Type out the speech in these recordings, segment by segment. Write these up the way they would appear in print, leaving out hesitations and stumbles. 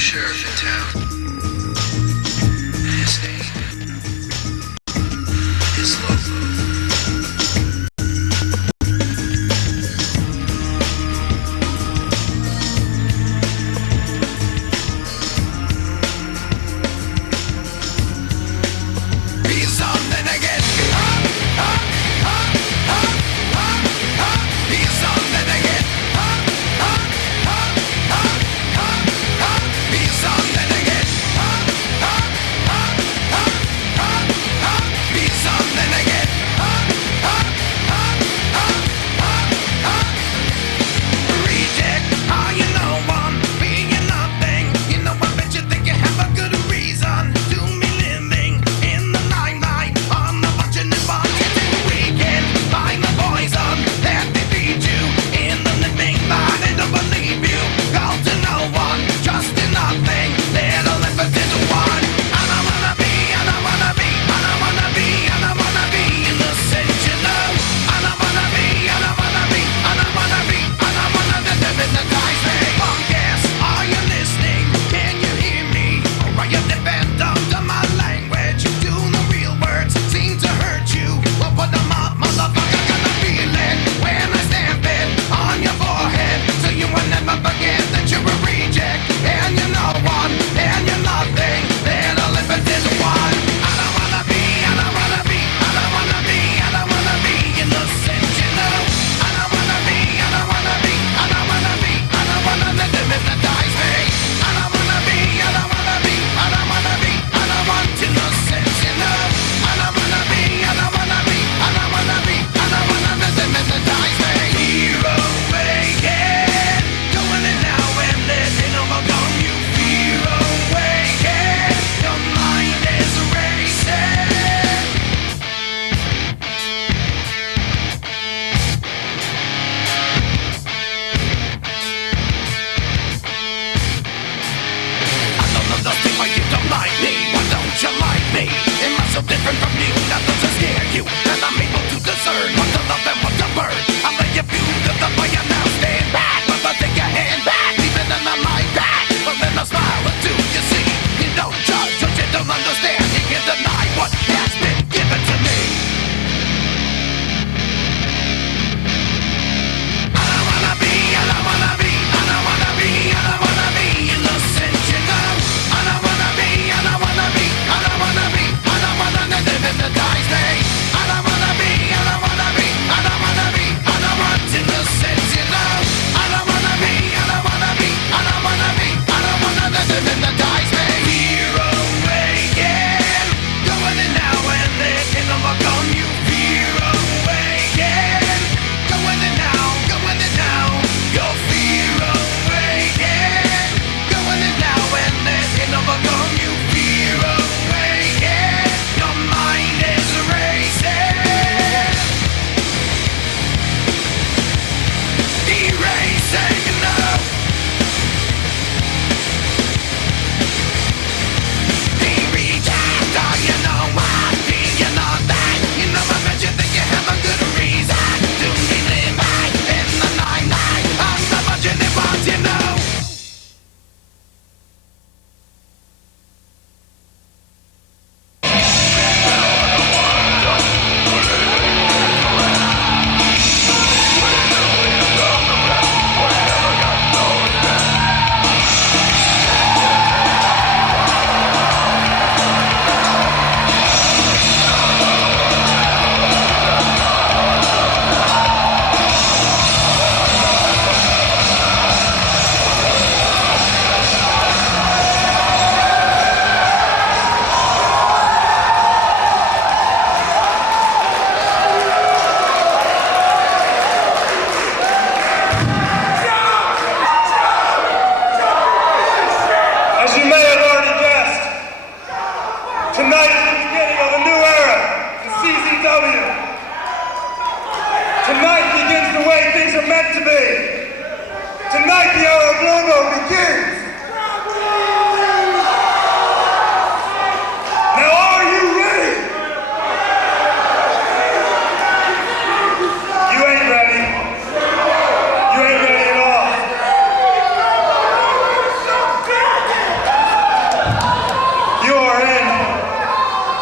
sheriff in town. His name is Lobo.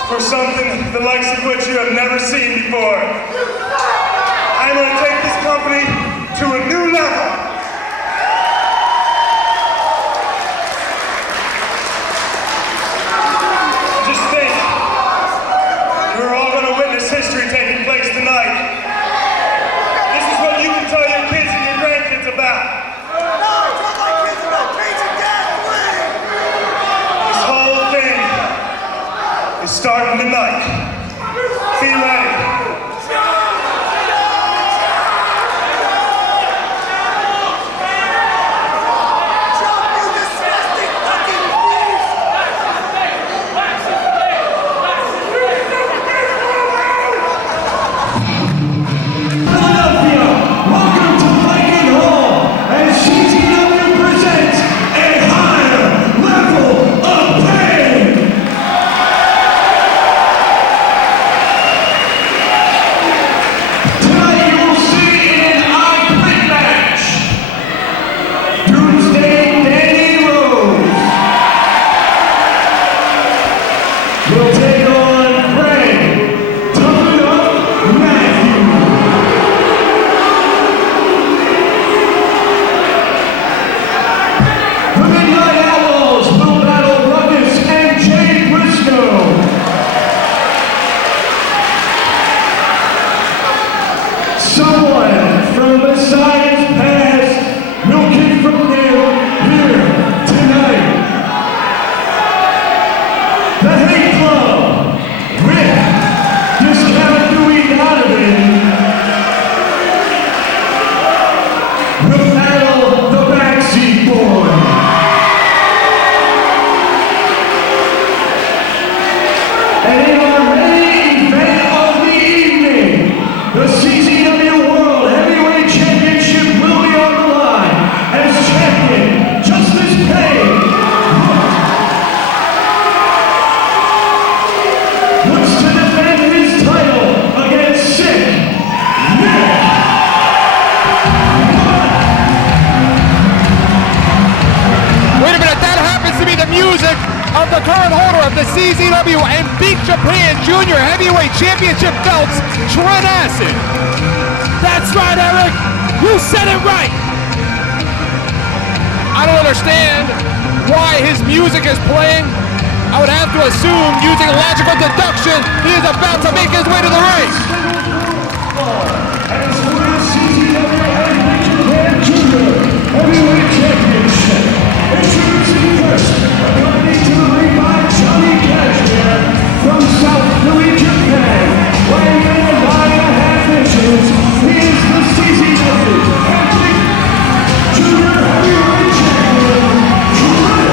for something the likes of which you have never seen before. I'm going to take this company to a new level. Just think, you're all going to witness history taking place tonight. This is what you can tell your kids and your grandkids about. No, tell my kids about changing dad, please! This whole thing is starting tonight. Be ready. Championship belts, Trent Acid. That's right, Eric. You said it right. I don't understand why his music is playing. I would have to assume, using logical deduction, he is about to make his way to the ring. Heavyweight Championship. Introducing first, accompanied to the ring by Johnny Cashmere from South Philly, Japan. Weighing in at 9.5 inches, he is the CZW Junior Heavyweight Champion, Trent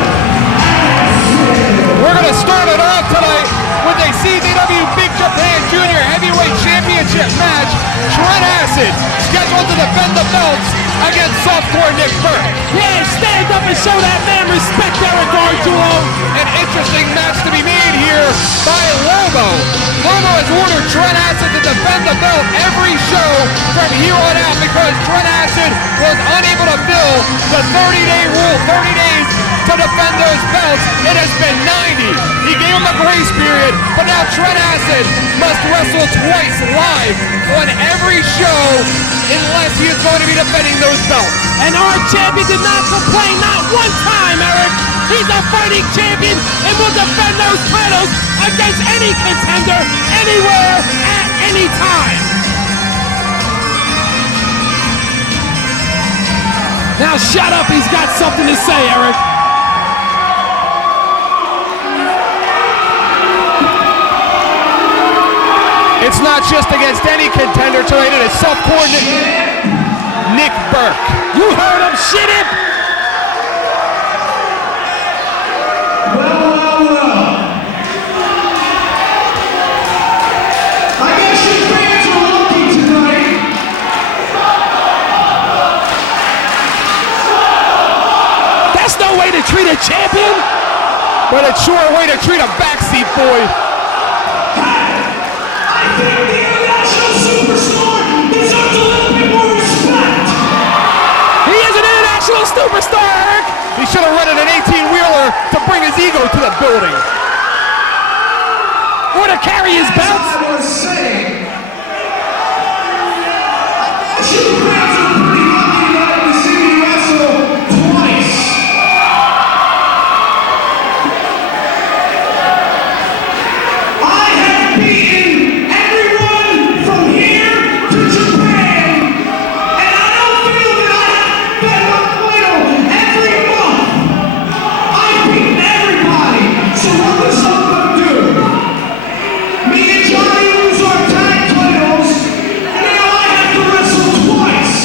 Acid. We're going to start it off tonight with a CZW Big Japan Junior Heavyweight Championship match. Trent Acid scheduled to defend the belts against Softcore Berk. Yeah, stand up and show that man respect, Eric Artulo. An interesting match to be made here by Lobo. Lobo has ordered Trent Acid to defend the belt every show from here on out because Trent Acid was unable to fill the 30-day rule, 30 days to defend those belts. It has been 90. He gave him a grace period, but now Trent Acid must wrestle twice live on every show unless he is going to be defending those belts. And our champion did not complain, not one time, Eric. He's a fighting champion and will defend those titles against any contender, anywhere, at any time. Now shut up, he's got something to say, Eric. It's not just against any contender tonight, it is Softcore Berk. You heard him, shit him! Well. I guess you fans are lucky tonight. That's no way to treat a champion! But it's sure a way to treat a backseat boy. I think the international superstar deserves a little bit more respect. He is an international superstar, Eric! He should have rented an 18-wheeler to bring his ego to the building. Or power to carry his belts. I was saying, you fans are pretty lucky not to see me wrestle twice. I have beaten everyone from here to Japan, and I don't feel that I have been a title every month. I've beaten everybody, so what does someone do? Me and Johnny lose our tag titles, and now I have to wrestle twice.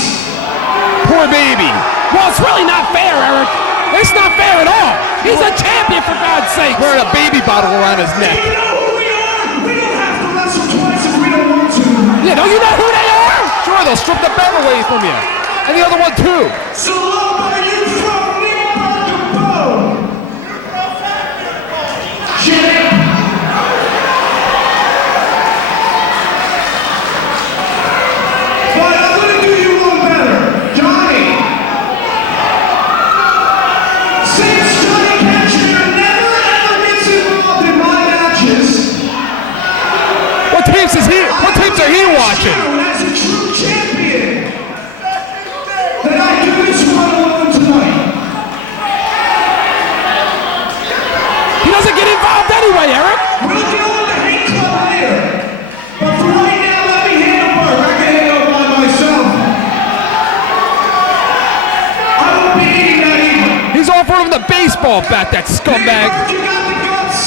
Poor baby. Well, it's really not fair, Eric. It's not fair at all. He's a champion, for God's sake. Wearing a baby bottle around his neck. You know who we are? We don't have to wrestle twice if we don't want to. Yeah, don't you know who they are? Sure, they'll strip the belt away from you. And the other one too. So long by you from Nivel. Champ. But I'm gonna do you one better. Johnny. Since Johnny Cashmere never ever gets involved in my matches, What tapes are he watching? as a true champion, then I do this one alone tonight. He doesn't get involved anyway, Eric. We'll deal with the hate club later. But for right now, let me handle Berk. I can handle it by myself. I won't be eating that either. He's offering him the baseball bat, that scumbag. Berk, you got the guts.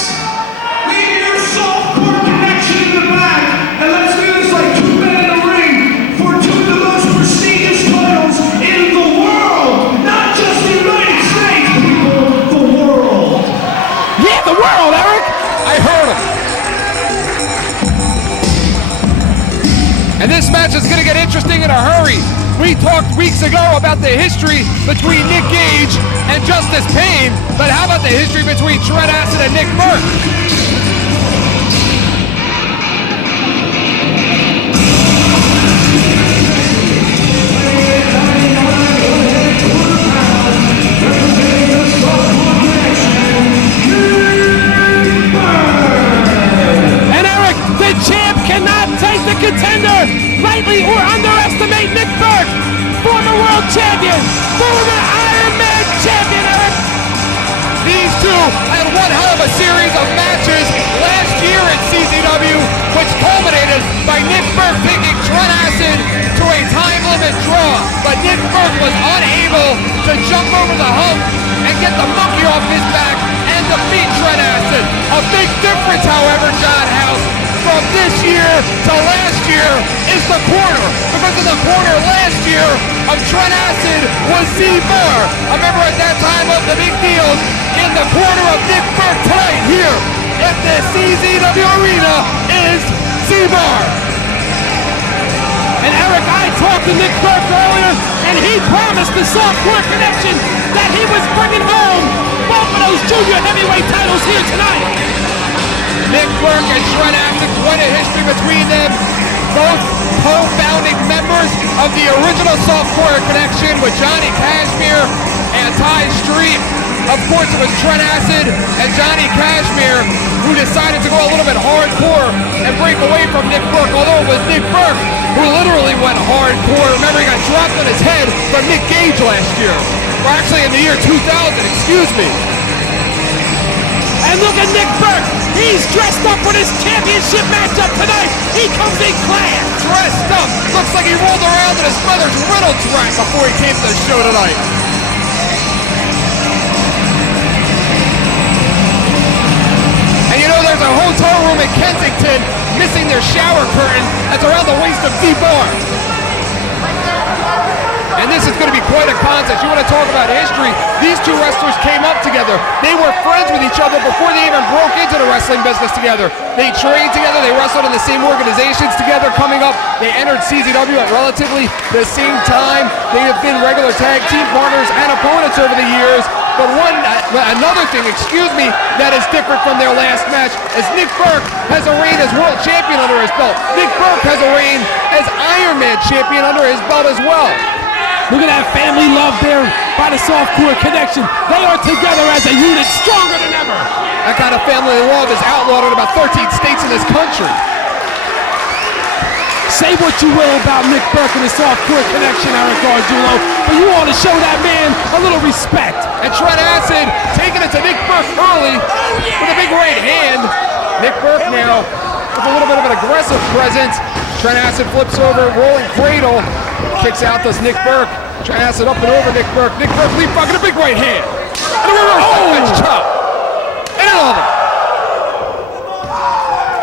Leave your softcore connection in the back, and let's do this like two men in the ring for two of the most prestigious titles in the world. Not just the United States, people, the world. Yeah, the world, Eric. I heard him. And this match is going to get interesting in a hurry. We talked weeks ago about the history between Nick Gage and Justice Payne, but how about the history between Trent Acid and Nick Berk? And Eric, the champ cannot take the contender lightly or underestimate Nick Berk, former world champion, former Iron Man champion, Eric. These two had one hell of a series of matches last year at CZW, which culminated by Nick Berk taking Trent Acid to a time limit draw. But Nick Berk was unable to jump over the hump and get the monkey off his back and defeat Trent Acid. A big difference, however, John House, from this year to last year is the corner. Because in the corner last year of Trent Acid was Z-Bar. A member at that time of the big deals. In the corner of Nick Berk tonight here at the CZW Arena is Z-Bar. And Eric, I talked to Nick Berk earlier, and he promised the Softcore Connection that he was bringing home both of those junior heavyweight titles here tonight. Nick Berk and Trent Acid, quite a history between them. Both co-founding members of the original Softcore Connection with Johnny Cashmere and Ty Street. Of course, it was Trent Acid and Johnny Cashmere who decided to go a little bit hardcore and break away from Nick Berk, although it was Nick Berk who literally went hardcore. Remember, he got dropped on his head from Nick Gage last year. Or actually in the year 2000, excuse me. And look at Nick Berk. He's dressed up for this championship matchup tonight. He comes in class. Dressed up. Looks like he rolled around in his mother's rental track before he came to the show tonight. And you know, there's a hotel room in Kensington missing their shower curtain that's around the waist of Z-Bar. And this is going to be quite a contest. You want to talk about history? These two wrestlers came up together. They were friends with each other before they even broke into the wrestling business together. They trained together. They wrestled in the same organizations together coming up. They entered CZW at relatively the same time. They have been regular tag team partners and opponents over the years. But another thing, that is different from their last match is Nick Berk has a reign as world champion under his belt. Nick Berk has a reign as Iron Man champion under his belt as well. Look at that family love there by the Softcore Connection. They are together as a unit, stronger than ever. That kind of family love is outlawed in about 13 states in this country. Say what you will about Nick Berk and the Softcore connection, Eric Gargiulo, but you want to show that man a little respect. And Trent Acid taking it to Nick Berk early with a big right hand. Nick Berk now with a little bit of an aggressive presence. Trent Acid flips over, rolling cradle. Kicks out, does Nick Berk. Trent Acid up and over Nick Berk. Nick Berk leapfrogging a big right hand. And a reverse chop. And another.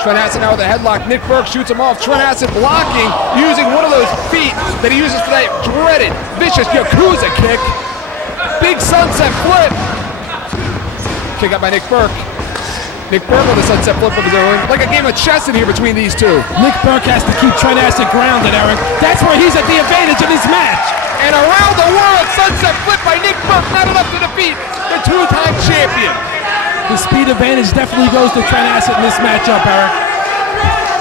Trent Acid now with a headlock. Nick Berk shoots him off. Trent Acid blocking, using one of those feet that he uses for that dreaded, vicious Yakuza kick. Big sunset flip. Kick out by Nick Berk. Nick Berk with a sunset flip of his own. Like a game of chess in here between these two. Nick Berk has to keep Trent Acid grounded, Eric. That's where he's at the advantage of this match. And around the world, sunset flip by Nick Berk, not enough to defeat the two-time champion. The speed advantage definitely goes to Trent Acid in this matchup, Eric.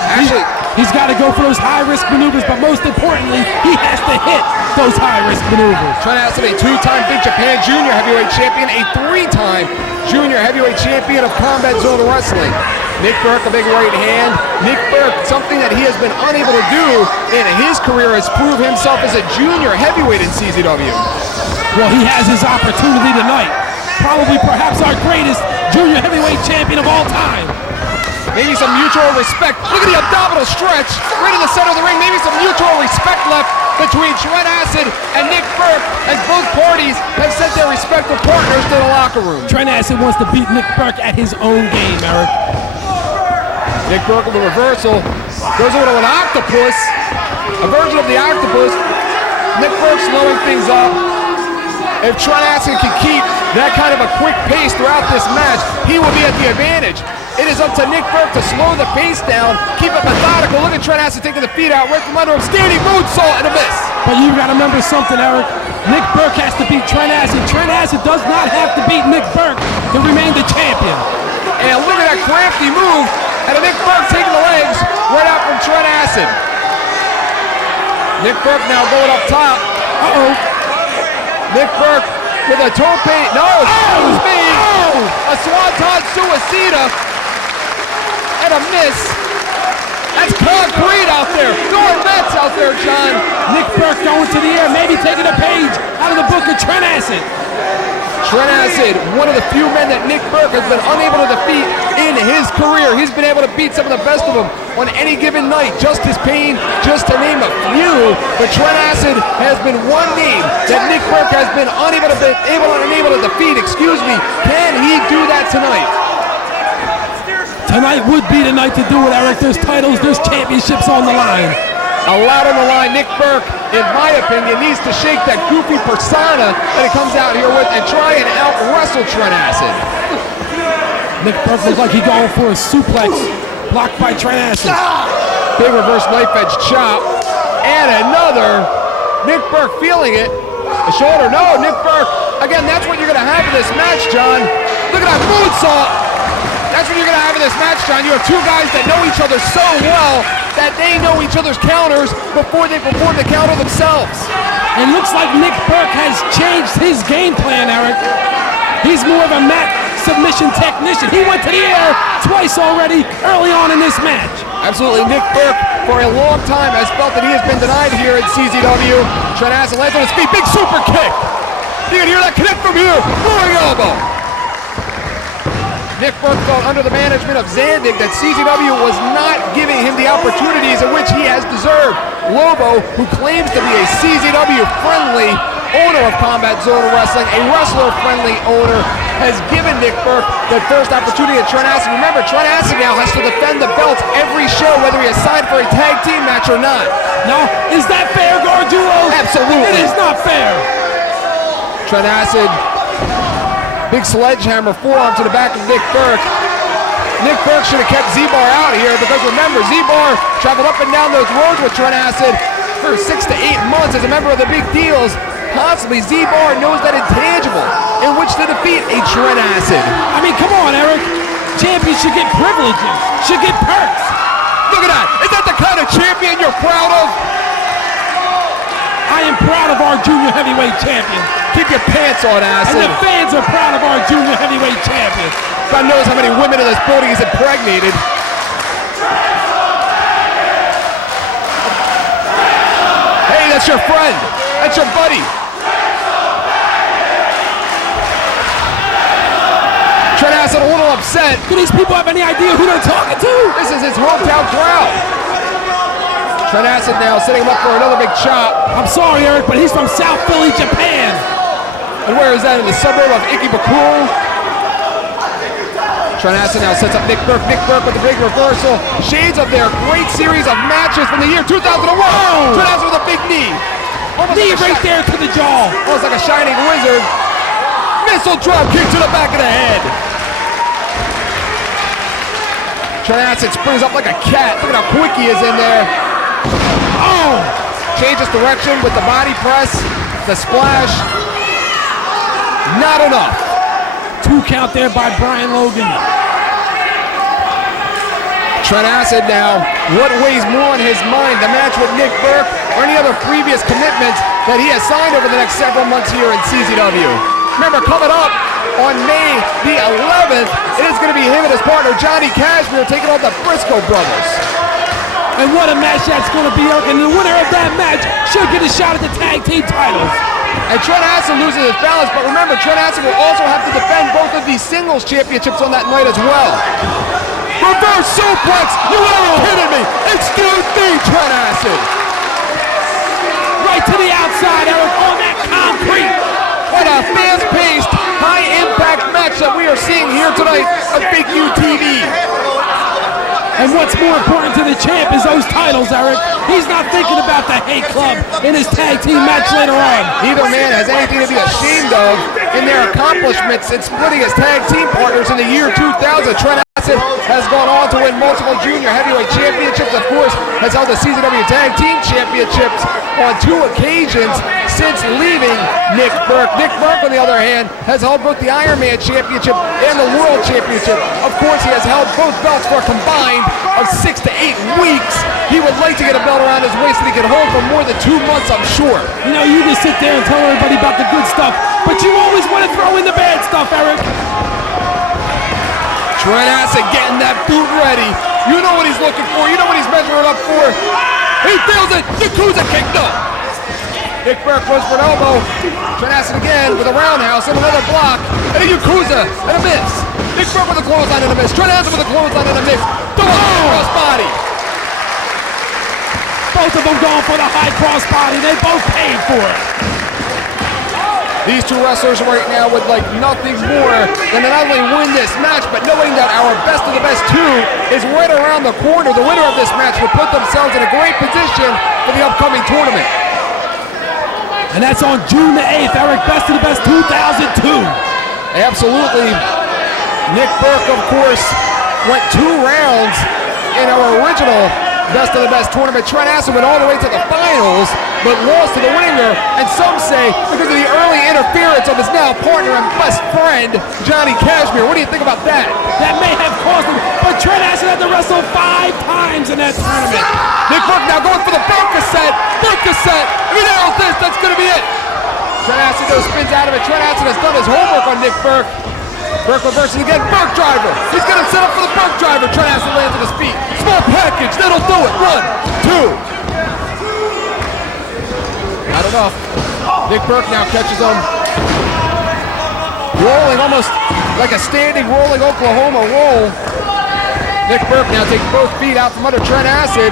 Actually, he's got to go for those high-risk maneuvers, but most importantly, he has to hit those high-risk maneuvers. Trent Acid, a two-time Big Japan Junior Heavyweight Champion, a three-time Junior Heavyweight Champion of Combat Zone Wrestling. Nick Berk, a big right hand. Nick Berk, something that he has been unable to do in his career, has proved himself as a junior heavyweight in CZW. Well, he has his opportunity tonight. Probably perhaps our greatest junior heavyweight champion of all time. Maybe some mutual respect. Look at the abdominal stretch right in the center of the ring. Maybe some mutual respect left between Trent Acid and Nick Berk as both parties have sent their respective partners to the locker room. Trent Acid wants to beat Nick Berk at his own game, Eric. Nick Berk with a reversal. Goes over to an octopus. A version of the octopus. Nick Berk slowing things up. If Trent Acid can keep that kind of a quick pace throughout this match, he will be at the advantage. It is up to Nick Berk to slow the pace down, keep it methodical. Look at Trent Acid taking the feet out right from under him. Standing moonsault and a miss. But you got to remember something, Eric. Nick Berk has to beat Trent Acid. Trent Acid does not have to beat Nick Berk to remain the champion. And look at that crafty move. And Nick Berk taking the legs right out from Trent Acid. Nick Berk now going up top. Uh-oh. Nick Berk with a tope. No, excuse me. A swanton suicida. And a miss. That's concrete out there. Going Mets out there, John. Nick Berk going to the air, maybe taking a page out of the book of Trent Acid. Trent Acid, one of the few men that Nick Berk has been unable to defeat in his career. He's been able to beat some of the best of them on any given night. Justice Payne, just to name a few. But Trent Acid has been one name that Nick Berk has been unable to defeat. Excuse me. Can he do that tonight? Tonight would be the night to do it, Eric. There's titles, there's championships on the line. A lot on the line. Nick Berk, in my opinion, needs to shake that goofy persona that he comes out here with and try and out-wrestle Trent Acid. Nick Berk looks like he's going for a suplex, blocked by Trent Acid. Big reverse knife edge chop. And another. Nick Berk feeling it. The shoulder. No, Nick Berk. Again, that's what you're going to have in this match, John. Look at that moonsault. That's what you're going to have in this match, John. You have two guys that know each other so well that they know each other's counters before they perform the counter themselves. It looks like Nick Berk has changed his game plan, Eric. He's more of a mat submission technician. He went to the air twice already early on in this match. Absolutely. Nick Berk, for a long time, has felt that he has been denied here at CZW. Trent Acid lands on his feet. Big super kick. You can hear that connect from here. Rolling elbow. Nick Berk felt under the management of Zandig that CZW was not giving him the opportunities in which he has deserved. Lobo, who claims to be a CZW-friendly owner of Combat Zone Wrestling, a wrestler-friendly owner, has given Nick Berk the first opportunity at Trent Acid. Remember, Trent Acid now has to defend the belts every show, whether he is signed for a tag team match or not. Now, is that fair, Gargiulo? Absolutely. It is not fair. Trent Acid. Big sledgehammer forearm to the back of Nick Berk. Nick Berk should have kept Z-Bar out here because remember, Z-Bar traveled up and down those roads with Trent Acid for 6 to 8 months as a member of the Big Deals. Possibly Z-Bar knows that intangible in which to defeat a Trent Acid. I mean, come on, Eric. Champions should get privileges, should get perks. Look at that. Is that the kind of champion you're proud of? I am proud of our junior heavyweight champion. Keep your pants on, Acid. And the fans are proud of our junior heavyweight champion. God knows how many women in this building he's impregnated. Hey, that's your friend. That's your buddy. Trent Acid a little upset. Do these people have any idea who they're talking to? This is his hometown crowd. Trent Acid now setting him up for another big chop. I'm sorry, Eric, but he's from South Philly, Japan. And where is that? In the suburb of Ikebukuro? Trent Acid now sets up Nick Berk. Nick Berk with the big reversal. Shades of their great series of matches from the year 2001. Trent Acid with a big knee. Almost Knee like right there to the jaw. Almost like a shining wizard. Missile drop kick to the back of the head. Trent Acid springs up like a cat. Look at how quick he is in there. Oh! Changes direction with the body press. The splash. Not enough. 2 count there by Brian Logan. Trent Acid now. What weighs more on his mind? The match with Nick Berk or any other previous commitments that he has signed over the next several months here in CZW? Remember, coming up on May the 11th, it is going to be him and his partner Johnny Kashmere taking on the Briscoe brothers. And what a match that's going to be, Eric. And the winner of that match should get a shot at the tag team titles. And Trent Acid loses his balance, but remember, Trent Acid will also have to defend both of these singles championships on that night as well. Reverse suplex! You are kidding me! Excuse me, Trent Acid! Right to the outside, Eric, on that concrete. What a fast-paced, high-impact match that we are seeing here tonight on Big U TV. And what's more important to the champ is those titles, Eric. He's not thinking about the Hate Club in his tag team match later on. Neither man has anything to be ashamed of in their accomplishments in splitting his tag team partners in the year 2000. Trent Acid has gone on to win multiple junior heavyweight championships, of course, has held the CZW Tag Team Championships on 2 occasions since leaving Nick Berk. Nick Berk, on the other hand, has held both the Iron Man Championship and the World Championship. Of course, he has held both belts for a combined of 6 to 8 weeks. He would like to get a belt around his waist that he can hold for more than 2 months, I'm sure. You know, you just sit there and tell everybody about the good stuff, but you always want to throw in the bad stuff, Eric. Trent Acid getting that boot ready. You know what he's looking for. You know what he's measuring up for. He feels it. Yakuza kicked up. Nick Berk goes for an elbow. Trent Acid again with a roundhouse and another block. And a Yakuza and a miss. Nick Berk with a clothesline and a miss. Trent Acid with a clothesline and a miss. Cross body. Both of them going for the high cross body. They both paid for it. These 2 wrestlers right now would like nothing more than to not only win this match, but knowing that our best of the best 2 is right around the corner. The winner of this match would put themselves in a great position for the upcoming tournament. And that's on June the 8th, Eric. Best of the Best 2002. Absolutely. Nick Berk, of course, went 2 rounds in our original Best of the Best tournament. Trent Acid went all the way to the finals, but lost to the winner, and some say because of the early interference of his now partner and best friend, Johnny Kashmere. What do you think about that? That may have cost him, but Trent Acid had to wrestle 5 times in that tournament. Nick Berk now going for the Backseat. Backseat. He nails this. That's going to be it. Trent Acid though spins out of it. Trent Acid has done his homework on Nick Berk. Berk reverses again. Berk driver. He's going to set up for the Berk driver. Trent Acid lands at his feet. Small package. That'll do it. 1, 2. Not enough. Nick Berk now catches him. Rolling almost like a standing rolling Oklahoma roll. Nick Berk now takes both feet out from under Trent Acid.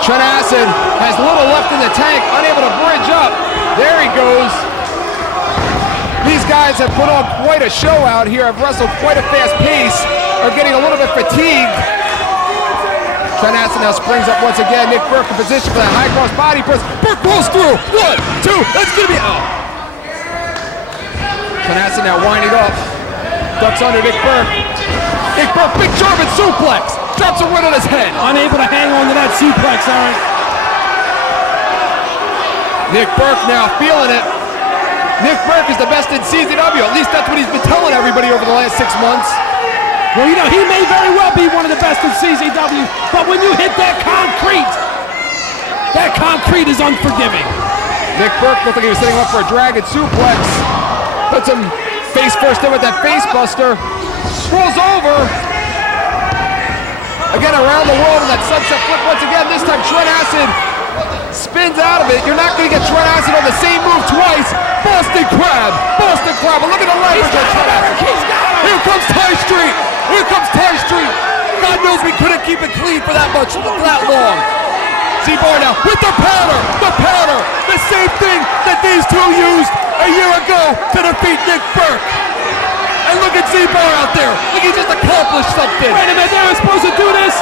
Trent Acid has little left in the tank, unable to bridge up. There he goes. These guys have put on quite a show out here, have wrestled quite a fast pace, are getting a little bit fatigued. Trent Acid now springs up once again. Nick Berk in position for that high cross body press. Berk rolls through. 1, 2. That's going to be out. Trent Acid now winding up. Ducks under Nick Berk. Nick Berk, big German suplex. Drops a right on his head. Unable to hang on to that suplex, Eric. Nick Berk now feeling it. Nick Berk is the best in CZW. At least that's what he's been telling everybody over the last 6 months. Well, you know, he may very well be one of the best in CZW, but when you hit that concrete That concrete is unforgiving. Nick Berk looked like he was setting up for a dragon suplex. Puts him face first in with that face buster. Rolls over. Again, around the world in that sunset flip once again. This time Trent Acid spins out of it. You're not going to get Trent Acid on the same move twice. Boston Crab. Boston Crab. But look at the leverage on Trent Acid. Here comes Ty Street. Here comes Ty Street. God knows we couldn't keep it clean for that much, for that long. Z-Bar now with the powder, the same thing that these two used a year ago to defeat Nick Berk. And look at Z-Bar out there, like he just accomplished something. Wait a minute, they were supposed to do this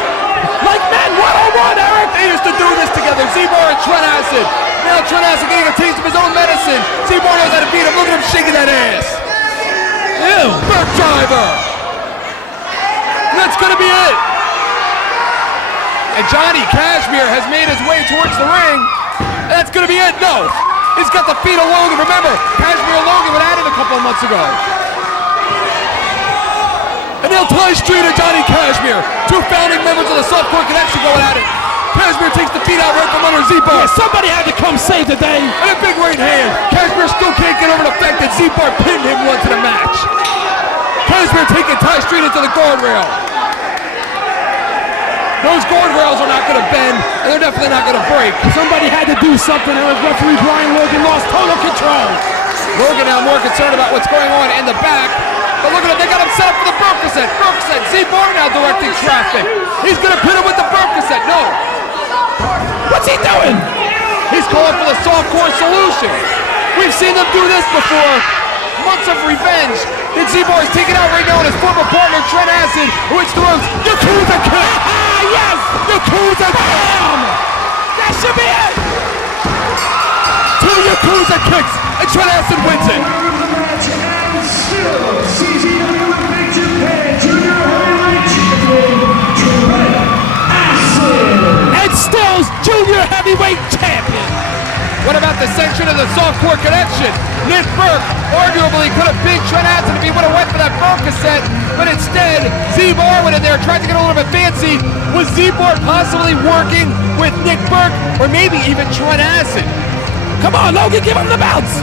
like men one-on-one, Eric. They used to do this together, Z-Bar and Trent Acid. Now Trent Acid getting a taste of his own medicine. Z-Bar knows how to beat him, look at him shaking that ass. Ew. Berk driver. That's gonna be it. And Johnny Cashmere has made his way towards the ring. And that's gonna be it. No, he's got the feet of Logan. Remember, Cashmere and Logan were at it a couple of months ago. And now Ty Street and Johnny Cashmere, two founding members of the Softcore Connection, going at it. Cashmere takes the feet out right from under Z-Bar. Yeah, somebody had to come save the day. And a big right hand. Cashmere still can't get over the fact that Z-Bar pinned him once in a match. Cashmere taking Ty Street into the guardrail. Those guardrails are not going to bend, and they're definitely not going to break. Somebody had to do something, and referee Brian Logan lost total control. Logan now more concerned about what's going on in the back. But look at him, they got him set up for the Percocet. Percocet, Z-Bar now directing traffic. He's going to pin him with the Percocet. No. What's he doing? He's calling for the softcore solution. We've seen them do this before. Months of revenge. Then Z-Bar is taken out right now on his former partner, Trent Acid, who hits the ropes. Yakuza kick! Yes! Yakuza Bam! That should be it! Two Yakuza kicks, and Trent Acid wins it. And still, CZW Big Japan Junior Heavyweight Champion, Trent Acid. And Stylz Junior Heavyweight Champion. What about the section of the Softcore Connection? Nick Berk arguably could have beat Trent Acid if he would have went for that Percocet, but instead, Z-Bar went in there, tried to get a little bit fancy. Was Z-Bar possibly working with Nick Berk, or maybe even Trent Acid? Come on, Logan, give him the bounce.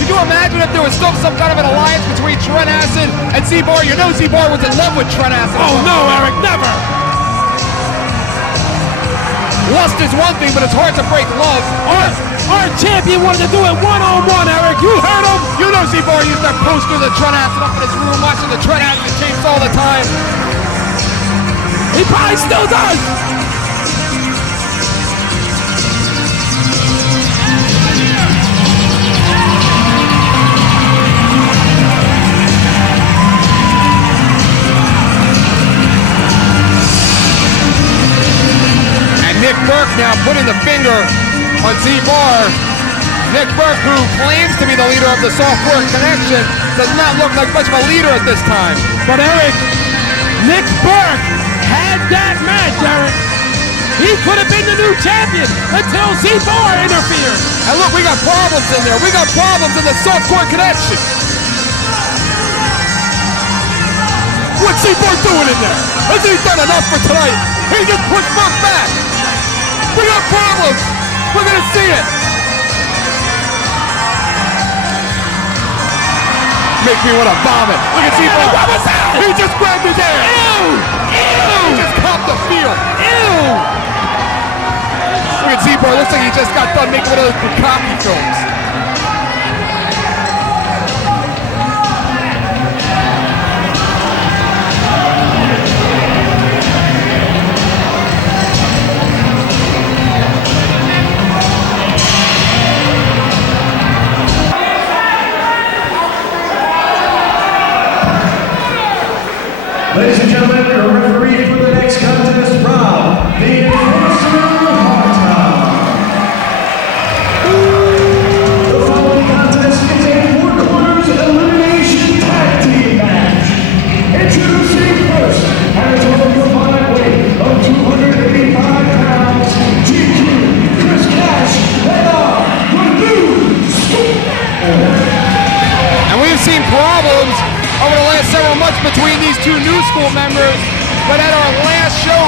Could you imagine if there was still some kind of an alliance between Trent Acid and Z-Bar? You know Z-Bar was in love with Trent Acid. Oh no, Eric, never. Lust is one thing, but it's hard to break love. Our champion wanted to do it one-on-one, Eric. You heard him. You know Z-Bar used that poster of the Trent Acid up in his room, watching the Trent Acid tapes all the time. He probably still does. Nick Berk now putting the finger on Z-Bar. Nick Berk, who claims to be the leader of the Softcore Connection, does not look like much of a leader at this time. But Eric, Nick Berk had that match, Eric. He could have been the new champion until Z-Bar interfered. And look, we got problems in there. We got problems in the Softcore Connection. What's Z-Bar doing in there? Has he done enough for tonight? He just pushed Berk back. We got problems. We're gonna see it. Make me want to vomit. Look at Z-Bar. What was that? He just grabbed his ass. Ew! Ew! He just copped the feel. Ew! Look at Z-Bar. Looks like he just got done making one of those Bukaki films. Ladies and gentlemen, your referee for the next contest from the International Hard Time.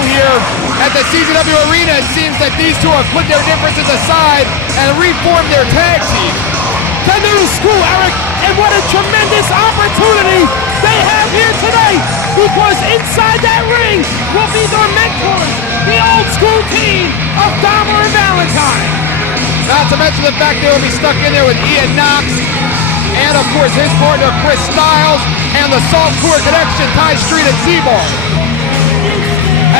here at the CZW Arena. It seems that these two have put their differences aside and reformed their tag team. The new school, Eric, and what a tremendous opportunity they have here tonight, because inside that ring will be their mentors, the old school team of Dahmer and Valentine. Not to mention the fact they will be stuck in there with Knoxx, and of course his partner Chris Stylz, and the Softcore connection, Ty Street and Z-Bar.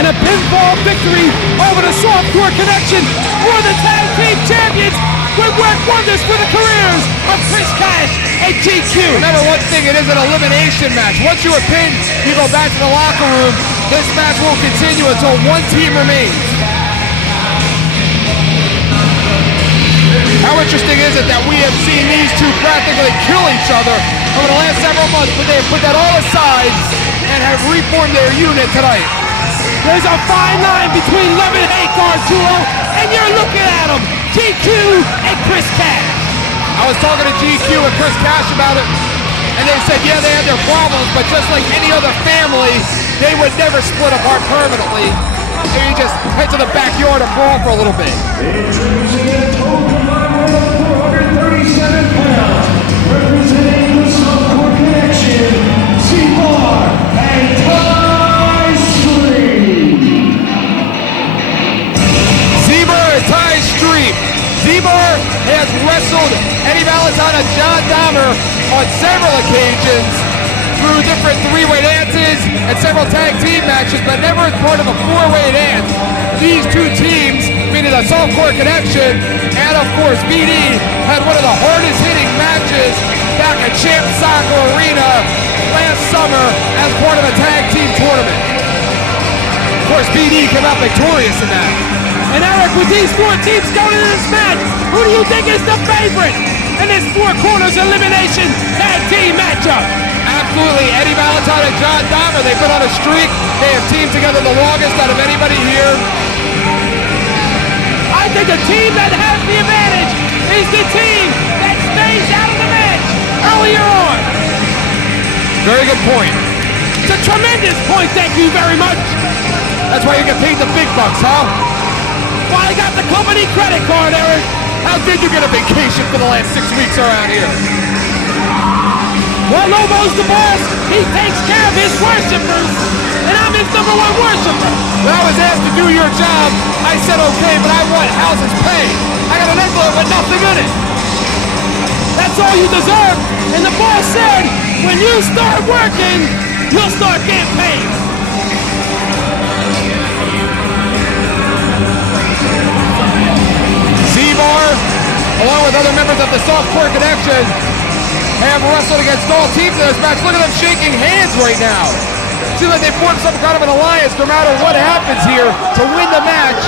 And a pinfall victory over the Softcore connection for the tag team champions would work wonders for the careers of Chris Cash and GQ. Remember one thing, it is an elimination match. Once you are pinned, you go back to the locker room. This match will continue until one team remains. How interesting is it that we have seen these two practically kill each other over the last several months, but they have put that all aside and have reformed their unit tonight. There's a fine line between love and hate, Garzulo, and you're looking at them, GQ and Chris Cash. I was talking to GQ and Chris Cash about it, and they said, yeah, they had their problems, but just like any other family, they would never split apart permanently. They just head to the backyard and brawl for a little bit. Introducing a total combined weight of 437 pounds, representing the Softcore connection, Z-Bar and Ty Street. Z-Bar and Ty Street. Z-Bar has wrestled Eddie Valentine and John Dahmer on several occasions through different three-way dances and several tag team matches, but never as part of a four-way dance. These two teams, meaning the Softcore connection and of course BD, had one of the hardest hitting matches back at Champ Soccer Arena last summer as part of a tag team tournament. Of course BD came out victorious in that. And Eric, with these four teams going into this match, who do you think is the favorite in this Four Corners elimination tag team matchup? Absolutely, Eddie Valentine and John Dahmer, they've been on a streak. They have teamed together the longest out of anybody here. I think the team that has the advantage is the team that stays out of the match earlier on. Very good point. It's a tremendous point, thank you very much. That's why you get paid the big bucks, huh? Well, I got the company credit card, Eric. How did you get a vacation for the last 6 weeks around here? Well, Lobo's the boss. He takes care of his worshipers, and I'm his #1 worshiper. When I was asked to do your job, I said okay, but I want houses paid. I got an envelope with nothing in it. That's all you deserve. And the boss said, when you start working, you'll start getting paid. Z-Bar, along with other members of the Softcore connection, have wrestled against all teams in this match. Look at them shaking hands right now. Seems like they formed some kind of an alliance. No matter what happens here, to win the match,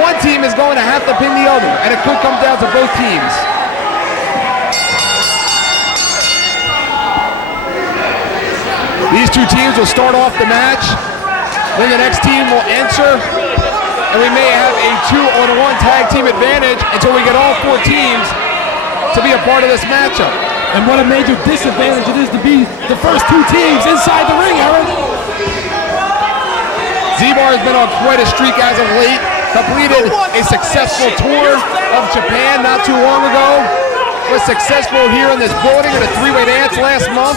one team is going to have to pin the other, and it could come down to both teams. These two teams will start off the match, then the next team will answer, and we may have a 2-on-1 tag team advantage until we get all four teams to be a part of this matchup. And what a major disadvantage it is to be the first two teams inside the ring, Aaron. Z-Bar has been on quite a streak as of late. Completed a successful tour of Japan not too long ago. Was successful here in this building in a three-way dance last month.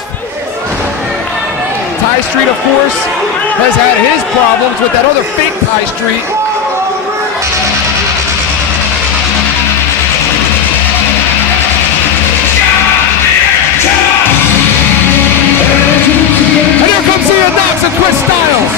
Ty Street, of course, has had his problems with that other fake Ty Street. And here comes Knoxx and Chris Stylz.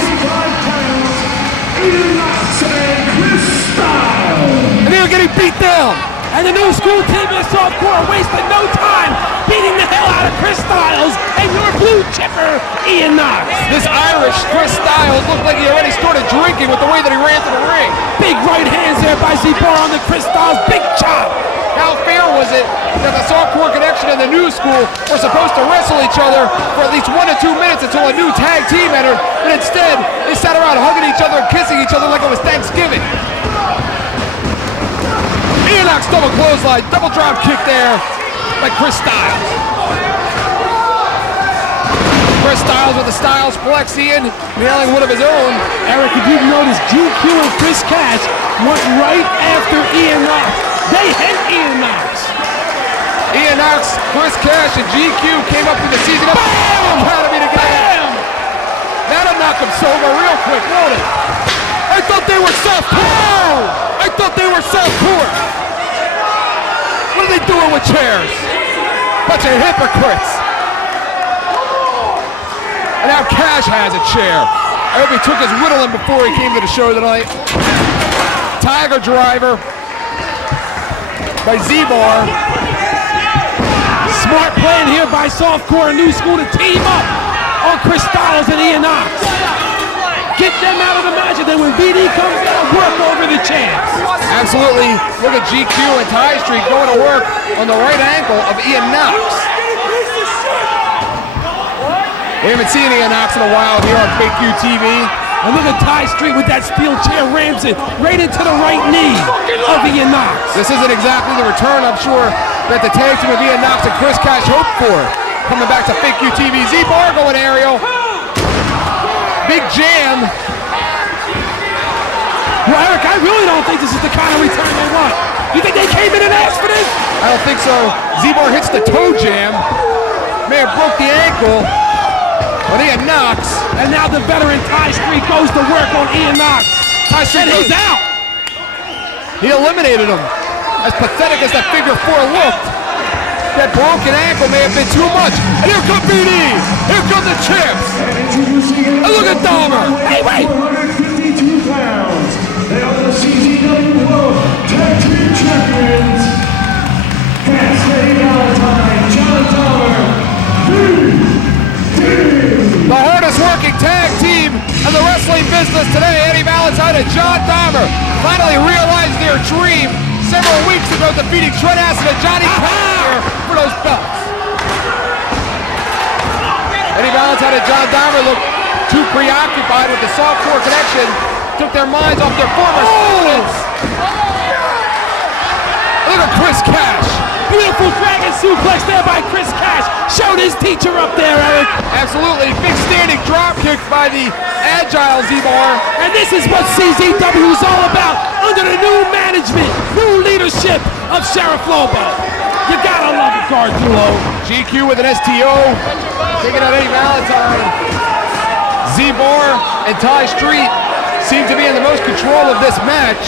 And they're getting beat down. And the new school team in Softcore wasted no time beating the hell out of Chris Stylz and your blue chipper, Knoxx. This Irish Chris Stylz looked like he already started drinking with the way that he ran to the ring. Big right hands there by Z-Bar on the Chris Stylz. Big chop. How fair was it that the Softcore connection and the new school were supposed to wrestle each other for at least 1 to 2 minutes until a new tag team entered, but instead they sat around hugging each other and kissing each other like it was Thanksgiving. Knoxx double clothesline, double drop kick there by Chris Stylz. Chris Stylz with the Stylz flex, Ian, nailing one of his own. Eric, if you've noticed, GQ and Chris Cash went right after Ian Knoxx. They hit Ian Knoxx. Ian Knoxx, Chris Cash, and GQ came up in the season. Bam! Academy to get Bam! That'll knock him sober real quick, won't it? I thought they were softcore. I thought they were softcore. What are they doing with chairs? Bunch of hypocrites. And now Cash has a chair. I hope he took his Ritalin before he came to the show tonight. Tiger Driver by Z-Bar. Smart plan here by Softcore and New School to team up on Chris Stylz and Ian Knoxx. Get them out of the match, and then when BD comes down, work over the champs. Absolutely. Look at GQ and Ty Street going to work on the right ankle of Ian Knoxx. We haven't seen Ian Knoxx in a while here on Fake U TV. And look at Ty Street with that steel chair, rams it right into the right knee of Ian Knoxx. This isn't exactly the return, I'm sure, that the tag team of Ian Knoxx and Chris Cash hoped for. Coming back to Fake U TV. Z-Bar going aerial. Big jam. Well, Eric, I really don't think this is the kind of return they want. You think they came in and asked for this? I don't think so. Z-Bar hits the toe jam. May have broke the ankle on Ian Knoxx. And now the veteran Ty Street goes to work on Ian Knoxx. Ty Street and he's out. He eliminated him. As pathetic as that figure 4 looked, that broken ankle may have been too much. And here come BD. Here come the champs. And look at Dahmer. Hey, wait. 152 pounds. They are the CZW World Tag Team Champions. Cass Valentine, John Dahmer, The hardest working tag team in the wrestling business today, Eddie Valentine and John Dahmer, finally realized their dream several weeks ago, defeating Trent and Johnny Cash for those belts. Eddie Valentine and John Dahmer looked too preoccupied with the softcore connection, took their minds off their former students. Look at Chris Cash. Beautiful dragon suplex there by Chris Cash. Showed his teacher up there, Eric. Absolutely. Big standing drop kick by the agile Z-Bar. And this is what CZW is all about under the new management, new leadership of Sheriff Lobo. You gotta love it, Gardulo. GQ with an STO, taking out Eddie Valentine. Z-Bar and Ty Street seem to be in the most control of this match.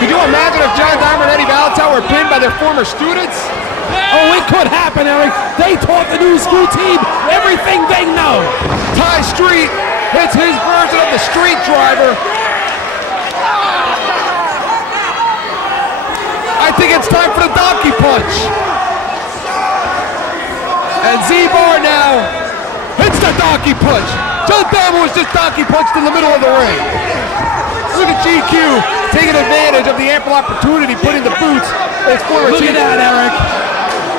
Could you imagine if John Dahmer and Eddie Valentine were pinned by their former students? Oh, it could happen, Eric. They taught the new school team everything they know. Ty Street hits his version of the street driver. I think it's time for the donkey punch. And Z-Bar now hits the donkey punch. John Dahmer was just donkey punched in the middle of the ring. Look at GQ taking advantage of the ample opportunity, putting the boots on his former team. Look at that, Eric.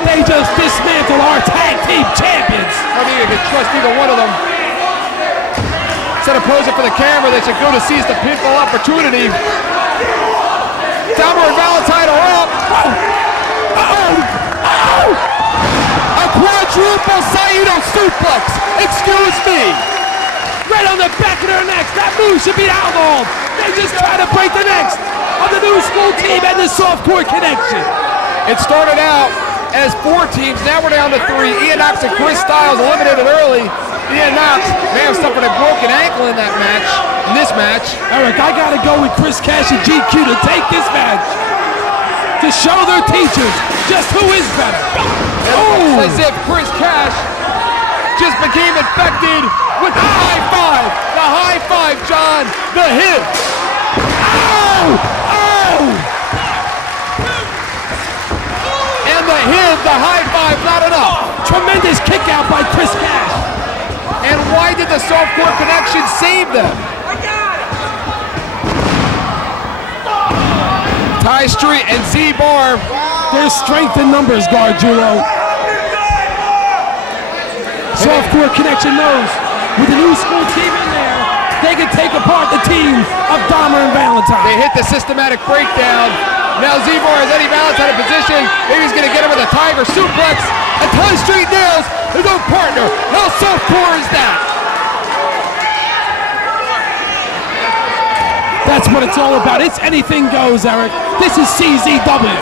They just dismantled our tag team champions. I don't think you can trust either one of them. Instead of posing for the camera, they should go to seize the pinfall opportunity. Dahmer and Valentine are up. A quadruple Saito suplex. Excuse me. Right on the back of their necks. That move should be outlawed. They just try to break the necks of the new school team and the softcore connection. It started out as 4 teams. Now we're down to 3. Ian Knoxx and Chris Stylz eliminated early. Ian Knoxx may have suffered a broken ankle in that match. In this match, Eric, I gotta go with Chris Cash and GQ to take this match, to show their teachers just who is better. It's as if Chris Cash just became infected with the high five. The high five, John. The hit. And the hit, the high five, not enough. Tremendous kick out by Chris Cash. And why did the softcore connection save them? Ty Street and Z-Bar. There's strength in numbers, Gardulo. Softcore connection knows with the new school team in there, they can take apart the team of Dahmer and Valentine. They hit the systematic breakdown. Now Z-Bar has Eddie Valentine in position. Maybe he's going to get him with a tiger suplex. And Ty Street nails his own partner. How softcore is that? That's what it's all about. It's anything goes, Eric. This is CZW.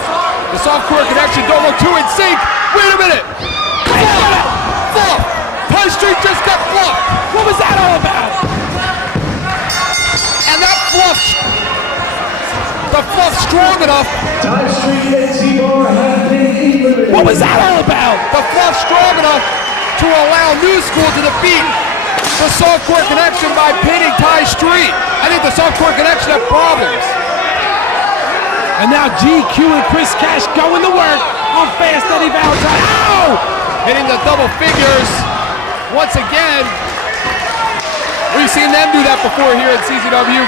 The softcore connection don't look too in sync. Wait a minute. Fluff. Ty Street just got fluffed. What was that all about? And that fluff. The fluff strong enough. Ty Street and Z-Bar have been eliminated. What was that all about? The fluff strong enough to allow New School to defeat the softcore connection by pinning Ty Street. I think the softcore connection have problems. And now GQ and Chris Cash going to work on Fast Eddie Valentine. Ow! Hitting the double figures once again. We've seen them do that before here at CZW.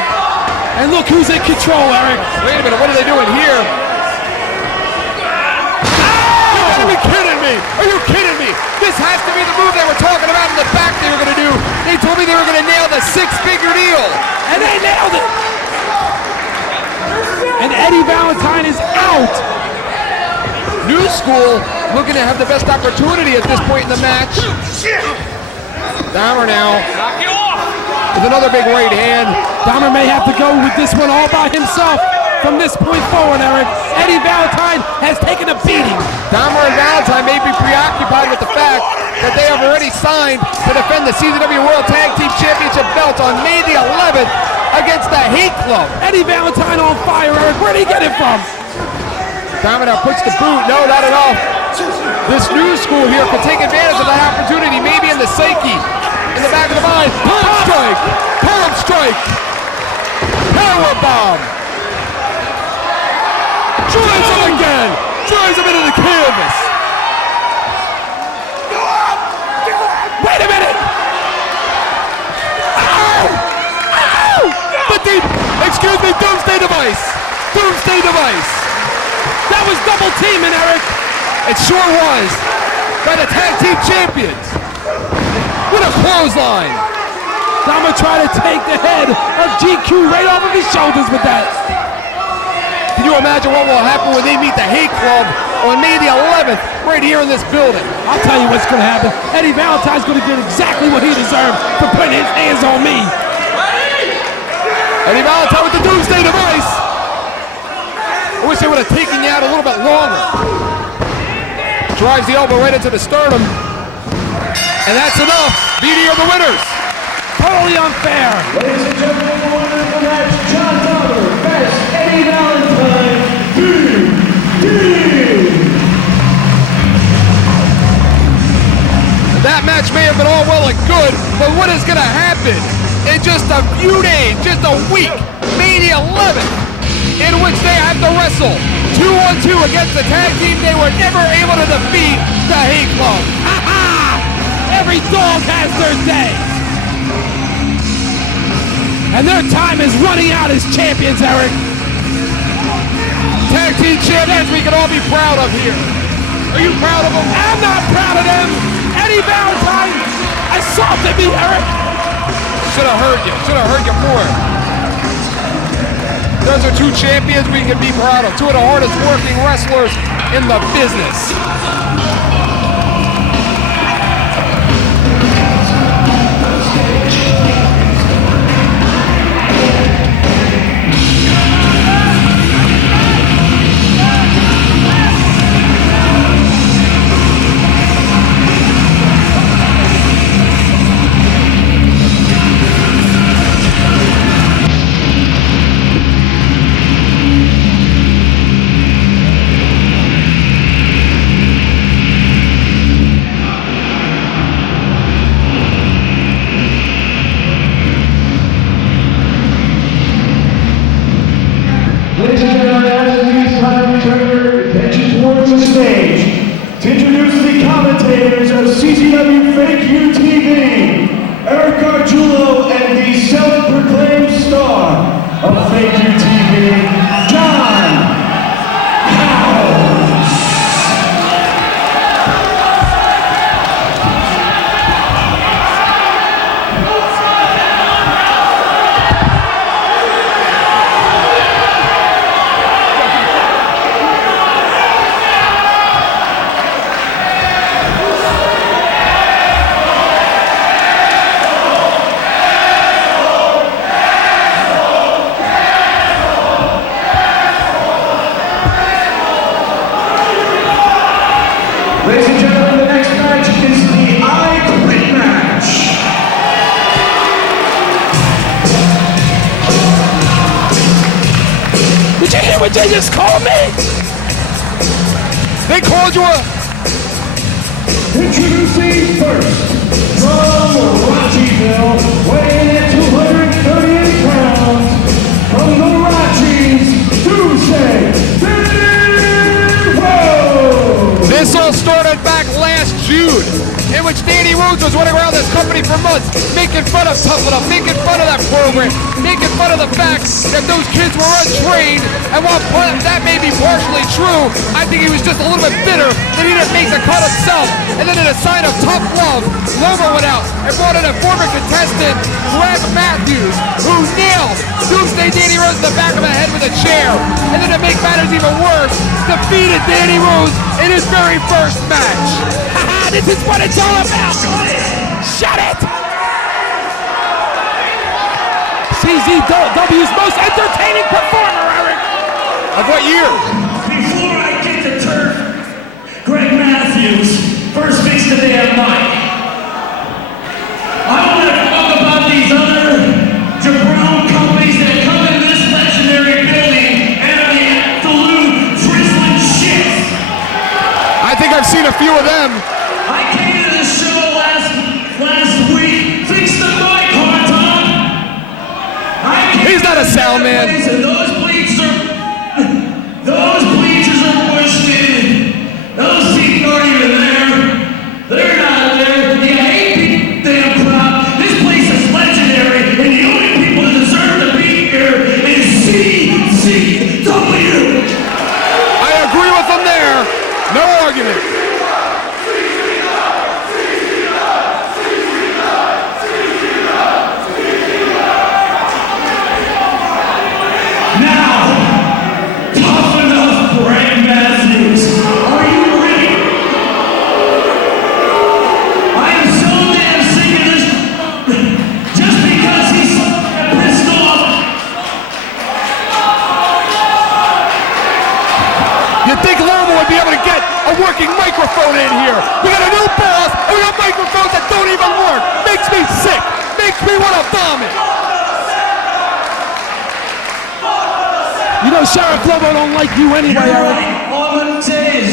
And look who's in control, Eric. Wait a minute, what are they doing here? You gotta be kidding me! Are you kidding me? This has to be the move they were talking about in the back they were gonna do. They told me they were gonna nail the six-figure deal. And they nailed it. And Eddie Valentine is out. New School looking to have the best opportunity at this point in the match. Dahmer now with another big right hand. Dahmer may have to go with this one all by himself from this point forward, Eric. Eddie Valentine has taken a beating. Dahmer and Valentine may be preoccupied with the fact that they have already signed to defend the CZW World Tag Team Championship belts on May the 11th against the Hate Club. Eddie Valentine on fire, Eric. Where'd he get it from? Dahmer now puts the boot. No, not at all. This New School here could take advantage of that opportunity, maybe in the psyche, in the back of the mind. Palm strike! Palm strike! Power bomb! Drives him again! Drives him into the canvas! Wait a minute! Ow! Ow! The deep, excuse me, Doomsday Device! Doomsday Device! That was double teaming, Eric. It sure was! By the tag team champions! What a clothesline! Dahmer tried to take the head of GQ right off of his shoulders with that. Can you imagine what will happen when they meet the Hate Club on May the 11th right here in this building? I'll tell you what's going to happen. Eddie Valentine's going to get exactly what he deserved for putting his hands on me. Eddie Valentine with the Doomsday Device. I wish they would have taken you out a little bit longer. Drives the elbow right into the sternum. And that's enough. BD are the winners. Totally unfair. Ladies and gentlemen, the winner of the match, John Dollar, Fast Eddie Valentine, That match may have been all well and good, but what is going to happen in just a few days, just a week, May the 11th, in which they have to wrestle 2-on-2 against the tag team they were never able to defeat, the Hate Club. Every dog has their day. And their time is running out as champions, Eric. Tag team champions we can all be proud of here. Are you proud of them? I'm not proud of them. Eddie Valentine assaulted me, Eric. Should have heard you. Should have heard you more. Those are two champions we can be proud of. Two of the hardest working wrestlers in the business. Ladies and gentlemen, as these time turn attention towards the stage to introduce the commentators of CZW Fake UTV, Eric Gargiulo and the self-proclaimed star of Fake UTV, John House. you hear what they just called me? They called you a... Introducing first, from Rockyville, weighing at 238 pounds, from the Rockies, Tuesday, Nivel! This all started back last June, in which Danny Rose was running around this company for months, making fun of Tough It Up, making fun of that program, making fun of the fact that those kids were untrained, and while that may be partially true, I think he was just a little bit bitter that he didn't make the cut himself. And then in a sign of tough love, Lobo went out and brought in a former contestant, Greg Matthews, who nailed Doomsday Danny Rose in the back of the head with a chair. And then to make matters even worse, defeated Danny Rose in his very first match. Haha, this is what it's all about. Shut it! CZW's most entertaining performer, Eric. Of what year? Before I get to turf, Greg Matthews, first fix the damn mic. I don't want to talk about these other jabron companies that come in this legendary building and are the absolute drizzling shit. I think I've seen a few of them. I came to this show last week. Fix the mic, hard time. He's not a sound man. And those bleachers are pushed in. Those seats aren't even there. They're not there. You hate the damn crowd. This place is legendary, and the only people that deserve to be here is CZW. I agree with him there. No argument. Think Lobo would be able to get a working microphone in here. We got a new boss, and we got microphones that don't even work. Makes me sick. Makes me want to vomit. You know Sheriff Lobo don't like you anyway, You're Eric. right. All I'm gonna say is,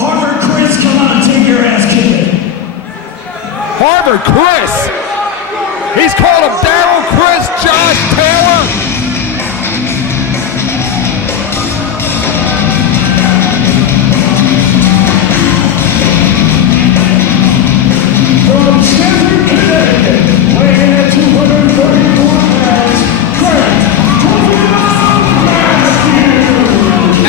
Harvard Chris, come on and take your ass kicking. Harvard Chris. He's called him Daryl Chris, Josh Taylor. From Stanford, Connecticut, weighing at 231 pounds, Trent.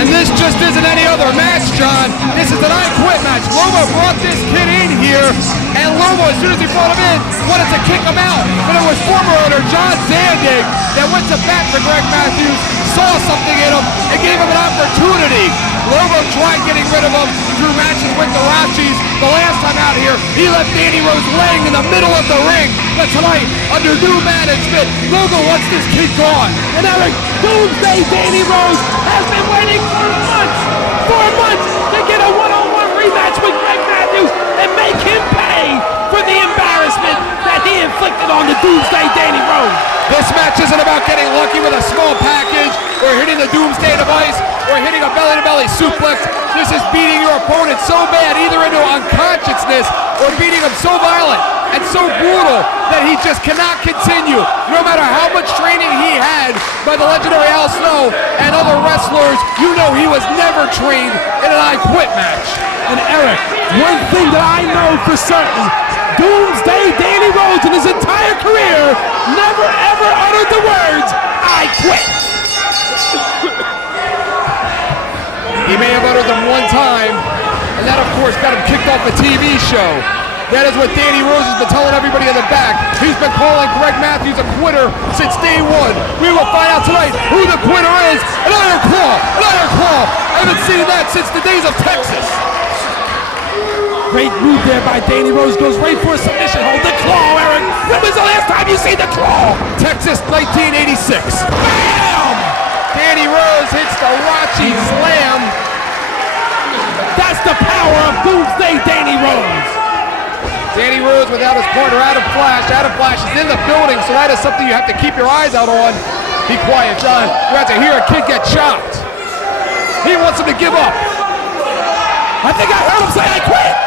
And this just isn't any other match, John. This is an I Quit match. Lobo brought this kid in here, and Lobo, as soon as he brought him in, wanted to kick him out. But it was former owner John Zandig that went to bat for Greg Matthews, saw something in him, and gave him an opportunity. Lobo tried getting rid of him through matches with the Rockies. The last time out here, he left Danny Rose laying in the middle of the ring. But tonight, under new management, Lobo wants this kid gone. And Eric, Doomsday Danny Rose has been waiting for months to get a one-on-one rematch with Greg Matthews and make him pay for the embarrassment that he inflicted on the Doomsday Danny Rose. This match isn't about getting lucky with a small package or hitting the Doomsday device or hitting a belly-to-belly suplex. This is beating your opponent so bad, either into unconsciousness or beating him so violent and so brutal that he just cannot continue. No matter how much training he had by the legendary Al Snow and other wrestlers, you know he was never trained in an I Quit match. And Eric, one thing that I know for certain, Doomsday Danny Rose in his entire career never ever uttered the words, I quit. He may have uttered them one time, and that of course got him kicked off the TV show. That is what Danny Rose has been telling everybody in the back. He's been calling Greg Matthews a quitter since day one. We will find out tonight who the quitter is. An Iron Claw, an Iron Claw. I haven't seen that since the days of Texas. Great move there by Danny Rose, goes right for a submission hold. The claw, Eric. When was the last time you seen the claw? Texas 1986. Bam! Danny Rose hits the Rachi Slam. That's the power of Doomsday Danny Rose. Danny Rose without his partner Adam Flash. Adam Flash is in the building, so that is something you have to keep your eyes out on. Be quiet, John. You're about to hear a kid get chopped. He wants him to give up. I think I heard him say, I quit.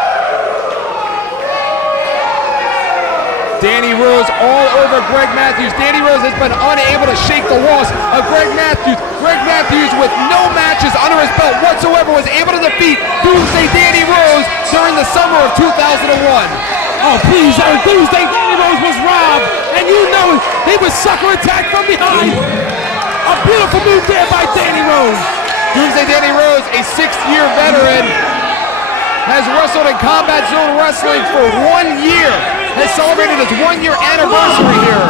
Danny Rose all over Greg Matthews. Danny Rose has been unable to shake the loss of Greg Matthews. Greg Matthews, with no matches under his belt whatsoever, was able to defeat Doomsday Danny Rose during the summer of 2001. Oh, please, Doomsday Danny Rose was robbed, and you know he was sucker attacked from behind. A beautiful move there by Danny Rose. Doomsday Danny Rose, a 6-year veteran, has wrestled in Combat Zone Wrestling for 1 year. Has celebrated his 1-year anniversary here.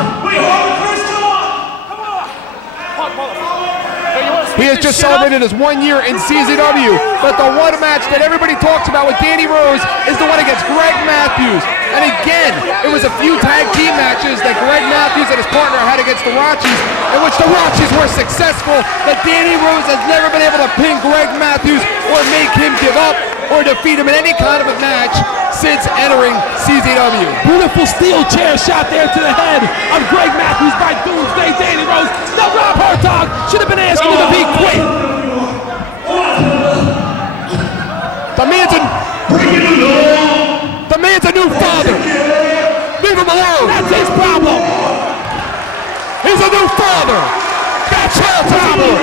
He has just celebrated his 1 year in CZW, but the one match that everybody talks about with Danny Rose is the one against Greg Matthews. And again, it was a few tag team matches that Greg Matthews and his partner had against the Rocchies, in which the Rocchies were successful, but Danny Rose has never been able to pin Greg Matthews or make him give up or defeat him in any kind of a match since entering CZW. Beautiful steel chair shot there to the head of Greg Matthews by Doomsday Danny Rose. Now Rob Hartog should have been asking him if he quit. The man's a new father. Leave him alone. That's his problem. He's a new father. Got child problem.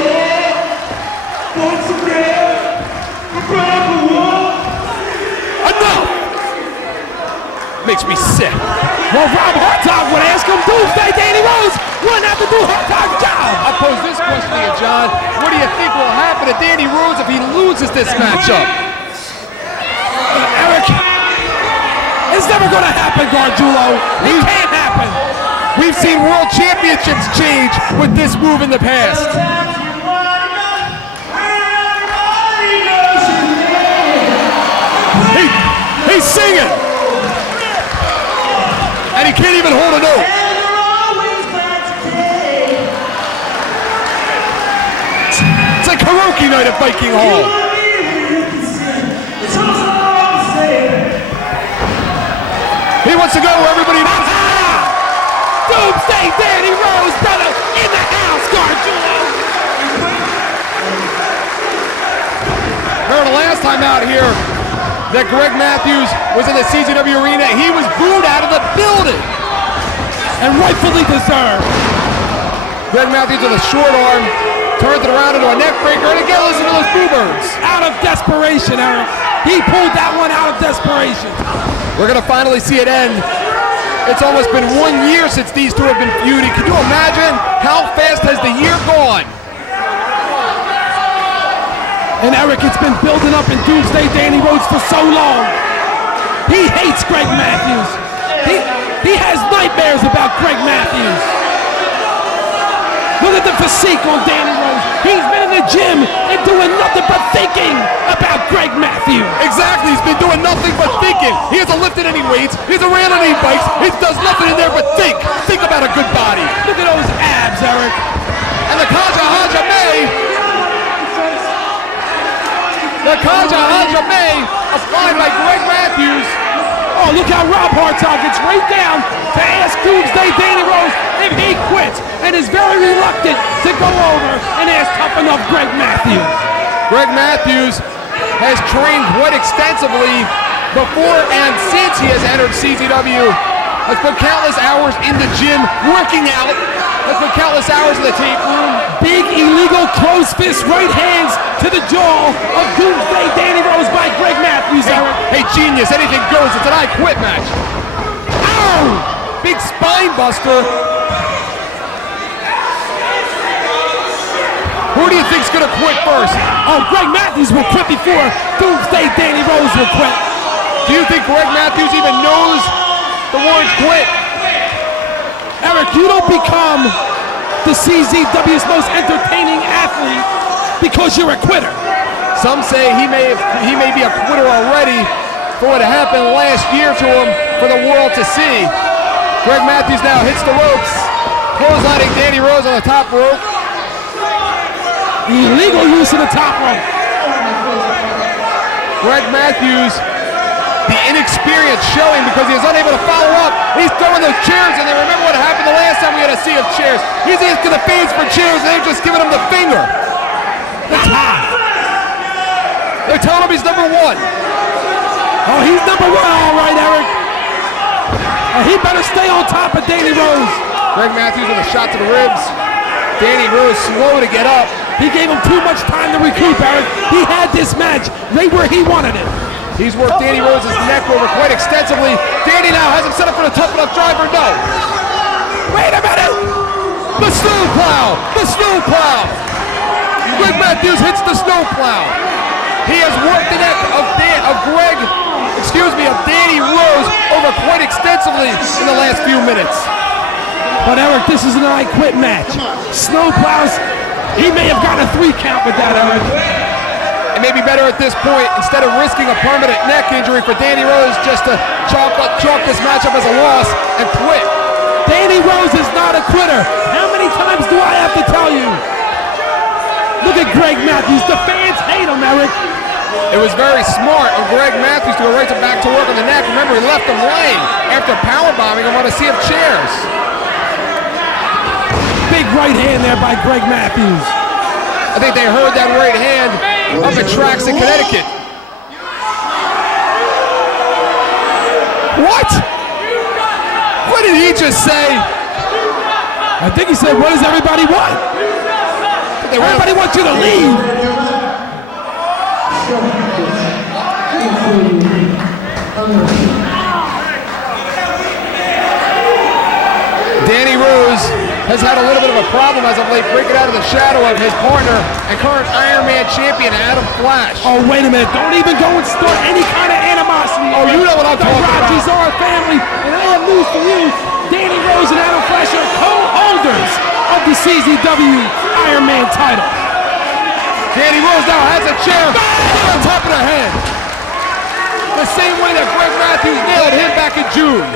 Enough. Makes me sick. Well, Rob Hartog would ask him, Doomsday Danny Rose wouldn't have to do Hartog's job. I'll pose this question to you, John. What do you think will happen to Danny Rose if he loses this matchup? Eric, it's never going to happen, Gargiulo. It can't happen. We've seen world championships change with this move in the past. He's singing. And he can't even hold a note. It's like karaoke night at Viking Hall. He wants to go where everybody knows. Doomsday Danny Rose, brother, in the house, Gargiulo. Remember the last time out here that Greg Matthews was in the CZW arena, he was booed out of the building. And rightfully deserved. Greg Matthews with a short arm, turns it around into a neck breaker, and again, listen to those boo birds. Out of desperation, Eric. He pulled that one out of desperation. We're gonna finally see it end. It's almost been 1 year since these two have been feuding. Can you imagine how fast has the year gone? And Eric, it's been building up in Doomsday Danny Rose for so long. He hates Greg Matthews. He has nightmares about Greg Matthews. Look at the physique on Danny Rose. He's been in the gym and doing nothing but thinking about Greg Matthews. Exactly, he's been doing nothing but thinking. He hasn't lifted any weights, he hasn't ran any bikes, he does nothing in there but think. Think about a good body. Look at those abs, Eric. And the Kaja Hajime. The Kaja Hajime applied by Greg Matthews. Oh, look how Rob Hartog gets right down to ask Doomsday Danny Rose if he quits, and is very reluctant to go over and ask tough enough Greg Matthews. Greg Matthews has trained quite extensively before and since he has entered CZW. Has put countless hours in the gym working out. Has put countless hours in the tape room. Big illegal close fist right hands to the jaw of Doomsday Danny Rose by Greg Matthews, Eric. Hey, genius, anything goes. It's an I quit match. Ow! Big spine buster. Who do you think's gonna quit first? Oh, Greg Matthews will quit before Doomsday Danny Rose will quit. Do you think Greg Matthews even knows the words quit? Eric, you don't become the CZW's most entertaining athlete because you're a quitter. Some say he may be a quitter already for what happened last year to him for the world to see. Greg Matthews now hits the ropes, clotheslining Danny Rose on the top rope. Illegal use of the top rope. Greg Matthews, the inexperience showing because he is unable to follow up. He's throwing those chairs in there. Remember what happened the last time we had a sea of chairs. He's asking the fans for chairs and they're just giving him the finger. That's high. They're telling him he's number one. Oh, he's number one, all right, Eric. He better stay on top of Danny Rose. Greg Matthews with a shot to the ribs. Danny Rose slow to get up. He gave him too much time to recoup, Eric. He had this match right where he wanted it. He's worked Danny Rose's neck over quite extensively. Danny now has him set up for the tough enough driver. No. Wait a minute. The snowplow. The snowplow. Greg Matthews hits the snowplow. He has worked the neck of Danny Rose over quite extensively in the last few minutes. But Eric, this is an I quit match. Snowplows, he may have gotten a 3 count with that, Eric. It may be better at this point, instead of risking a permanent neck injury for Danny Rose, just to chalk this matchup as a loss and quit. Danny Rose is not a quitter. How many times do I have to tell you? Look at Greg Matthews. The fans hate him, Eric. It was very smart of Greg Matthews to go right back to work on the neck. Remember, he left him laying after powerbombing him on a sea of chairs. Big right hand there by Greg Matthews. I think they heard that right hand up at tracks in Connecticut. What? What did he just say? I think he said, what does everybody want? Everybody wants you to leave. Danny Rose has had a little bit of a problem as of late, breaking out of the shadow of his partner and current Iron Man champion, Adam Flash. Oh, wait a minute. Don't even go and start any kind of animosity. Oh, you know what I'm talking about. The Rockies are a family, and I have news for you. Danny Rose and Adam Flash are co-holders of the CZW Iron Man title. Danny Rose now has a chair on top of the head. The same way that Greg Matthews nailed him back in June.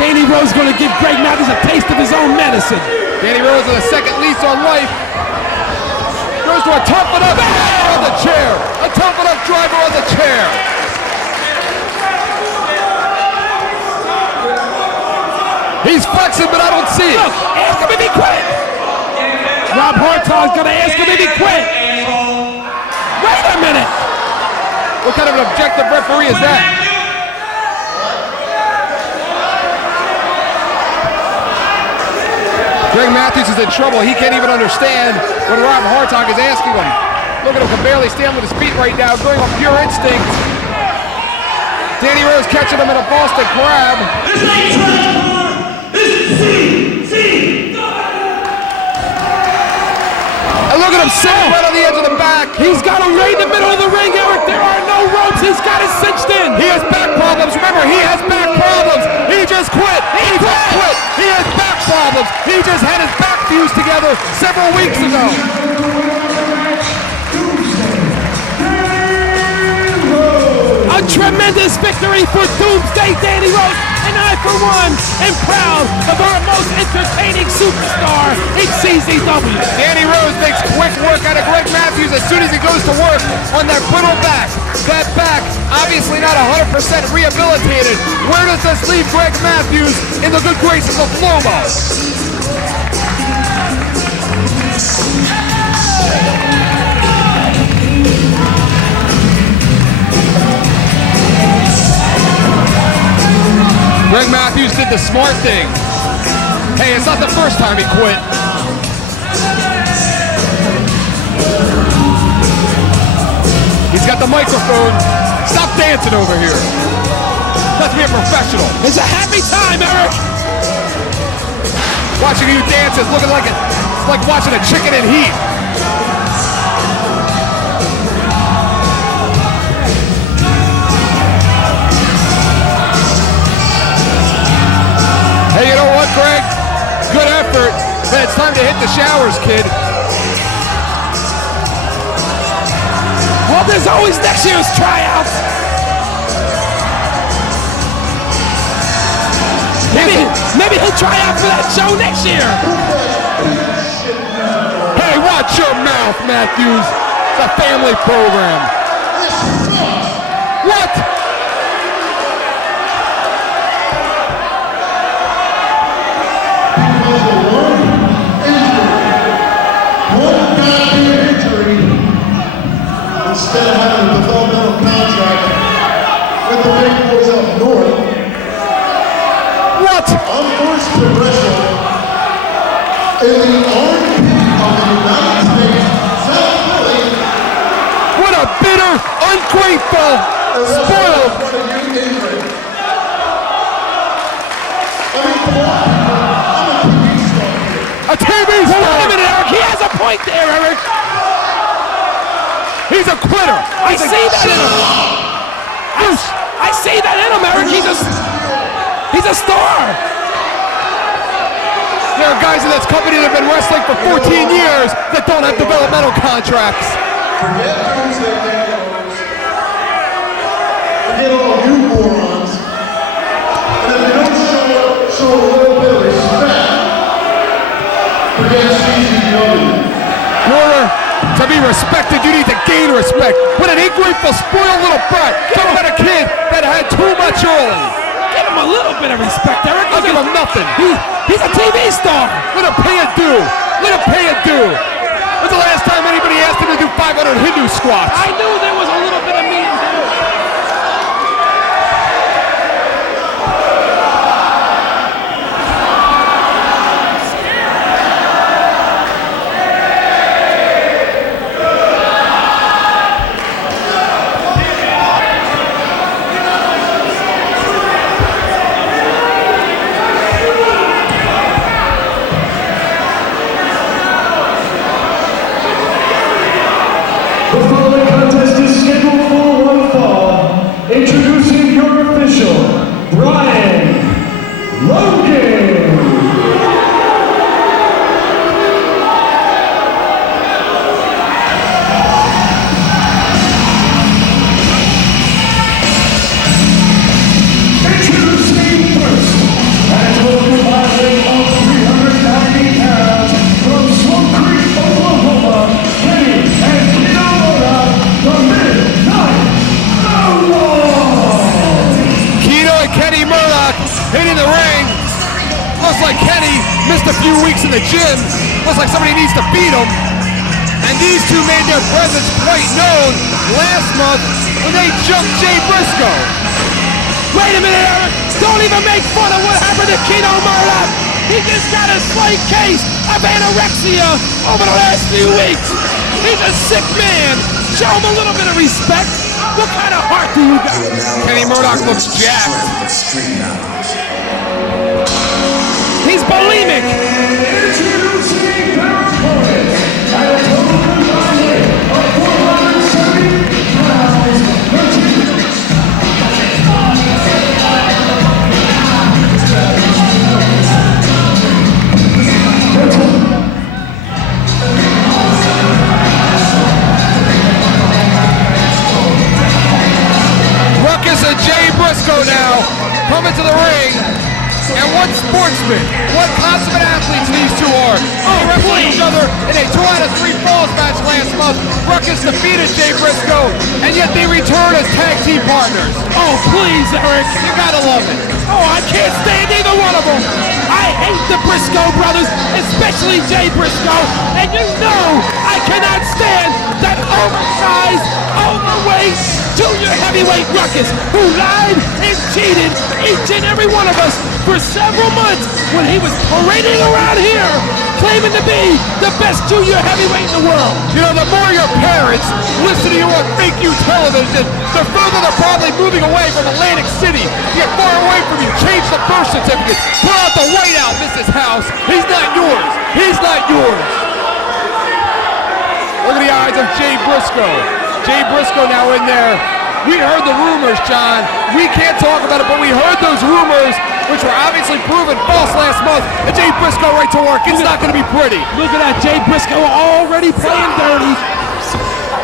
Danny Rose going to give Greg Matthews a taste of his own medicine. Danny Rose with a second lease on life. Goes to a tough enough driver on the chair. A tough enough driver on the chair. He's flexing, but I don't see it. Look, ask him if he quit. Rob Hartog's going to ask him if he quit. Wait a minute. What kind of an objective referee is that? Greg Matthews is in trouble. He can't even understand what Rob Hartog is asking him. Look at him, can barely stand with his feet right now, going on pure instinct. Danny Rose catching him in a Boston Crab. This ain't Trent. This is C. And look at him sitting right on the edge of the back. He's got him right in the middle of the ring, Eric. There are no ropes. He's got it cinched in. He has back problems. Remember, he has back problems. He just quit. He just quit. He has back problems. He just had his back fused together several weeks ago. A tremendous victory for Doomsday Danny Rose, and I, for one, am proud of our most entertaining superstar in CZW. Danny Rose makes quick work out of Greg Matthews as soon as he goes to work on that brittle back. That back, obviously not 100% rehabilitated. Where does this leave Greg Matthews in the good graces of Lobo? Greg Matthews did the smart thing. Hey, it's not the first time he quit. He's got the microphone. Stop dancing over here. Let's be a professional. It's a happy time, Eric. Watching you dance is looking like it's like watching a chicken in heat. Hey, you know what, Greg? Good effort, but it's time to hit the showers, kid. Well, there's always next year's tryouts. Maybe he'll try out for that show next year. Hey, watch your mouth, Matthews. It's a family program. What? One bad injury instead of having a developmental contract with the big boys up north, What? I'm forced to wrestle in the armpit of the United States, South Philly. What a bitter, ungrateful, spoiled. A TV star. Wait a minute, Eric. He has a point there, Eric. He's a quitter. I see that in him. I see that in him, Eric. He's a star. There are guys in this company that have been wrestling for 14 years that don't have developmental contracts. Forget Tuesday takeovers. Forget all you morons. And if you don't show a little bit of respect, forget CZW. Warner, to be respected, you need to gain respect. What an ungrateful, spoiled little brat. Talk about a kid that had too much early. Give him a little bit of respect, Eric. I'll give him nothing. He's a TV star. Let him pay it due. Let him pay it due. When's the last time anybody asked him to do 500 Hindu squats? I knew there was a little bit of meat in there. Introducing your official, Brian Logan. Introducing first, at a total weight of 390 pounds, from Smoke Creek, Oklahoma, Kenny and Kino, the Midnight Outlaws. Kino and Kenny Murdoch hitting the ring. Looks like Kenny missed a few weeks in the gym. Looks like somebody needs to beat him. And these two made their presence quite known last month when they jumped Jay Briscoe. Wait a minute, Eric. Don't even make fun of what happened to Kino Murdoch. He just got a slight case of anorexia over the last few weeks. He's a sick man. Show him a little bit of respect. What kind of heart do you got? Kenny Murdoch looks jacked. He's bulimic. Introducing their opponents, at a total combined weight of 470 pounds, Ruckus and Jay Briscoe now coming to the ring. And what sportsmen, what consummate athletes these two are. They wrestled each other in a 2 out of 3 falls match last month. Ruckus defeated Jay Briscoe, and yet they return as tag team partners. Oh, please, Eric. You gotta love it. Oh, I can't stand either one of them. I hate the Briscoe brothers, especially Jay Briscoe. And you know I cannot stand that oversized, overweight, junior heavyweight Ruckus who lied and cheated each and every one of us for several months when he was parading around here claiming to be the best junior heavyweight in the world. You know, the more your parents listen to you on fake you television, the further they're probably moving away from Atlantic City. Get far away from you. Change the birth certificate. Pull out the white out, Mrs. House. He's not yours. He's not yours. Look at the eyes of Jay Briscoe. Jay Briscoe now in there. We heard the rumors, John. We can't talk about it, but we heard those rumors, which were obviously proven false last month. And Jay Briscoe right to work. It's not going to be pretty. Look at that, Jay Briscoe already playing dirty.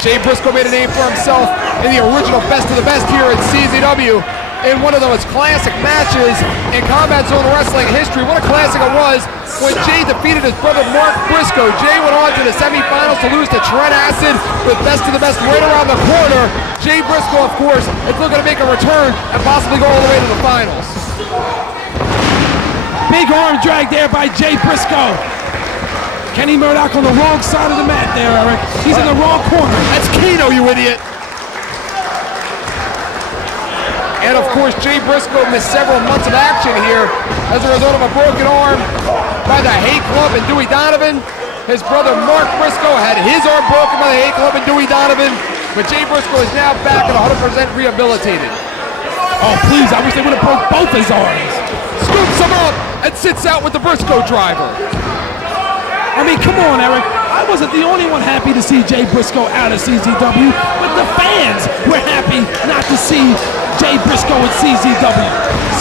Jay Briscoe made a name for himself in the original Best of the Best here at CZW. In one of those classic matches in Combat Zone Wrestling history. What a classic it was when Jay defeated his brother Mark Briscoe. Jay went on to the semifinals to lose to Trent Acid with Best of the Best right around the corner. Jay Briscoe, of course, is looking to make a return and possibly go all the way to the finals. Big arm drag there by Jay Briscoe. Kenny Murdoch on the wrong side of the mat there, Eric. He's in the wrong corner. That's Keno, you idiot. And of course, Jay Briscoe missed several months of action here as a result of a broken arm by the Hate Club and Dewey Donovan. His brother Mark Briscoe had his arm broken by the Hate Club and Dewey Donovan, but Jay Briscoe is now back and 100% rehabilitated. Oh, please, I wish they would have broke both his arms. Scoops him up and sits out with the Briscoe driver. I mean, come on, Eric. I wasn't the only one happy to see Jay Briscoe out of CZW, but the fans were happy not to see Jay Briscoe at CZW.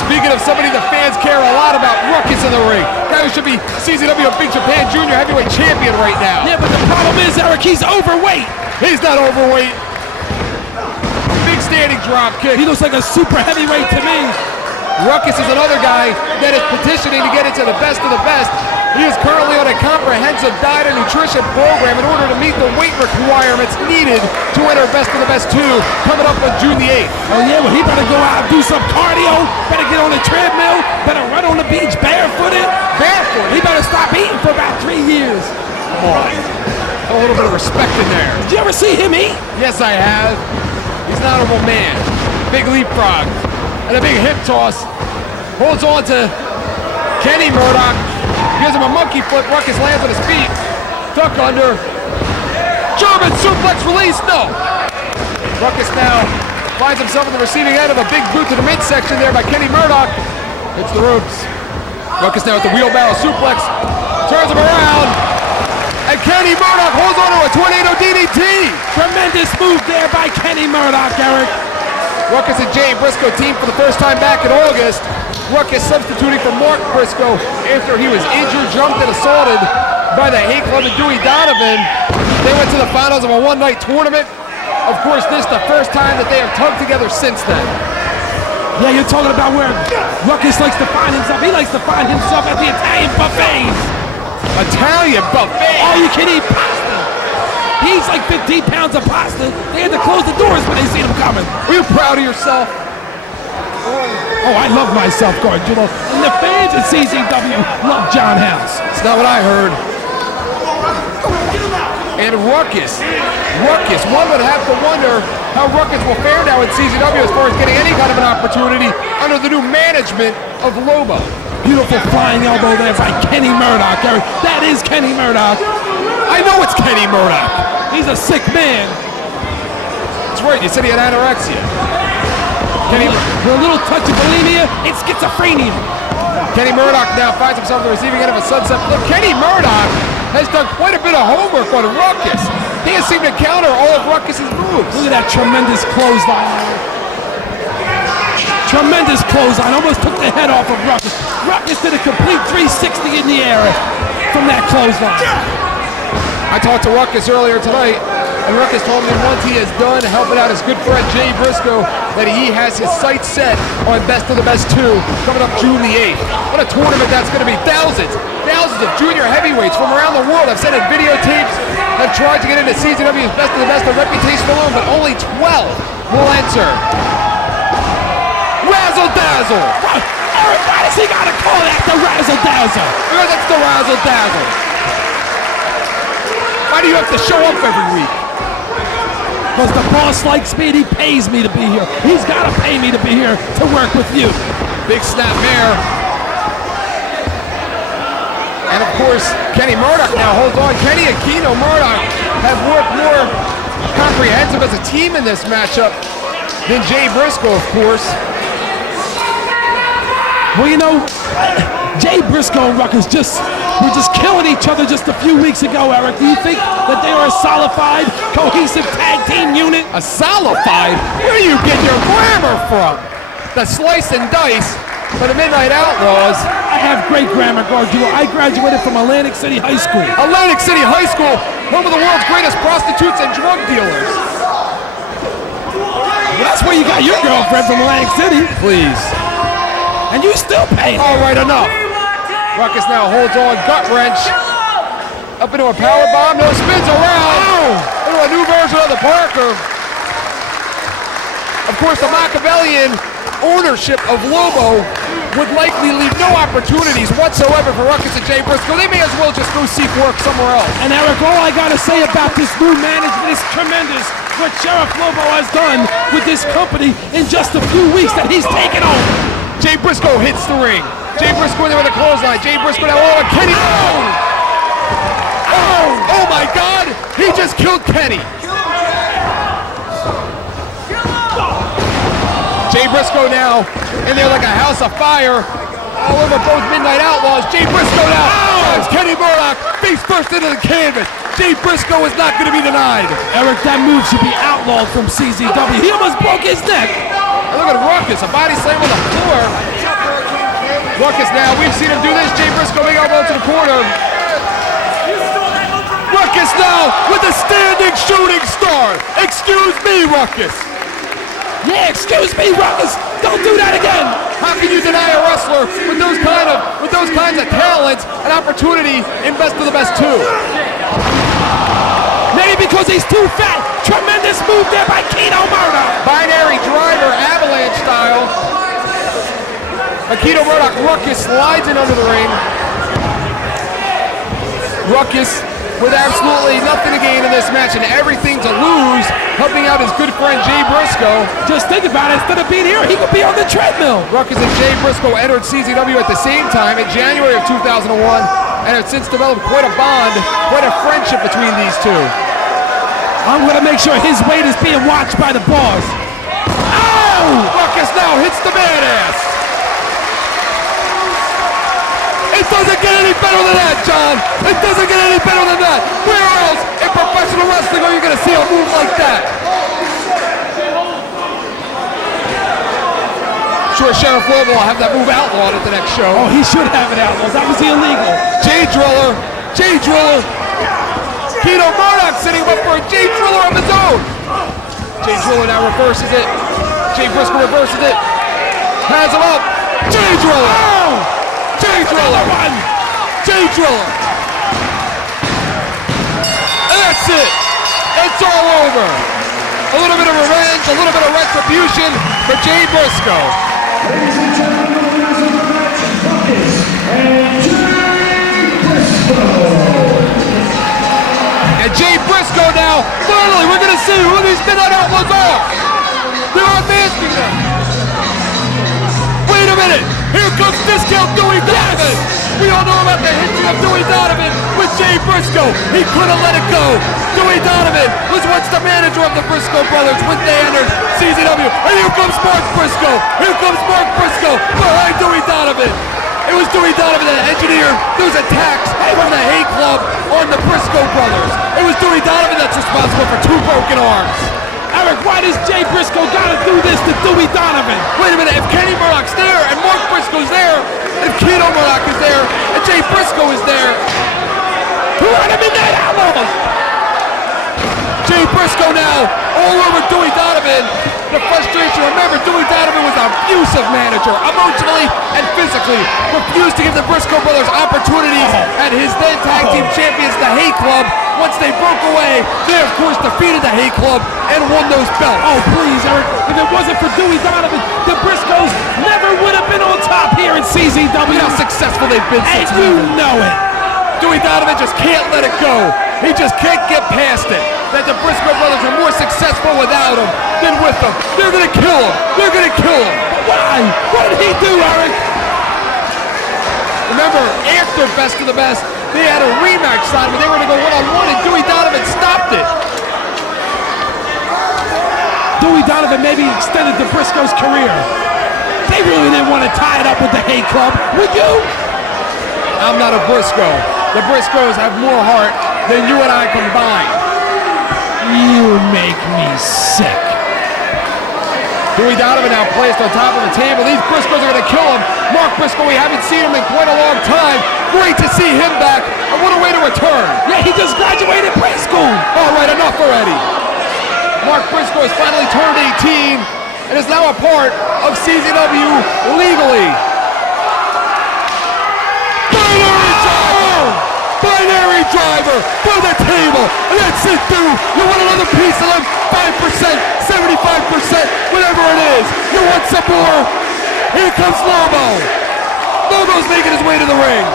Speaking of somebody the fans care a lot about, Ruckus in the ring. Guy who should be CZW Big Japan Junior Heavyweight Champion right now. Yeah, but the problem is, Eric, he's overweight. He's not overweight. Big standing drop kick. He looks like a super heavyweight to me. Ruckus is another guy that is petitioning to get into the best of the best. He is currently on a comprehensive diet and nutrition program in order to meet the weight requirements needed to enter Best of the Best 2 coming up on June the 8th. Oh yeah, well he better go out and do some cardio, better get on the treadmill, better run on the beach barefooted. Barefoot? He better stop eating for about 3 years. Come on. A little bit of respect in there. Did you ever see him eat? Yes, I have. He's an honorable man. Big leapfrog and a big hip toss. Holds on to Kenny Murdoch. Gives him a monkey flip. Ruckus lands on his feet. Duck under. German suplex release. No. Ruckus now finds himself on the receiving end of a big boot to the midsection there by Kenny Murdoch. Hits the ropes. Ruckus now with the wheelbarrow suplex. Turns him around. And Kenny Murdoch holds on to a tornado DDT. Tremendous move there by Kenny Murdoch, Eric. Ruckus and Jay Briscoe team for the first time back in August. Ruckus substituting for Mark Briscoe after he was injured, jumped, and assaulted by the Hate Club and Dewey Donovan. They went to the finals of a one-night tournament. Of course, this is the first time that they have tugged together since then. Yeah, you're talking about where Ruckus likes to find himself. He likes to find himself at the Italian buffets. Italian buffet? All you can eat pasta. He eats like 15 pounds of pasta. They had to close the doors when they seen him coming. Were you proud of yourself? Oh, I love myself, Gargiulo. And the fans at CZW love John House. It's not what I heard. And Ruckus, one would have to wonder how Ruckus will fare now in CZW as far as getting any kind of an opportunity under the new management of Lobo. Beautiful flying elbow there by Kenny Murdoch, Eric. That is Kenny Murdoch. I know it's Kenny Murdoch. He's a sick man. That's right, you said he had anorexia. Kenny, with a little touch of bulimia, it's schizophrenia. Kenny Murdoch now finds himself on the receiving end of a sunset flip. Kenny Murdoch has done quite a bit of homework on Ruckus. He has seemed to counter all of Ruckus's moves. Look at that tremendous clothesline. Tremendous clothesline, almost took the head off of Ruckus. Ruckus did a complete 360 in the air from that clothesline. I talked to Ruckus earlier tonight, and Ruckus told me once he is done helping out his good friend Jay Briscoe, that he has his sights set on Best of the Best 2 coming up June the 8th. What a tournament that's going to be. Thousands of junior heavyweights from around the world have sent in videotapes, have tried to get into CZW's Best of the Best, their reputation alone, but only 12 will enter. Razzle Dazzle! Eric, why does he gotta call that the Razzle Dazzle? Because it's the Razzle Dazzle. Why do you have to show up every week? Because the boss likes me and he pays me to be here. He's got to pay me to be here to work with you. Big snap mare. And of course, Kenny Murdoch now holds on. Kenny and Keno Murdoch have worked more comprehensive as a team in this matchup than Jay Briscoe, of course. Well, you know, Jay Briscoe and Ruckus were just killing each other just a few weeks ago, Eric. Do you think that they are a solidified, cohesive tag team unit? A solidified? Where do you get your grammar from? The slice and dice for the Midnight Outlaws. I have great grammar, Gargiulo. I graduated from Atlantic City High School. Atlantic City High School, home of the world's greatest prostitutes and drug dealers. Well, that's where you got your girlfriend, from Atlantic City. Please. And you still pay. All right, enough. Ruckus now holds on, gut wrench. Up into a power bomb, no, spins around. Into a new version of the Parker. Of course, the Machiavellian ownership of Lobo would likely leave no opportunities whatsoever for Ruckus and Jay Briscoe. They may as well just go seek work somewhere else. And Eric, all I gotta say about this new management is tremendous. What Sheriff Lobo has done with this company in just a few weeks that he's taken over. Jay Briscoe hits the ring. Jay Briscoe in there with a clothesline. Jay Briscoe now, oh, and Kenny. Oh my God! He just killed Kenny. Jay Briscoe now in there like a house of fire. All over both Midnight Outlaws. Jay Briscoe now drives Kenny Murdoch face first into the canvas. Jay Briscoe is not going to be denied. Eric, that move should be outlawed from CZW. He almost broke his neck. And look at Ruckus, a body slam on the floor. Ruckus now, we've seen him do this. Jay Briscoe, big elbow to the corner. Ruckus now with a standing shooting star. Excuse me, Ruckus. Yeah, excuse me, Ruckus. Don't do that again. How can you deny a wrestler with those kinds of talents an opportunity in Best of the Best 2? Maybe because he's too fat. Tremendous move there by Keto Murdoch. Binary driver, avalanche style. Keto Murdoch, Ruckus slides in under the ring. Ruckus with absolutely nothing to gain in this match and everything to lose, helping out his good friend Jay Briscoe. Just think about it, instead of being here, he could be on the treadmill. Ruckus and Jay Briscoe entered CZW at the same time in January of 2001 and have since developed quite a bond, quite a friendship between these two. I'm gonna make sure his weight is being watched by the boss. Oh! Ruckus now hits the badass. It doesn't get any better than that, John. It doesn't get any better than that. Where else in professional wrestling are you going to see a move like that? Sure, Sheriff Lobo will have that move outlawed at the next show. Oh, he should have it outlawed. That was illegal. Jay Driller. Keto Murdoch setting him up for a Jay Driller of his own. Jay Driller now reverses it. Jay Briscoe reverses it. Has him up. Jay Driller. Oh! Jay Driller! Jay Driller! And that's it! It's all over! A little bit of revenge, a little bit of retribution for Jay Briscoe. Ladies and gentlemen, the winners of the match, Ruckus and Jay Briscoe. And Jay Briscoe now, finally, we're going to see who these Midnight Outlaws are. They're unmasking them. Wait a minute! Here comes Discount Dewey Donovan! Yes. We all know about the history of Dewey Donovan with Jay Briscoe. He couldn't let it go. Dewey Donovan was once the manager of the Briscoe brothers when they entered CZW. And here comes Mark Briscoe! Here comes Mark Briscoe behind Dewey Donovan! It was Dewey Donovan that engineered those attacks from the Hate Club on the Briscoe brothers. It was Dewey Donovan that's responsible for 2 broken arms. Eric, why does Jay Briscoe gotta do this to Dewey Donovan? Wait a minute, if Kenny Murdoch's there and Mark Briscoe's there, if Keto Murdoch is there and Jay Briscoe is there, who are the Midnight Outlaws? Jay Briscoe now all over Dewey Donovan. The frustration, remember, Dewey Donovan was an abusive manager, emotionally and physically. Refused to give the Briscoe brothers opportunities at his then tag team champions, the Hate Club. Once they broke away, they of course defeated the Hate Club and won those belts. Oh please, Eric, if it wasn't for Dewey Donovan, the Briscoes never would have been on top here in CZW. Look how successful they've been since you know it. Dewey Donovan just can't let it go. He just can't get past it. That the Briscoe brothers are more successful without him than with him. They're gonna kill him. They're gonna kill him. Why? What did he do, Eric? Remember, after Best of the Best, they had a rematch signed, but they were gonna go one-on-one, and Dewey Donovan stopped it. Dewey Donovan maybe extended the Briscoes' career. They really didn't want to tie it up with the Hate Club, would you? I'm not a Briscoe. The Briscoes have more heart than you and I combined. You make me sick. Dewey Donovan now placed on top of the table. These Briscoes are going to kill him. Mark Briscoe, we haven't seen him in quite a long time. Great to see him back, and what a way to return. Yeah, he just graduated preschool. All right, enough already. Mark Briscoe has finally turned 18 and is now a part of CZW legally. Binary driver for the table, and that's it, dude. You want another piece of them? 5%, 75%, whatever it is. You want some more? Here comes Lobo. Lobo's making his way to the ring.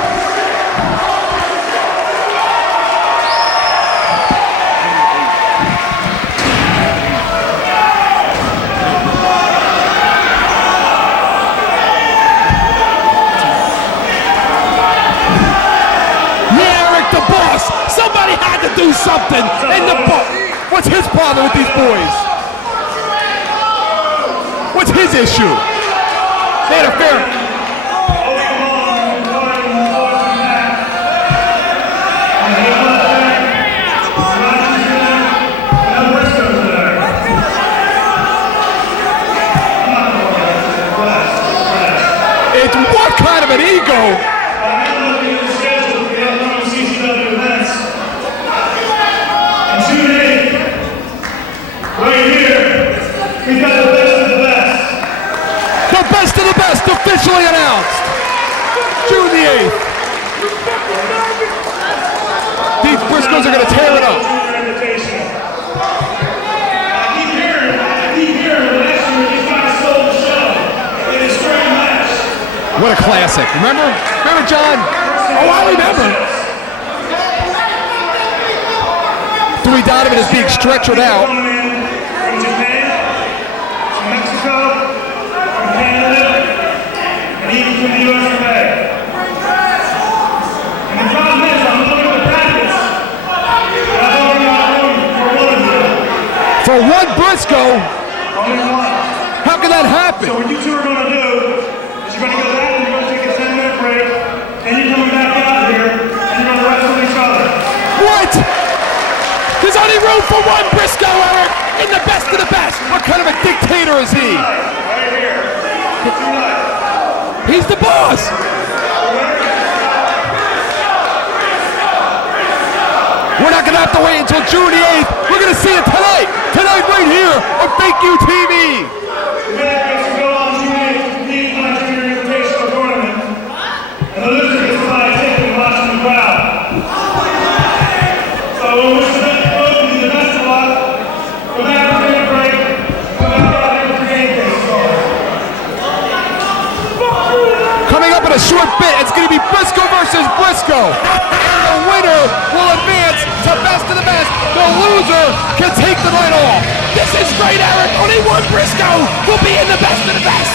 The boss. Somebody had to do something. And the boss. What's his problem with these boys? What's his issue? They had a fair. It's what kind of an ego? Best of the best officially announced. June the 8th. These Briscoes are going to tear it up. What a classic. Remember? Remember, John? Oh, I remember. Dewey Donovan is being stretchered out. From Japan, from Mexico, Canada, and even from the US of A. And the problem is, I'm looking at the practice, but I've only got room for one of you. For one Briscoe? Only one. How can that happen? So what you two are going to do is you're going to go back and you're going to take a 10-minute break, and you're coming back out here, and you're going to wrestle each other. What? There's only room for one Briscoe, Eric, in the best of the best. What kind of a dictator is he? Right here. He's the boss. We're not going to have to wait until June the 8th. We're going to see it tonight. Tonight right here on Thank You TV. The winner gets to go on June 8th to compete in the Junior Invitational Tournament. And the loser gets to buy a ticket and watch in the crowd. So we'll wish the best of luck. Go back for a break. Come back out here for game day. Coming up in a short bit, it's going to be Briscoe versus Briscoe. And the winner will advance to best of the best. The loser can take the night off. This is great, Eric. Only one Briscoe will be in the best of the best.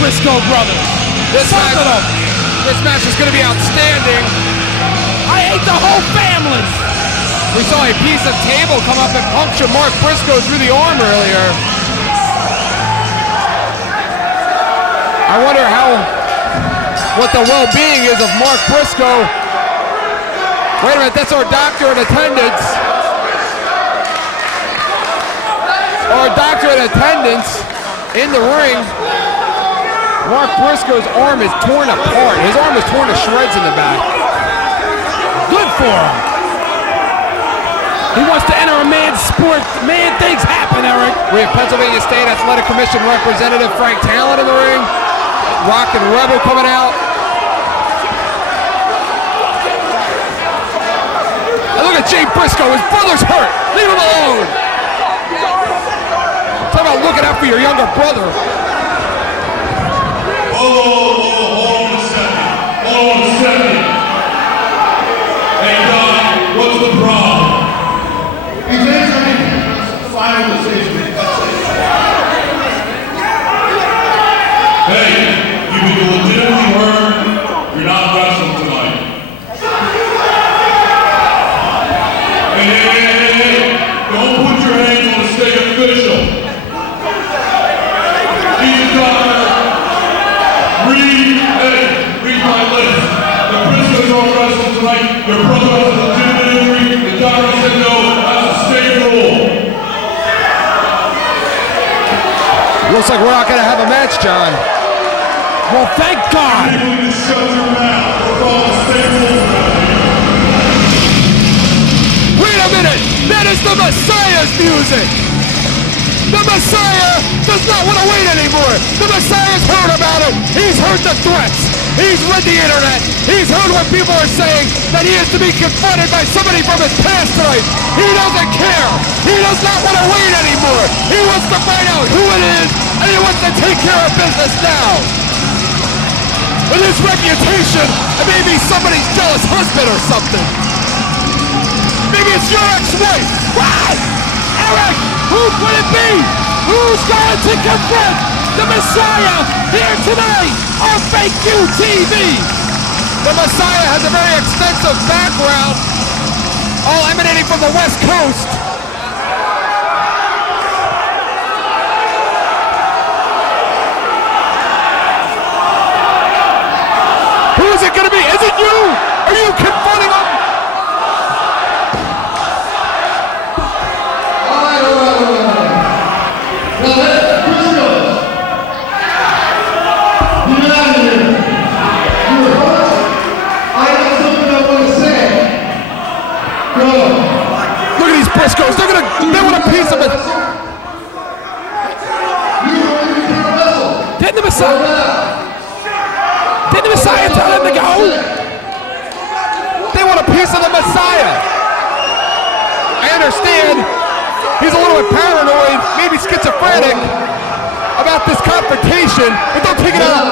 Briscoe brothers. This match is going to be outstanding. I hate the whole family. We saw a piece of table come up and puncture Mark Briscoe through the arm earlier. I wonder what the well-being is of Mark Briscoe. Wait a minute, that's our doctor in attendance. Our doctor in attendance in the ring. Mark Briscoe's arm is torn apart. His arm is torn to shreds in the back. Good for him. He wants to enter a man's sport. Man, things happen, Eric. We have Pennsylvania State Athletic Commission Representative Frank Talent in the ring. Rock and Rebel coming out. Look at Jay Briscoe. His brother's hurt. Leave him alone. Talk about looking out for your younger brother. Hold on a second. Hey, Don, what's the problem? He's answering finalization. Hey, you've been legitimately hurt. You're not wrestling tonight. Hey. Don't put your hands on the state official. He's doctor. Read my list. The Briscoes aren't wrestling tonight. Your brother has a legitimate injury. The doctor said no. That's a state rule. Looks like we're not going to have a match, John. Well, thank God. People need to shut your mouth. We're all the state rules. Wait a minute! That is the Messiah's music! The Messiah does not want to wait anymore! The Messiah's heard about it! He's heard the threats! He's read the internet! He's heard what people are saying that he is to be confronted by somebody from his past tonight! He doesn't care! He does not want to wait anymore! He wants to find out who it is, and he wants to take care of business now! With his reputation, and maybe somebody's jealous husband or something! Maybe it's your ex-wife! What? Eric, who could it be? Who's going to confront the Messiah here tonight on Fake U TV? The Messiah has a very extensive background, all emanating from the West Coast. Who is it going to be? Is it you? Are you confronting him? Briscoes, they want a piece of it. Didn't the Messiah tell him to go? They want a piece of the Messiah. I understand he's a little bit paranoid, maybe schizophrenic about this confrontation, but don't take it out.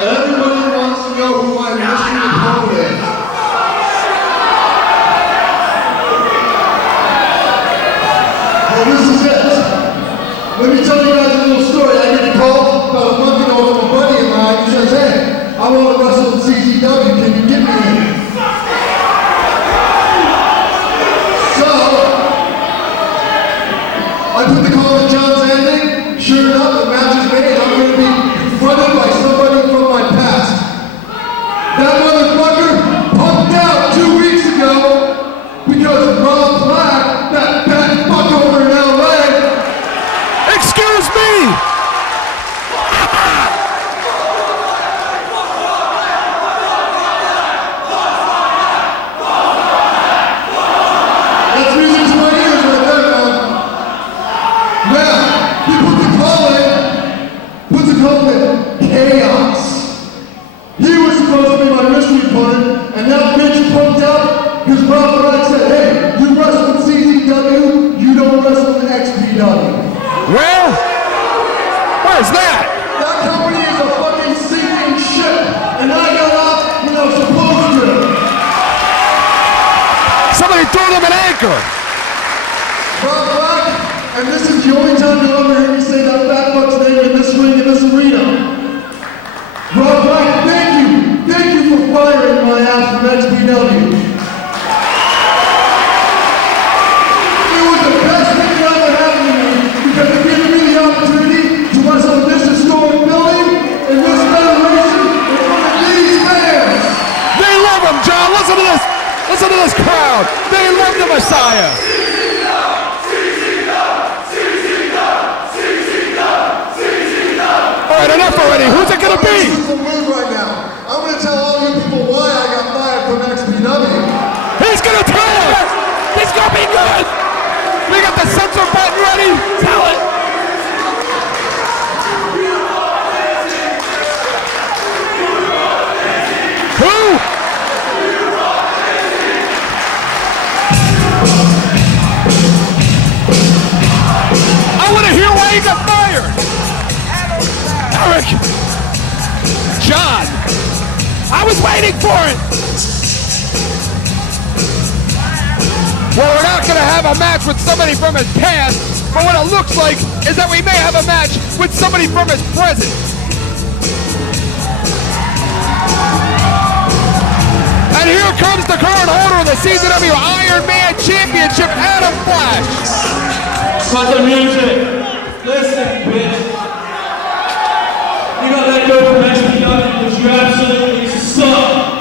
Everybody wants to know who my mystery opponent is. This is it. Let me tell you guys a little story. I get a call about a month ago from a buddy of mine who says, hey, I want to wrestle in CZW. Can you get me in? So, I put the call to John's ending. Sure enough, the match is made. I'm going to be confronted by somebody from my past. That motherfucker pumped out 2 weeks ago because Rob Black, that fat fuck over in LA. Excuse me! That's music to my ears right there, man. Now, he puts a call in chaos. He was supposed to be my mystery opponent, and that bitch pumped out because Rob Black said, hey, you wrestle in CZW, you don't wrestle in XPW. Well, where's that? That company is a fucking sinking ship, and I got off when I was supposed to. Somebody threw them an anchor. Rob Black, and this is the only time you'll ever hear me say that fat fuck's name in this ring, in this arena. Rob Black, thank you. Thank you for firing my ass from XPW. It was the best thing that ever happened to me because it gave me the opportunity to wrestle in this historic building, in this federation, in front of these fans. They love him, John. Listen to this. Listen to this crowd. They love the Messiah. All right, enough already. Who's it going to be? This is the move right now. I'm going to tell all you people why I got fired from XPW. He's going to tell us. He's going to be good. We got the censor button ready. Tell it. Who? John, I was waiting for it. Well, we're not going to have a match with somebody from his past, but what it looks like is that we may have a match with somebody from his present. And here comes the current holder of the CZW Iron Man Championship, Adam Flash. Cut the music. Listen, bitch. You got that go from SPW because you absolutely suck.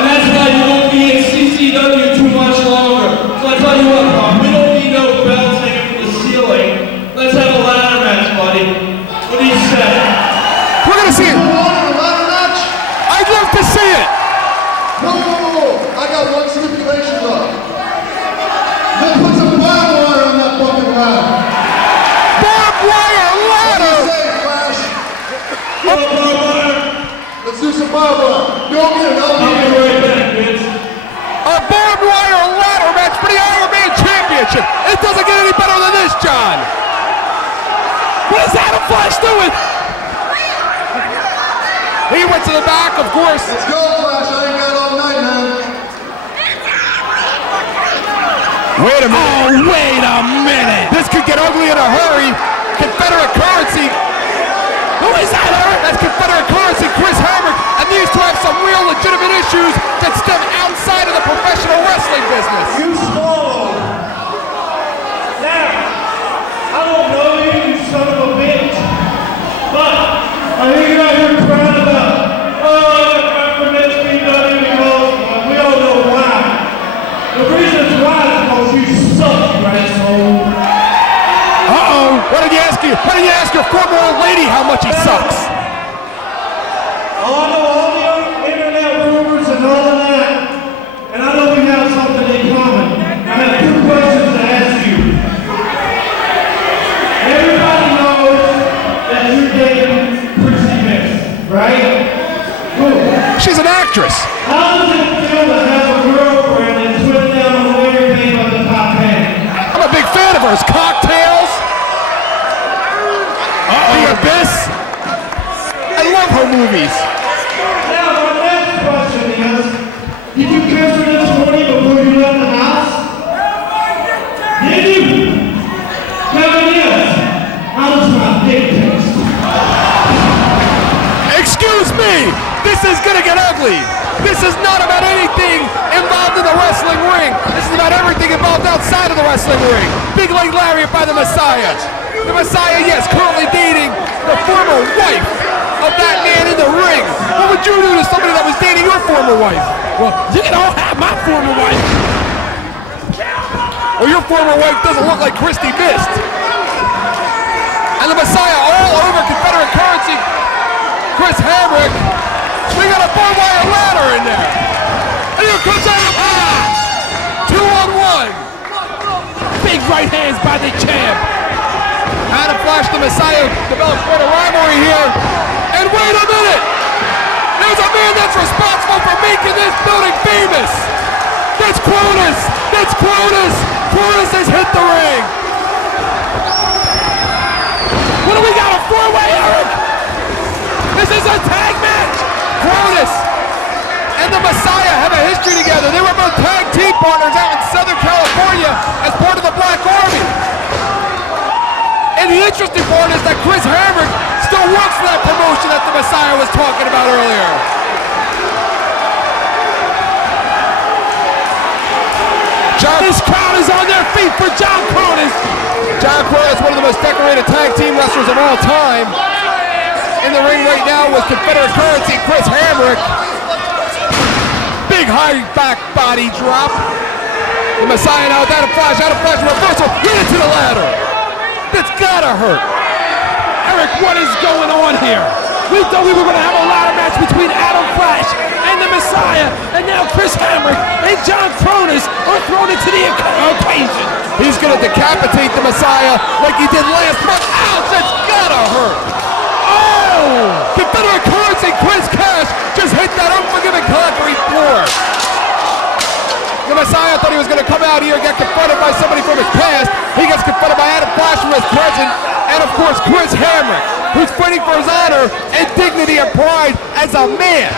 And that's why you won't be in CCW too much longer. So I tell you what, Bob, we don't need no belts hanging from the ceiling. Let's have a ladder match, buddy. What do you say? We're going to see it. I'd love to see it. No. I got one stipulation though. Let's put some barbed wire on that fucking ladder. Barbed wire ladder. What do you say, Flash? Barbed wire. Let's do some barbed wire. Go get it. I'll I'll be right back, bitch. A barbed wire ladder match for the Iron Man Championship. It doesn't get any better than this, John. What is Adam Flash doing? He went to the back, of course. Let's go, Flash. I ain't got all night, man. Wait a minute. Oh, wait a minute. This could get ugly in a hurry. Confederate currency. Who is that, Eric? That's Confederate currency, Chris Hamrick. And these two have some real legitimate issues that stem outside of the professional wrestling business. You swallowed. Now, I don't know you, you son of a bitch. But I hear you out here crying about, I'm from SPW because we all know why. The reason it's why is because you suck, you asshole. Uh-oh. Why did you ask your former old lady how much he sucks? Oh, I know all the internet rumors and all of that. And I know we have something in common. I have two questions to ask you. Everybody knows that you're dating Chrissy Miss, right? Cool. She's an actress. How does it feel to have a girlfriend and twist down on everything but the top hand? I'm a big fan of hers. Cocktails. The Abyss. I love her movies. Now, my next question is, did you kiss her this morning before you left the house? Did you? Tell me yes. How does my dick taste? Excuse me. This is gonna get ugly. This is not about anything involved in the wrestling ring. This is about everything involved outside of the wrestling ring. Big leg lariat by the Messiah. The Messiah, yes, currently dating the former wife of that man in the ring. What would you do to somebody that was dating your former wife? Well, you can all have my former wife. Well, your former wife doesn't look like Christy Mist. And the Messiah all over Confederate currency. Chris Hamrick. We got a barbed wire ladder in there. And here comes Adam Flash. 2-on-1. Big right hands by the champ. Adam Flash, the Messiah, developed quite a rivalry here. And wait a minute! There's a man that's responsible for making this building famous! That's Kronus! That's Kronus! Kronus has hit the ring! What do we got, a four-way, Eric? This is a tag match! Kronus and the Messiah have a history together. They were both tag team partners out in Southern California as part of the Black Army. And the interesting part is that Chris Hamrick still works for that promotion that the Messiah was talking about earlier. This crowd is on their feet for John Kronus. John Kronus, one of the most decorated tag team wrestlers of all time. In the ring right now with Confederate currency, Chris Hamrick. Big high back body drop. The Messiah now with Adam Flash reversal, get into the ladder. That's gotta hurt. Eric, what is going on here? We thought we were going to have a ladder match between Adam Flash and the Messiah, and now Chris Hamrick and John Kronus are thrown into the occasion. He's going to decapitate the Messiah like he did last month. Ouch, that's gotta hurt. Oh! Confederate currency, Chris Cash just hit that unforgiving concrete floor. The Messiah thought he was going to come out here and get confronted by somebody from his past. He gets confronted by Adam Flash from his present. And of course, Chris Hamrick, who's fighting for his honor and dignity and pride as a man.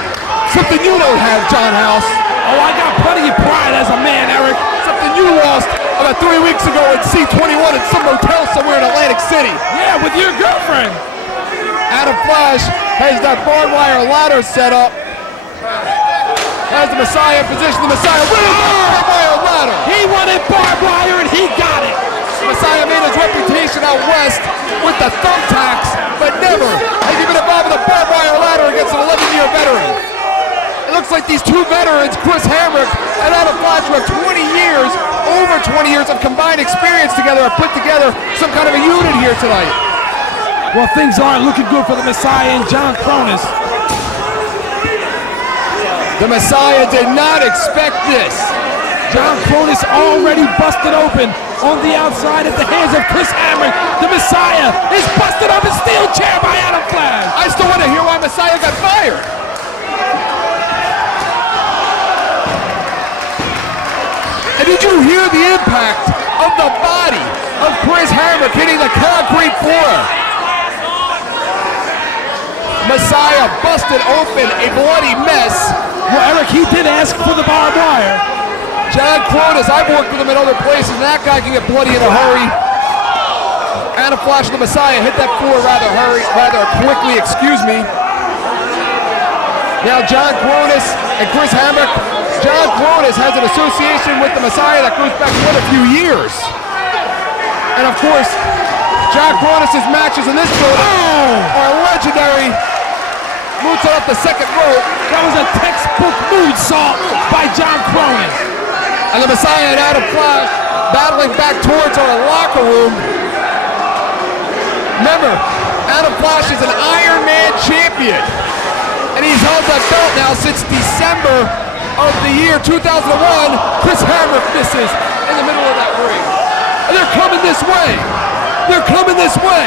Something you don't have, John House. Oh, I got plenty of pride as a man, Eric. Something you lost about 3 weeks ago at C21 at some motel somewhere in Atlantic City. Yeah, with your girlfriend. Adam Flash has that barbed wire ladder set up. Has the Messiah in position. The Messiah with the barbed wire ladder. He wanted barbed wire and he got it. The Messiah made his reputation out west with the thumbtacks, but never has he been involved with a barbed wire ladder against an 11-year veteran. It looks like these two veterans, Chris Hamrick and Adam Flash, who have 20 years, over 20 years of combined experience together, have put together some kind of a unit here tonight. Well, things aren't looking good for the Messiah and John Kronus. The Messiah did not expect this. John Kronus already busted open on the outside at the hands of Chris Hamrick. The Messiah is busted off his steel chair by Adam Flash. I still want to hear why Messiah got fired. And did you hear the impact of the body of Chris Hamrick hitting the concrete floor? Messiah busted open a bloody mess. Well, Eric, he did ask for the barbed wire. John Kronus, I've worked with him in other places, and that guy can get bloody in a hurry. Adam Flash and the Messiah hit that floor rather quickly, excuse me. Now John Kronus and Chris Hamrick. John Kronus has an association with the Messiah that goes back quite a few years. And of course, John Kronus' matches in this building are legendary. Moonsault off the second rope. That was a textbook moonsault by John Kronus. And the Messiah and Adam Flash battling back towards our locker room. Remember, Adam Flash is an Iron Man champion. And he's held that belt now since December of the year 2001. Chris Hamrick misses in the middle of that ring. And they're coming this way. They're coming this way.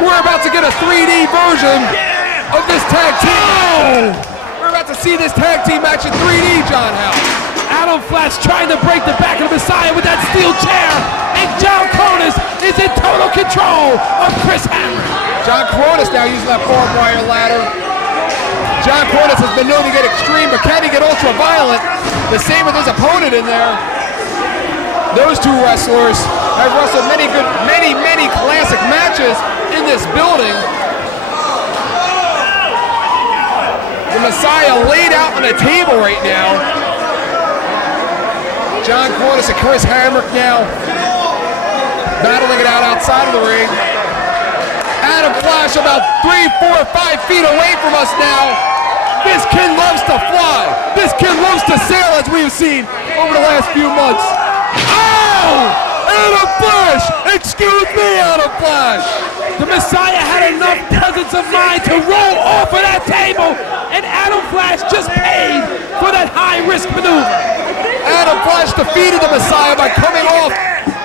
We're about to get a 3D version of this tag team. We're about to see this tag team match in 3D, John House. Adam Flash trying to break the back of the Messiah with that steel chair. And John Kronus is in total control of Chris Hamrick. John Kronus now using that barbed wire ladder. John Kronus has been known to get extreme, but can he get ultra violent? The same with his opponent in there. Those two wrestlers have wrestled many classic matches in this building. The Messiah laid out on a table right now. John Kronus and Chris Hamrick now battling it out outside of the ring. Adam Flash about 3, 4, 5 feet away from us now. This kid loves to fly. This kid loves to sail, as we've seen over the last few months. Oh! Adam Flash! Excuse me, Adam Flash! The Messiah had enough presence of mind to roll off of that table, and Adam Flash just paid for that high-risk maneuver. Adam Flash defeated the Messiah by coming off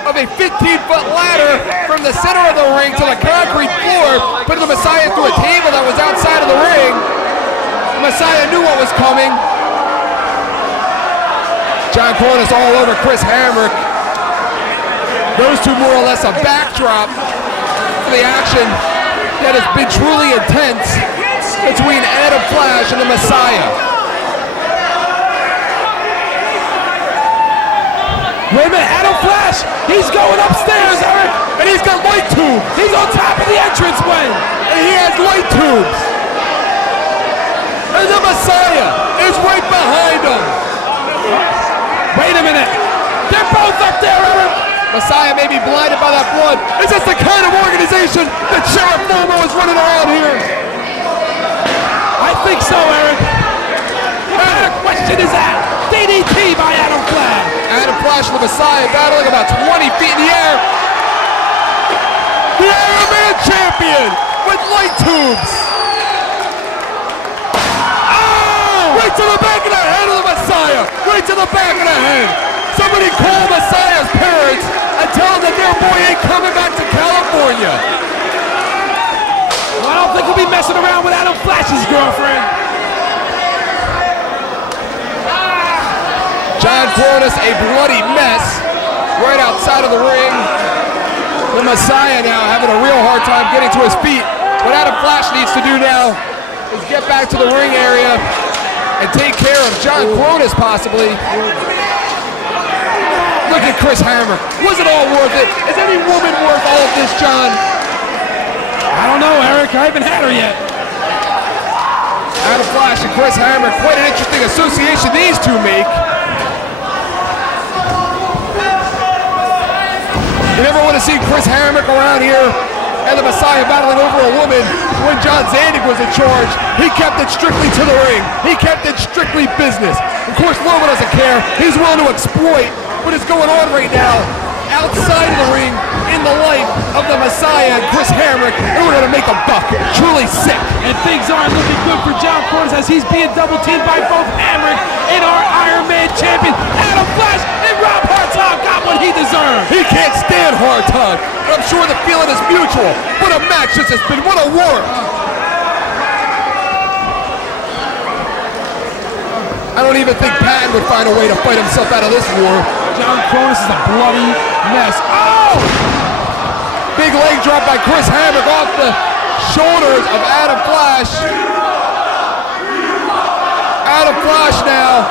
of a 15-foot ladder from the center of the ring to the concrete floor, putting the Messiah through a table that was outside of the ring. The Messiah knew what was coming. John Kronus all over Chris Hamrick. Those two more or less a backdrop for the action that has been truly intense between Adam Flash and the Messiah. Wait a minute, Adam Flash, he's going upstairs, Eric, And he's got light tubes. he's on top of the entranceway. And he has light tubes. And the Messiah is right behind him. Wait a minute, they're both up there, Eric. Messiah may be blinded by that blood. Is this the kind of organization that Sheriff Momo is running around here? I think so, Eric. What kind of question is that? DDT by Adam Flash. Adam Flash and the Messiah battling about 20 feet in the air. The Iron Man champion with light tubes. Oh! Right to the back of the head of the Messiah. Right to the back of the head. Somebody call Messiah's parents and tell them that their boy ain't coming back to California. Well, I don't think we'll be messing around with Adam Flash's girlfriend. John Kronus, a bloody mess. right outside of the ring. The Messiah now having a real hard time getting to his feet. What Adam Flash needs to do now is get back to the ring area and take care of John Kronus possibly. Look at Chris Hamrick. Was it all worth it? Is any woman worth all of this, John? I don't know, Eric. I haven't had her yet. Adam Flash and Chris Hamrick, quite an interesting association these two make. You never want to see Chris Hamrick around here and the Messiah battling over a woman. When John Zandig was in charge, he kept it strictly to the ring. He kept it strictly business. Of course, Lobo doesn't care. He's willing to exploit what is going on right now outside of the ring in the life of the Messiah and Chris Hamrick in order to make a buck. Truly sick. And things aren't looking good for John Kronus as he's being double teamed by both Hamrick and our Iron Man champion, Adam Flash, and Rob Hartog got what he deserved. He can't stand Hartog, but I'm sure the feeling is mutual. What a match this has been. What a war. I don't even think Patton would find a way to fight himself out of this war. John Kronus is a bloody mess. Oh! Big leg drop by Chris Hamrick off the shoulders of Adam Flash. Adam Flash now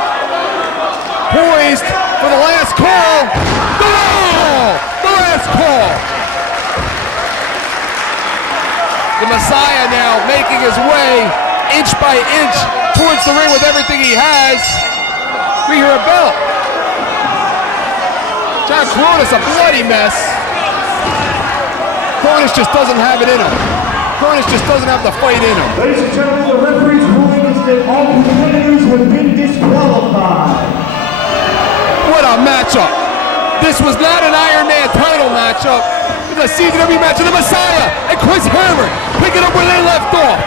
poised for the last call. The last call. The Messiah now making his way inch by inch towards the ring with everything he has. We hear a bell. John Kronus, a bloody mess. Kronus just doesn't have it in him. Kronus just doesn't have the fight in him. Ladies and gentlemen, the referee's ruling is that all competitors have been disqualified. What a matchup. This was not an Iron Man title matchup. It was a CZW match of the Messiah and Chris Hamrick picking up where they left off.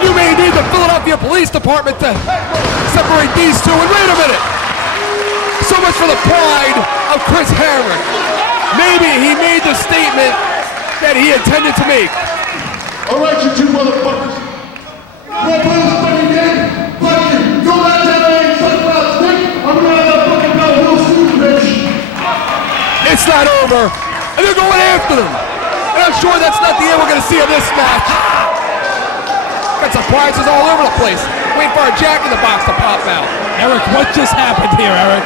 You may need the Philadelphia Police Department to separate these two. And wait a minute. So much for the pride of Chris Hamrick. Maybe he made the statement that he intended to make. All right, you two motherfuckers. Well, play this fucking game. Fuck you. Go back to LA and suck about stick. I'm gonna have that fucking belt real soon, bitch. It's not over. And they're going after them. And I'm sure that's not the end we're gonna see of this match. Got surprises all over the place. Waiting for a Jack in the Box to pop out. Eric, what just happened here, Eric?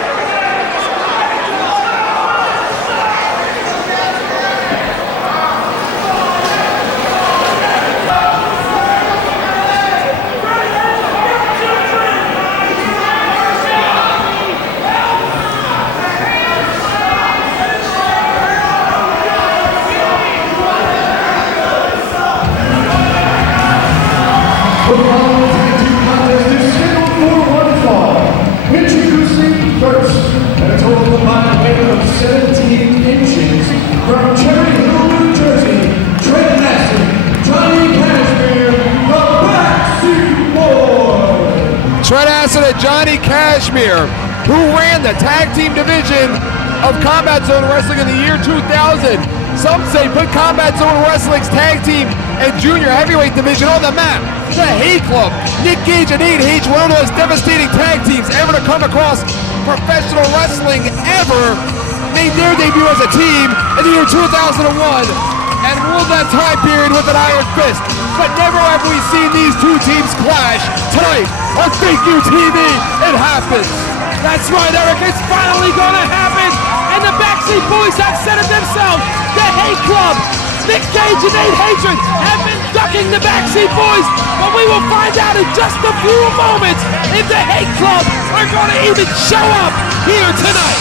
Introducing first, at a total combined weight of 17 inches, from Cherry Hill, New Jersey, Trent Johnny Cashmere, the Backseat Boy. Trent Acid and Johnny Cashmere, who ran the tag team division of Combat Zone Wrestling in the year 2000. Some say put Combat Zone Wrestling's tag team and junior heavyweight division on the map. The Hate Club, Nick Gage and 8H, one of the most devastating tag teams ever to come across professional wrestling ever, made their debut as a team in the year 2001 and ruled that time period with an iron fist. But never have we seen these two teams clash. Tonight on Thank You TV, it happens. That's right, Eric. It's finally gonna happen. And the Backseat Boys have said it themselves. The Hate Club, Nick Gage and 8H have been ducking the Backseat Boys, but we will find out in just a few moments if the Hate Club are going to even show up here tonight.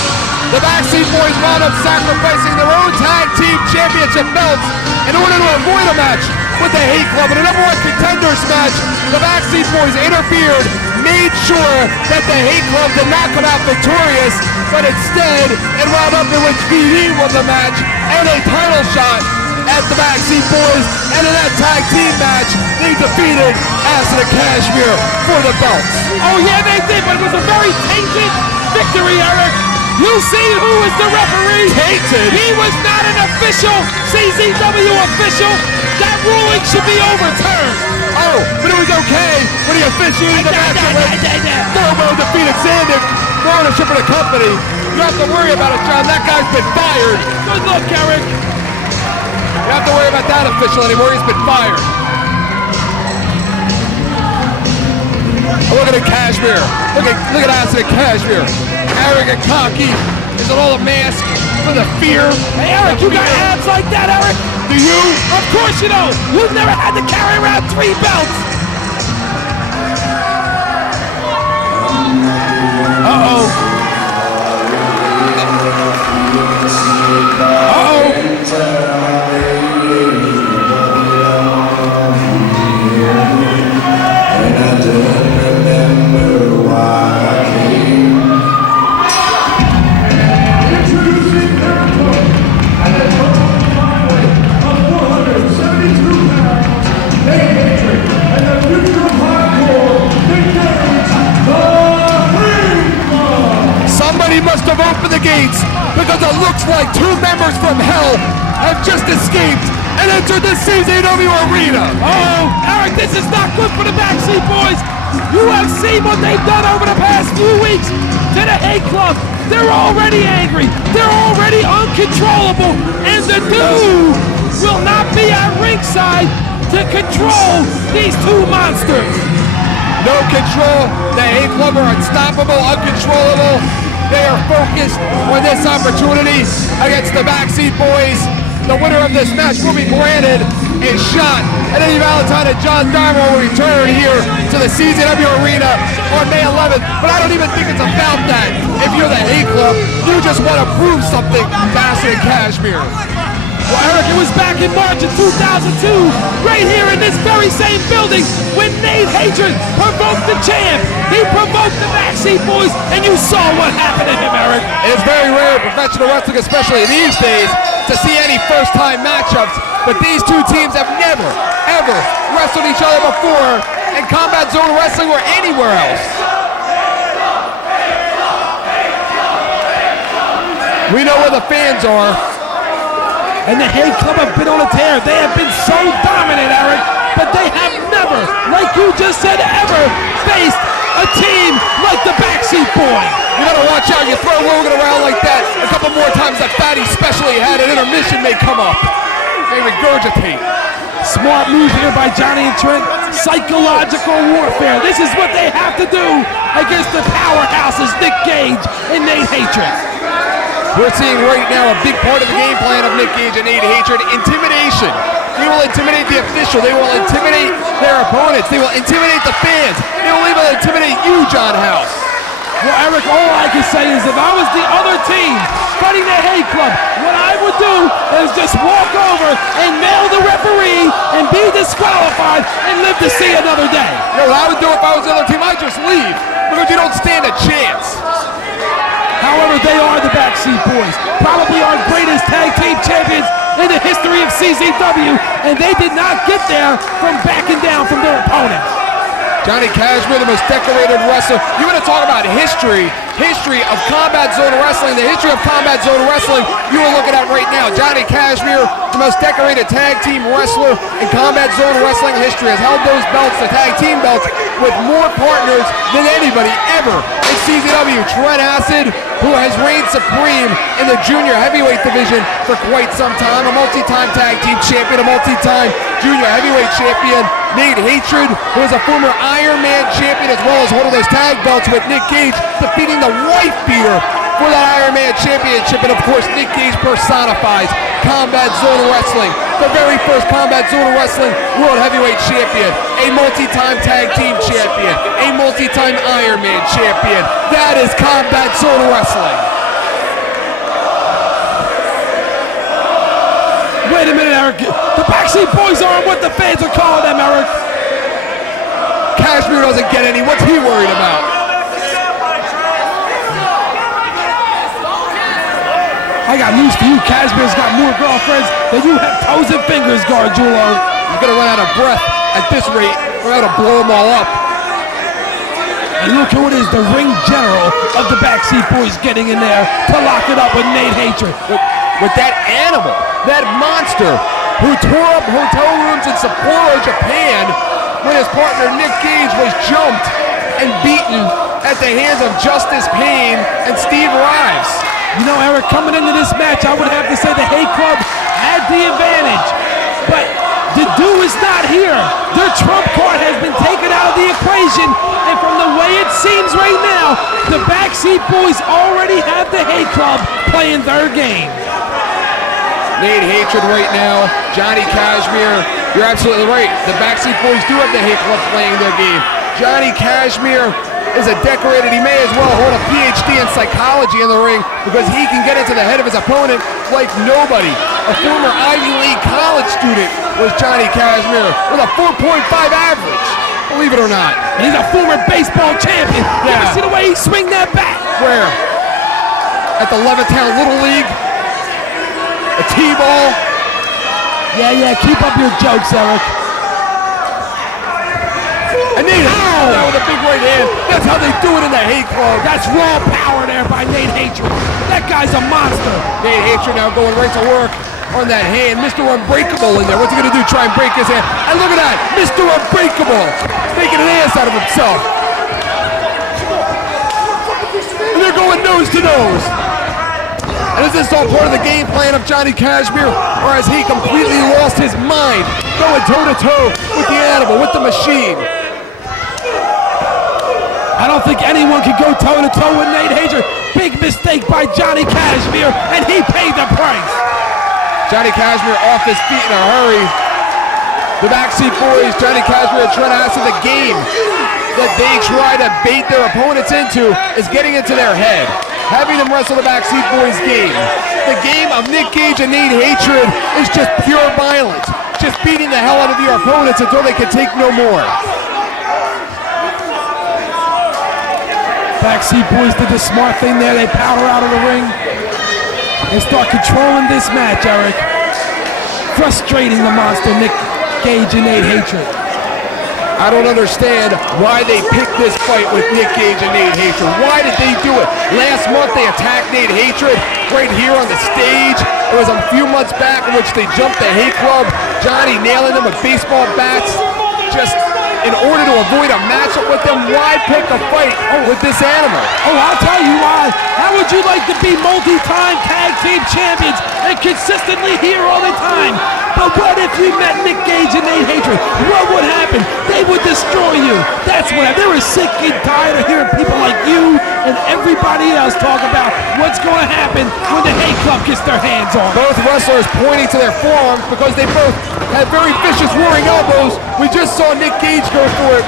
The Backseat Boys wound up sacrificing their own tag team championship belts in order to avoid a match with the Hate Club. In a number one contenders match, the Backseat Boys interfered, made sure that the Hate Club did not come out victorious, but instead it wound up in which VD won the match and a title shot at the Backseat Boys, and in that tag team match, they defeated Acid and Cashmere for the belts. Oh yeah, they did, but it was a very tainted victory, Eric. You see who was the referee? Tainted? He was not an official CZW official. That ruling should be overturned. Oh, but it was okay when he officiated the match. Lobo defeated Zandig for ownership of the company. You don't have to worry about it, John. That guy's been fired. Good luck, Eric. You don't have to worry about that official anymore. He's been fired. Oh, look at Cashmere. Look at Acid and Cashmere. Arrogant, cocky. Is it all a mask for the fear? Hey, Eric, you got abs like that, Eric? Do you? Of course you don't. You've never had to carry around 3 belts. Uh-oh. Somebody must have opened the gates because it looks like 2 members from hell have just escaped and entered the CZW arena. Oh, Eric, this is not good for the Backseat Boys. You have seen what they've done over the past few weeks to the Hate Club. They're already angry. They're already uncontrollable. And the dude will not be at ringside to control these 2 monsters. No control. The Hate Club are unstoppable, uncontrollable. They are focused on this opportunity against the Backseat Boys. The winner of this match will be granted a shot at Eddie Valentine and John Dharma will return here to the CZW Arena on May 11th. But I don't even think it's about that. If you're the Hate Club, you just want to prove something to Acid and Cashmere. Well, Eric, it was back in March of 2002, right here in this very same building, when Nate Hatred provoked the champ. He provoked the Backseat Boys, and you saw what happened to him, Eric. It's very rare in professional wrestling, especially these days, to see any first-time matchups, but these 2 teams have never, ever wrestled each other before in Combat Zone Wrestling or anywhere else. We know where the fans are. And the Hate Club have been on a tear. They have been so dominant, Eric, but they have never, like you just said, ever faced a team like the Backseat Boys. You gotta watch out. You throw Logan around like that a couple more times, that fatty specially had an intermission may come up. They regurgitate. Smart move here by Johnny and Trent. Psychological warfare. This is what they have to do against the powerhouses Nick Gage and Nate Hatred. We're seeing right now a big part of the game plan of Nick Gage and Nate Hatred, intimidation. They will intimidate the official. They will intimidate their opponents. They will intimidate the fans. They will even intimidate you, John House. Well, Eric, all I can say is if I was the other team fighting the Hate Club, what I would do is just walk over and nail the referee and be disqualified and live to see another day. You know what I would do if I was the other team? I'd just leave because you don't stand a chance. However, they are the Backseat Boys, probably our greatest tag team champions in the history of CZW, and they did not get there from backing down from their opponents. Johnny Cashmere, the most decorated wrestler. You want to talk about history of Combat Zone Wrestling, the history of Combat Zone Wrestling you are looking at right now. Johnny Cashmere, the most decorated tag team wrestler in Combat Zone Wrestling history, has held those belts, the tag team belts, with more partners than anybody ever in CZW. Trent Acid, who has reigned supreme in the junior heavyweight division for quite some time, a multi-time tag team champion, a multi-time junior heavyweight champion. Nate Hatred, who is a former Iron Man champion, as well as one of those tag belts with Nick Gage, defeating the wife beater for that Iron Man championship. And of course, Nick Gage personifies Combat Zone Wrestling, the very first Combat Zone Wrestling World Heavyweight Champion, a multi-time tag team champion, a multi-time Iron Man champion. That is Combat Zone Wrestling. Wait a minute, Eric. The Backseat Boys aren't what the fans are calling them, Eric. Cashmere doesn't get any. What's he worried about? I got news for you. Cashmere's got more girlfriends than you have toes and fingers, Gargiulo. You're gonna run out of breath at this rate. We're gonna blow them all up. And look who it is, the ring general of the Backseat Boys getting in there to lock it up with Nate Hatred. With that animal, that monster who tore up hotel rooms in Sapporo, Japan, when his partner Nick Gage was jumped and beaten at the hands of Justice Payne and Steve Rives. You know, Eric, coming into this match, I would have to say the Hate Club had the advantage. But the do is not here. Their trump card has been taken out of the equation. And from the way it seems right now, the Backseat Boys already have the Hate Club playing their game. Nate Hatred right now, Johnny Kashmere, you're absolutely right. The Backseat Boys do have the Hate Club playing their game. Johnny Kashmere is a decorated, he may as well hold a PhD in psychology in the ring because he can get into the head of his opponent like nobody. A former Ivy League college student was Johnny Kashmere with a 4.5 average, believe it or not. He's a former baseball champion. Yeah. You ever see the way he swing that bat? Where? At the Levittown Little League? A T-ball? Yeah, keep up your jokes, Eric. And Nate Hatred with a big right hand. That's how they do it in the Hate Club. That's raw power there by Nate Hatred. That guy's a monster. Nate Hatred now going right to work on that hand. Mr. Unbreakable in there. What's he going to do? Try and break his hand. And look at that. Mr. Unbreakable making an ass out of himself. And they're going nose to nose. And is this all part of the game plan of Johnny Kashmere? Or has he completely lost his mind going toe-to-toe with the animal, with the machine? I don't think anyone can go toe-to-toe with Nate Hatred. Big mistake by Johnny Kashmere, and he paid the price. Johnny Kashmere off his feet in a hurry. The Backseat Boys, Johnny Kashmere and Trent Acid, the game that they try to bait their opponents into is getting into their head. Having them wrestle the Backseat Boys game. The game of Nick Gage and Nate Hatred is just pure violence. Just beating the hell out of your opponents until they can take no more. Backseat Boys did the smart thing there. They powder out of the ring and start controlling this match, Eric. Frustrating the monster, Nick Gage and Nate Hatred. I don't understand why they picked this fight with Nick Gage and Nate Hatred. Why did they do it? Last month they attacked Nate Hatred right here on the stage. It was a few months back in which they jumped the Hate Club. Johnny nailing them with baseball bats. Just in order to avoid a matchup with them, why pick a fight with this animal? Oh, I'll tell you why. How would you like to be multi-time tag team champions and consistently here all the time? But what if you met Nick Gage and Nate Hatred? What would happen? They would destroy you. That's what they were sick and tired of hearing people like you and everybody else talk about what's going to happen when the Hate Club gets their hands on. Both wrestlers pointing to their forearms because they both had very vicious roaring elbows. We just saw Nick Gage go for it.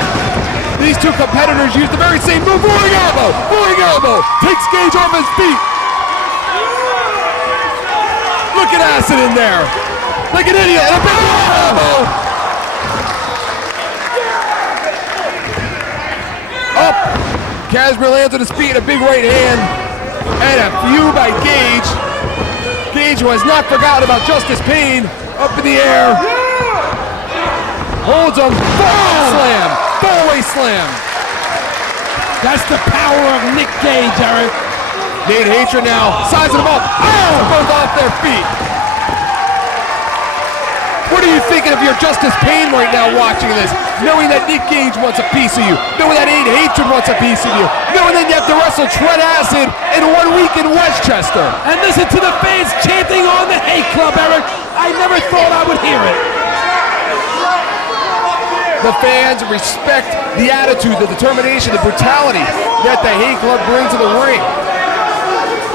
These two competitors used the very same move. Roaring elbow, takes Gage off his feet. Look at Acid in there. Like an idiot, and a big elbow. Up. Kashmere lands on his feet, a big right hand, and a few by Gage. Gage was not forgotten about Justice Payne. Up in the air. Holds him. Slam. Fallaway slam. That's the power of Nick Gage, Eric. Nate Hatred now sizing them up. Oh! Both off their feet. What are you thinking of your Justice Payne right now watching this? Knowing that Nick Gage wants a piece of you. Knowing that Nate Hatred wants a piece of you. Knowing that you have to wrestle Trent Acid in 1 week in Westchester. And listen to the fans chanting on the Hate Club, Eric. I never thought I would hear it. The fans respect the attitude, the determination, the brutality that the Hate Club brings to the ring.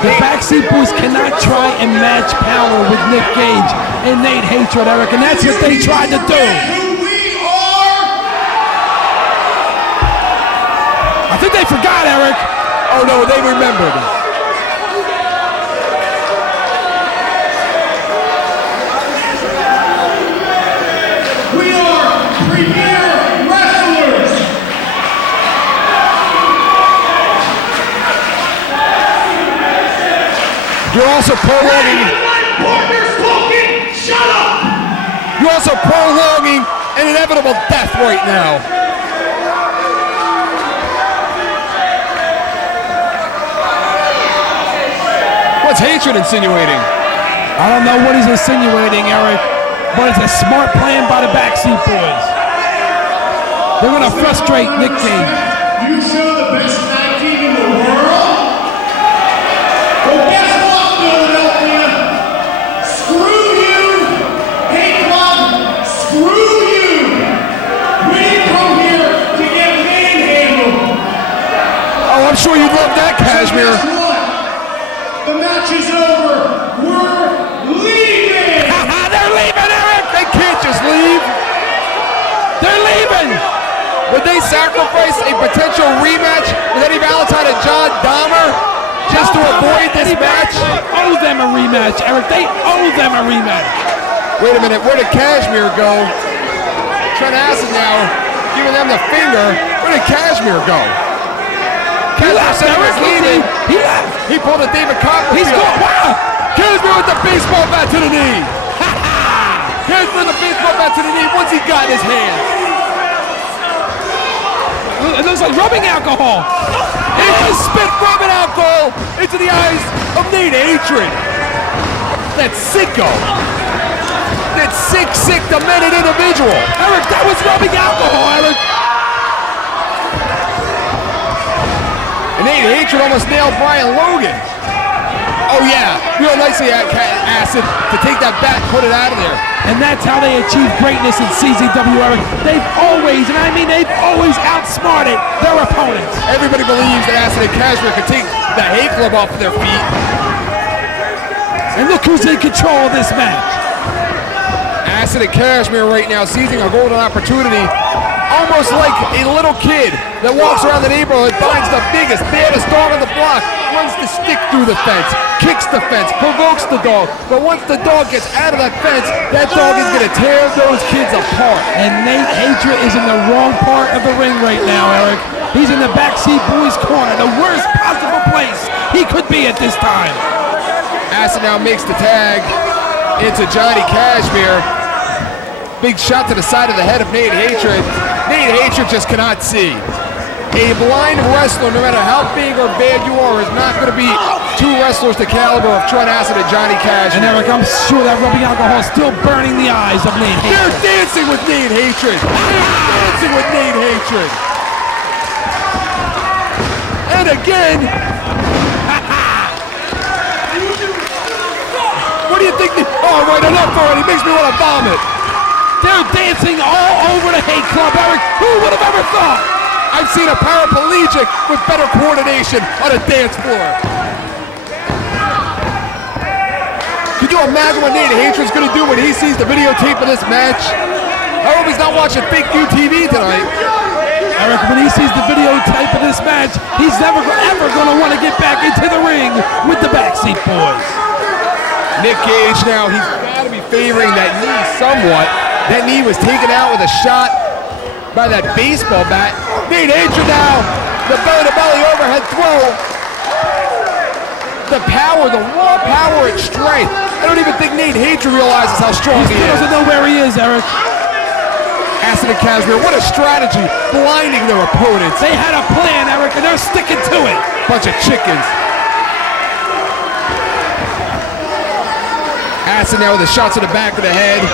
The Backseat Boys cannot try and match power with Nick Gage and Nate Hatred, Eric, and that's what they tried to do. I think they forgot, Eric. Oh no, they remembered. We are premier wrestlers. You're also prolonging. Shut up! You're also prolonging an inevitable death right now. What's Hatred insinuating? I don't know what he's insinuating, Eric, but it's a smart plan by the Backseat Boys. They're going to frustrate Nick Gage. You show the best tag sure you'd love that, Kashmir. The match is over. We're leaving. They're leaving, Eric. They can't just leave. They're leaving. Would they sacrifice a potential rematch with Eddie Valentine and John Dahmer just to avoid this match? They owe them a rematch, Eric. They owe them a rematch. Wait a minute, where did Kashmir go? Trent Acid now giving them the finger. Where did Kashmir go? Kashmir said he was leaving. He left. He pulled a David Copperfield. He's gone. Wow. Kashmir with the baseball bat to the knee. Kashmir with the baseball bat to the knee. What's he got in his hand? It looks like rubbing alcohol. He just spit rubbing alcohol into the eyes of Nate Hatred. That sicko. That sick, demented individual. Eric, that was rubbing alcohol, Eric. And Nate Hatred almost nailed Brian Logan. Oh yeah, real nicely Acid to take that bat and put it out of there. And that's how they achieve greatness in CZW, Eric. They've always, and I mean they've always outsmarted their opponents. Everybody believes that Acid and Kashmir could take the Hate Club off of their feet. And look who's in control of this match. Acid and Kashmir right now seizing a golden opportunity, almost like a little kid that walks around the neighborhood, finds the biggest, baddest dog on the block, runs the stick through the fence, kicks the fence, provokes the dog. But once the dog gets out of that fence, that dog is going to tear those kids apart. And Nate Hatred is in the wrong part of the ring right now, Eric. He's in the Backseat Boyz corner, the worst possible place he could be at this time. Acid now makes the tag into Johnny Kashmir. Big shot to the side of the head of Nate Hatred. Nate Hatred just cannot see. A blind wrestler, no matter how big or bad you are, is not going to be two wrestlers the caliber of Trent Acid and Johnny Kashmir. And Eric, I'm sure that rubbing alcohol is still burning the eyes of Nate Hatred. They're dancing with Nate Hatred. They're dancing with Nate Hatred. And again. What do you think? Oh, right, enough already. Makes me want to vomit. They're dancing all over the Hate Club, Eric. Who would have ever thought? I've seen a paraplegic with better coordination on a dance floor. Can you imagine what Nate Hatred's going to do when he sees the videotape of this match? I hope he's not watching fake TV tonight. Eric, when he sees the videotape of this match, he's never ever going to want to get back into the ring with the Backseat Boyz. Nick Gage now, he's got to be favoring that knee somewhat. That knee was taken out with a shot by that baseball bat. Nate Hatred now, the belly-to-belly overhead throw. The power, the raw power and strength. I don't even think Nate Hatred realizes how strong he He is. doesn't know where he is, Eric. Acid and Kashmir, what a strategy, blinding their opponents. They had a plan, Eric, and they're sticking to it. Bunch of chickens. Acid now with the shot to the back of the head.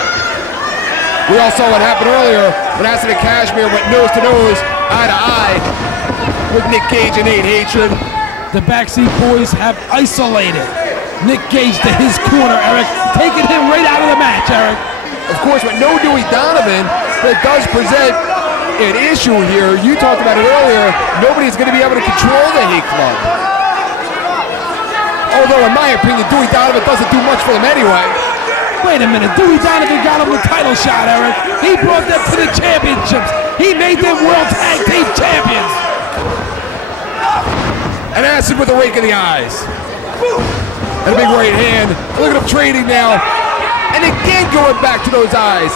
We all saw what happened earlier when Acid and Kashmir went nose to nose, eye to eye with Nick Gage and Nate Hatred. The Backseat Boyz have isolated Nick Gage to his corner, Eric, taking him right out of the match, Eric. Of course, with no Dewey Donovan, that does present an issue here. You talked about it earlier. Nobody's going to be able to control the Hate Club. Although, in my opinion, Dewey Donovan doesn't do much for them anyway. Wait a minute, Dewey Donovan got him the title shot, Eric. He brought them to the championships. He made them World Tag Team Champions. And Acid with a rake in the eyes. And a big right hand. Look at him trading now. And again going back to those eyes.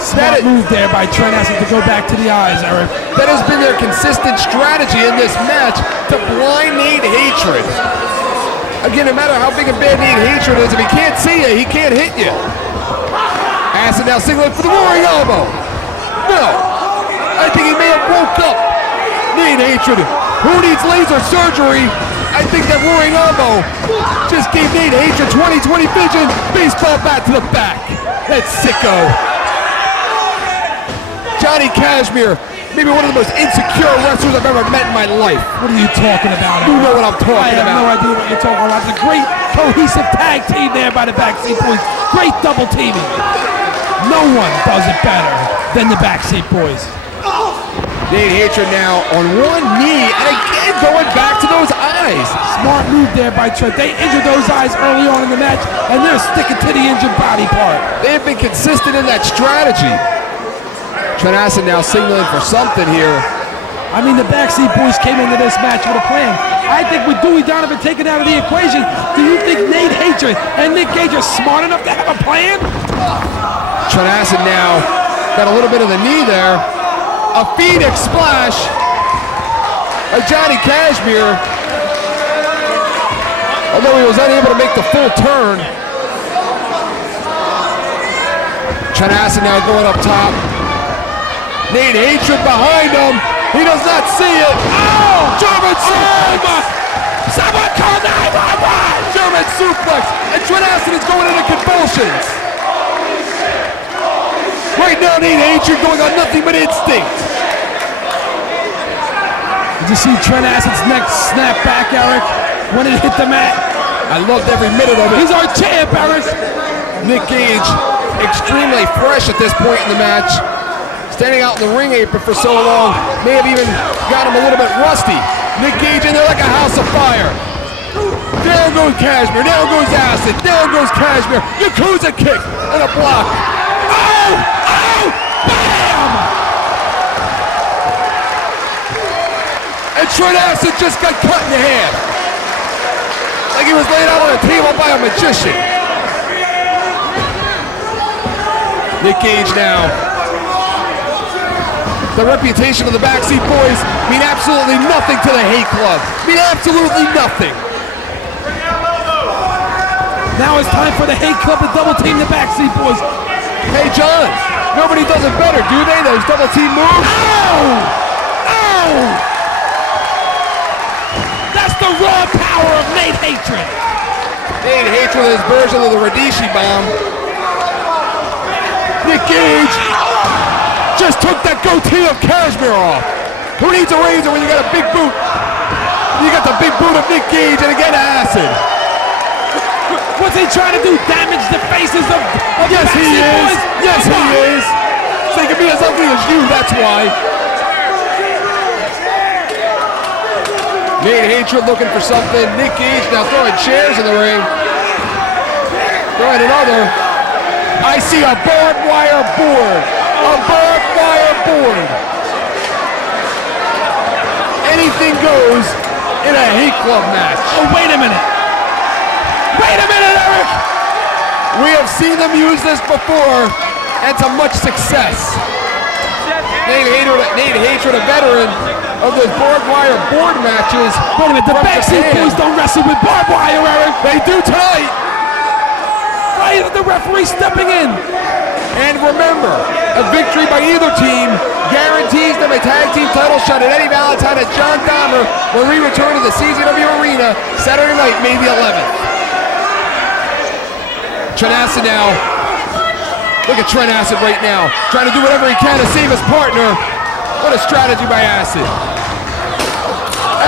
Smart move there by Trent Acid to go back to the eyes, Eric. That has been their consistent strategy in this match to blind Nate Hatred. Again, no matter how big and bad Nate Hatred is, if he can't see you, he can't hit you. Acid now signaling for the roaring elbow. No, I think he may have woke up Nate Hatred. Who needs laser surgery? I think that roaring elbow just gave Nate Hatred 20/20 vision. Baseball bat to the back. That's sicko. Johnny Kashmir, maybe one of the most insecure wrestlers I've ever met in my life. What are you talking about? You know what I'm talking I have about. no idea what you're talking about. It's a great cohesive tag team there by the Backseat Boyz. Great double teaming. No one does it better than the Backseat Boyz. Nate Hatred now on one knee, and again going back to those eyes. Smart move there by Trent. They injured those eyes early on in the match, and they're sticking to the injured body part. They've been consistent in that strategy. Trent Acid now signaling for something here. I mean, the Backseat Boys came into this match with a plan. I think with Dewey Donovan taken out of the equation, do you think Nate Hatred and Nick Gage are smart enough to have a plan? Trent Acid now got a little bit of the knee there. A Phoenix splash by Johnny Kashmere. Although he was unable to make the full turn. Trent Acid now going up top. Nate Hatred behind him. He does not see it. Oh! German suplex! Someone call 911! German suplex! And Trent Acid is going into convulsions. Right now, Nate Hatred going on nothing but instinct. Did you see Trent Acid's neck snap back, Eric, when it hit the mat? I loved every minute of it. He's our champ, Eric. Nick Gage, extremely fresh at this point in the match. Standing out in the ring apron for so long, may have even got him a little bit rusty. Nick Gage in there like a house of fire. Down goes Kashmere, down goes Acid, down goes Kashmere. Yakuza kick and a block. Oh! Oh! Bam! And Trent Acid just got cut in half. Like he was laid out on a table by a magician. Nick Gage now. The reputation of the Backseat Boys mean absolutely nothing to the Hate Club. Mean absolutely nothing. Now it's time for the Hate Club to double team the Backseat Boys. Hey John, nobody does it better, do they? Those double team moves? Oh! Oh! That's the raw power of Nate Hatred. Nate Hatred with his version of the Radishi bomb. Nick Gage just took that goatee of Kashmere off. Who needs a razor when you got a big boot? You got the big boot of Nick Gage and again Acid. What's he trying to do? Damage the faces of Yes, the he Backseat is. Boys? Yes, he is. So he can be as ugly as you, that's why. Nate Hatred looking for something. Nick Gage now throwing chairs in the ring. Throwing another. I see a barbed wire board. A barbed wire board. Anything goes in a Hate Club match. Oh, wait a minute. Wait a minute, Eric. We have seen them use this before and to much success. Nate Hatred, a veteran of those barbed wire board matches. Wait a minute, the Backseat Boys don't wrestle with barbed wire, Eric. They do tonight. Why isn't the referee stepping in? And remember, a victory by either team guarantees them a tag team title shot at Eddie Valentine and John Dahmer when we return to the CZW Arena Saturday night, May the 11th. Trent Acid now. Look at Trent Acid right now, trying to do whatever he can to save his partner. What a strategy by Acid.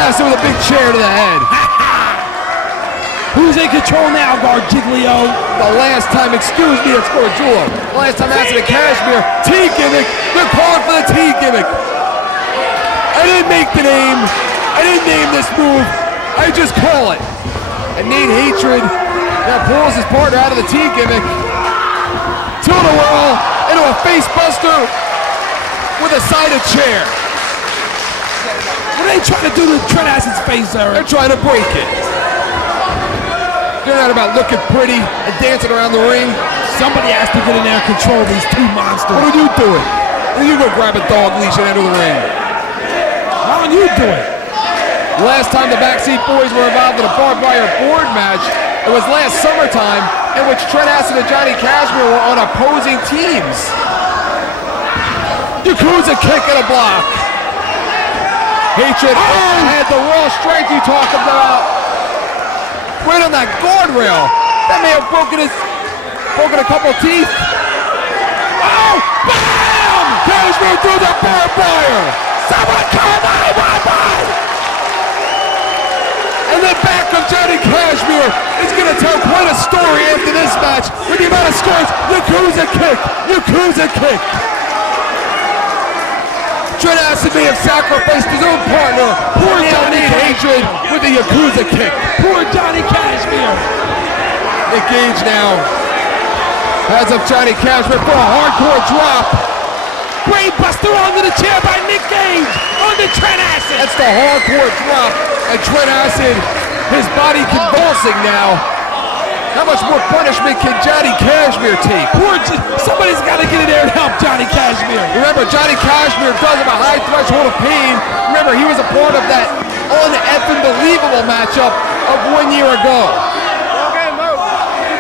Acid with a big chair to the head. Who's in control now, Gargiglio? The last time, excuse me, it's Gorgula. The last time Acid and Kashmere, T gimmick. They're calling for the T gimmick. I didn't make the name. I didn't name this move. I just call it. And Nate Hatred now pulls his partner out of the T gimmick. Tuna whirl into a face buster with a sided chair. What are they trying to do to Trent Acid's face, Eric? They're trying to break it. They're not about looking pretty and dancing around the ring. Somebody has to get in there and control these two monsters. What are you doing? You go grab a dog leash and enter the ring. Why don't you do it? Last time the Backseat Boys were involved in a barbed wire board match, it was last summertime, in which Trent Acid and Johnny Kashmere were on opposing teams. Yakuza kick and a block. Hatred had the raw strength you talk about. Right on that guardrail. That may have broken a couple teeth. Oh! Bam! Kashmere through the barbed wire. Someone call 911! And the back of Johnny Kashmere is going to tell quite a story after this match with the amount of scores. Yakuza kick. Yakuza kick. Trent Acid may have sacrificed his own partner. Poor Johnny Hatred with the Yakuza kick. Poor Johnny Cashmere. Nick Gage now has up Johnny Cashmere for a hardcore drop. Brain buster onto the chair by Nick Gage onto Trent Acid. That's the hardcore drop. And Trent Acid, his body convulsing now. How much more punishment can Johnny Cashmere take? Somebody's got to get in there and help Johnny Cashmere. Remember, Johnny Cashmere does have a high threshold of pain. Remember, he was a part of that unbelievable matchup of 1 year ago.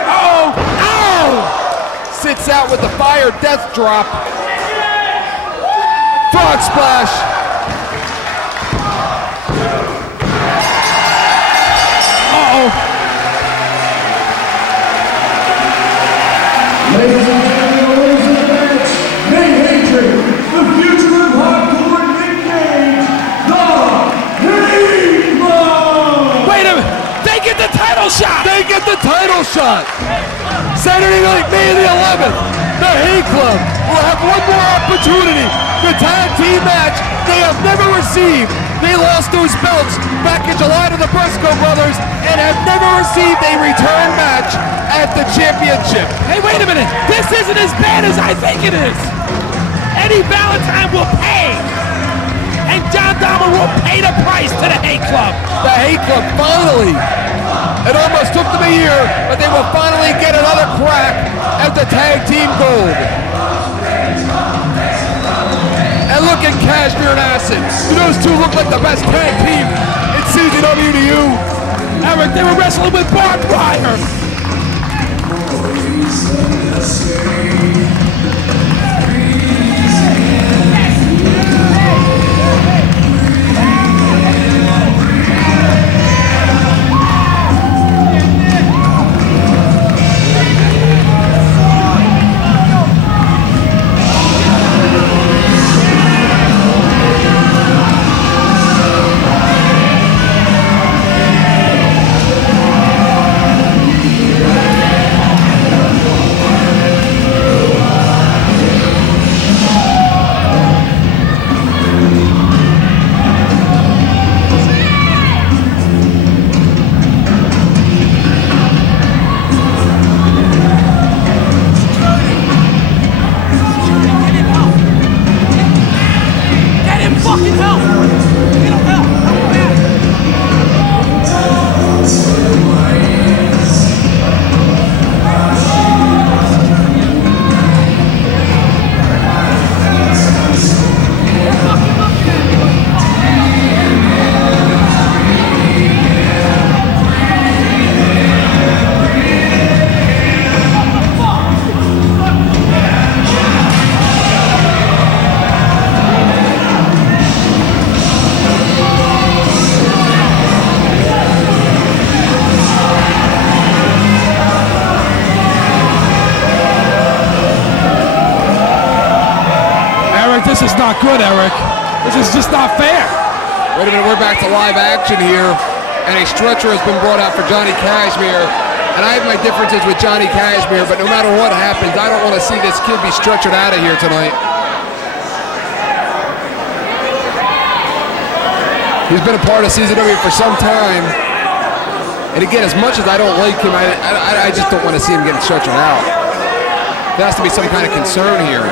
Uh-oh. Ow! Sits out with the fire death drop. Frog splash. Uh-oh. Ladies and gentlemen, the winners of the match, Nick Hatred, the future of hardcore Nick Gage, the Nivel! Wait a minute, they get the title shot! They get the title shot! Saturday night, May the 11th, the Hate Club will have one more opportunity. The tag team match they have never received. They lost those belts back in July to the Briscoe brothers and have never received a return match at the championship. Hey, wait a minute. This isn't as bad as I think it is. Eddie Valentine will pay. And John Dahmer will pay the price to the Hate Club. The Hate Club, finally. It almost took them a year, but they will finally get another crack at the tag team gold. And look at Cashmere and Acid. Those two look like the best tag team in CZW to you. Eric, they were wrestling with barbed wire. This is not good, Eric. This is just not fair. Wait a minute, we're back to live action here, and a stretcher has been brought out for Johnny Cashmere. And I have my differences with Johnny Cashmere, but no matter what happens, I don't want to see this kid be stretchered out of here tonight. He's been a part of CZW for some time. And again, as much as I don't like him, I just don't want to see him getting stretchered out. There has to be some kind of concern here.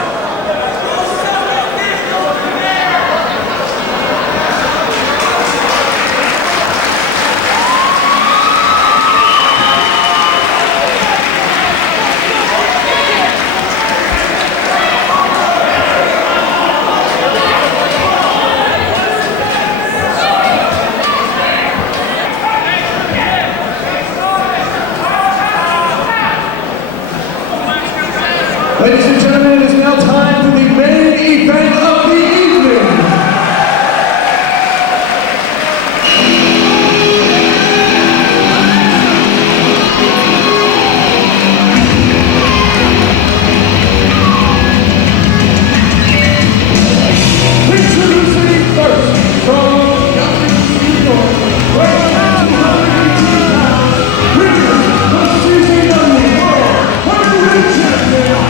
Ladies and gentlemen, it is now time for the main event of the evening. Introducing first from Knoxx, New York, weighing 218 pounds, winner of CZW World Heavyweight Champion,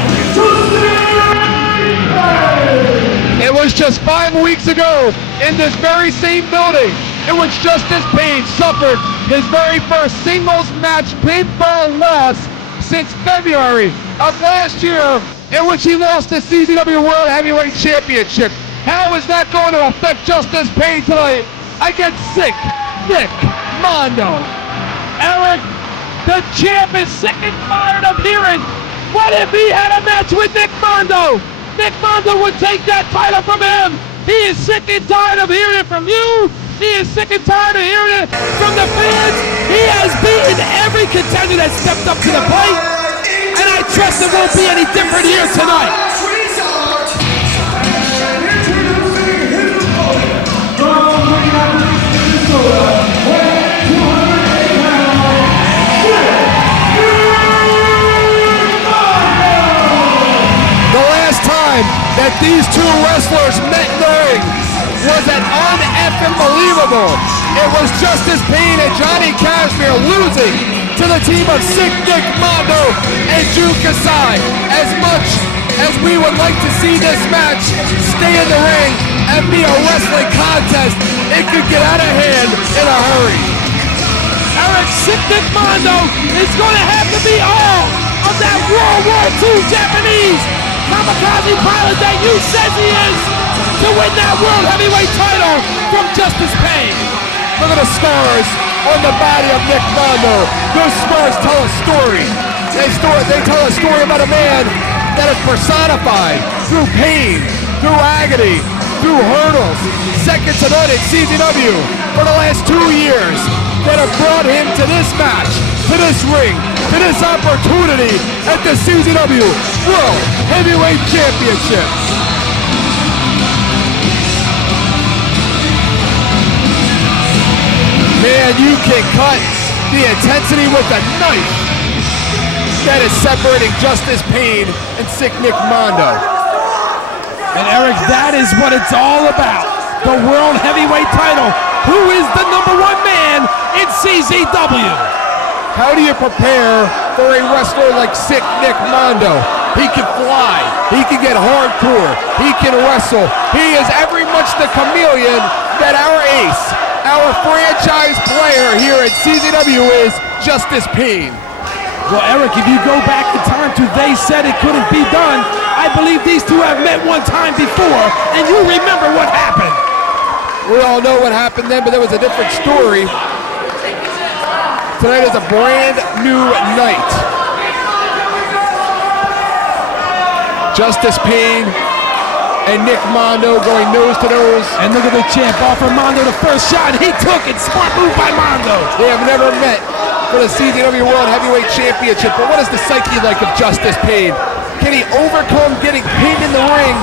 in this very same building in which Justice Pain suffered his very first singles match pinfall loss since February of last year, in which he lost the CZW World Heavyweight Championship. How is that going to affect Justice Pain tonight against Sick Nick Mondo? Eric, the champ is sick and tired of hearing, what if he had a match with Nick Mondo? Nick Mondo would take that title from him. He is sick and tired of hearing it from you. He is sick and tired of hearing it from the fans. He has beaten every contender that stepped up to the plate, and I trust it won't be any different here tonight. The last time that these two wrestlers met in the ring was an un-effing believable. It was Justice Pain and Johnny Kashmere losing to the team of Sick Nick Mondo and Jun Kasai. As much as we would like to see this match stay in the ring and be a wrestling contest, it could get out of hand in a hurry. Eric, Sick Nick Mondo is going to have to be all of that World War II Japanese kamikaze pilot that you says he is to win that World Heavyweight title from Justice Pain. Look at the scars on the body of Nick Mondo. Those scars tell a story. They tell a story about a man that is personified through pain, through agony, through hurdles, second to none in CZW for the last 2 years that have brought him to this match, to this ring, to this opportunity at the CZW World Heavyweight Championship. Man, you can cut the intensity with a knife that is separating Justice Pain and Sick Nick Mondo. And Eric, that is what it's all about. The World Heavyweight title. Who is the #1 man in CZW? How do you prepare for a wrestler like Sick Nick Mondo? He can fly, he can get hardcore, he can wrestle. He is every much the chameleon that our ace, our franchise player here at CZW is, Justice Pain. Well, Eric, if you go back in time to They Said It Couldn't Be Done, I believe these two have met one time before, and you remember what happened. We all know what happened then, but there was a different story. Tonight is a brand new night. Justice Pain and Nick Mondo going nose to nose. And look at the champ offer Mondo the first shot, and he took it. Smart move by Mondo. They have never met for the CZW World Heavyweight Championship, but what is the psyche like of Justice Pain? Can he overcome getting pinned in the ring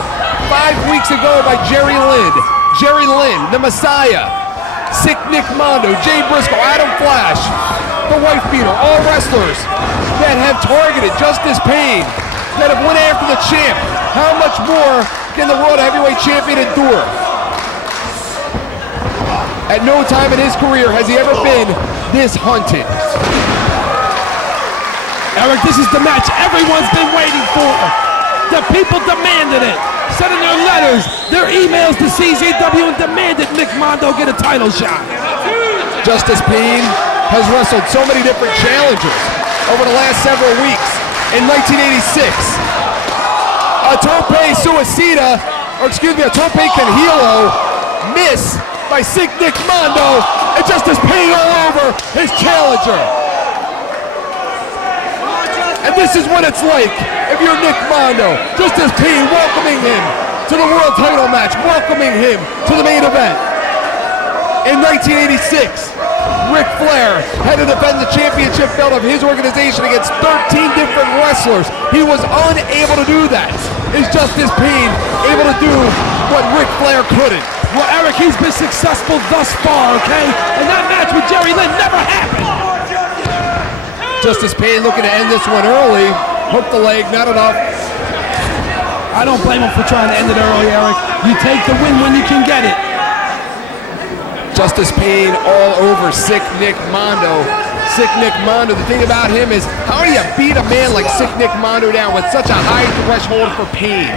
5 weeks ago by Jerry Lynn, the Messiah, Sick Nick Mondo, Jay Briscoe, Adam Flash, the Wife Beater, all wrestlers that have targeted Justice Pain, that have went after the champ. How much more can the World Heavyweight Champion endure? At no time in his career has he ever been this hunted. Eric, this is the match everyone's been waiting for. The people demanded it. Sending their letters, their emails to CZW and demanded Nick Mondo get a title shot. Justice Pain has wrestled so many different challengers over the last several weeks. In 1986, a tope suicida, or excuse me, a tope canhilo miss by Sick Nick Mondo, and Justice Pain all over his challenger. And this is what it's like if you're Nick Mondo. Justice Pain welcoming him to the world title match, welcoming him to the main event. In 1986, Ric Flair had to defend the championship belt of his organization against 13 different wrestlers. He was unable to do that. Is Justice Pain able to do what Ric Flair couldn't? Well, Eric, he's been successful thus far, okay? And that match with Jerry Lynn never happened. Justice Pain looking to end this one early. Hook the leg, not enough. I don't blame him for trying to end it early, Eric. You take the win when you can get it. Justice Pain all over Sick Nick Mondo. Sick Nick Mondo, the thing about him is, how do you beat a man like Sick Nick Mondo down with such a high threshold for pain?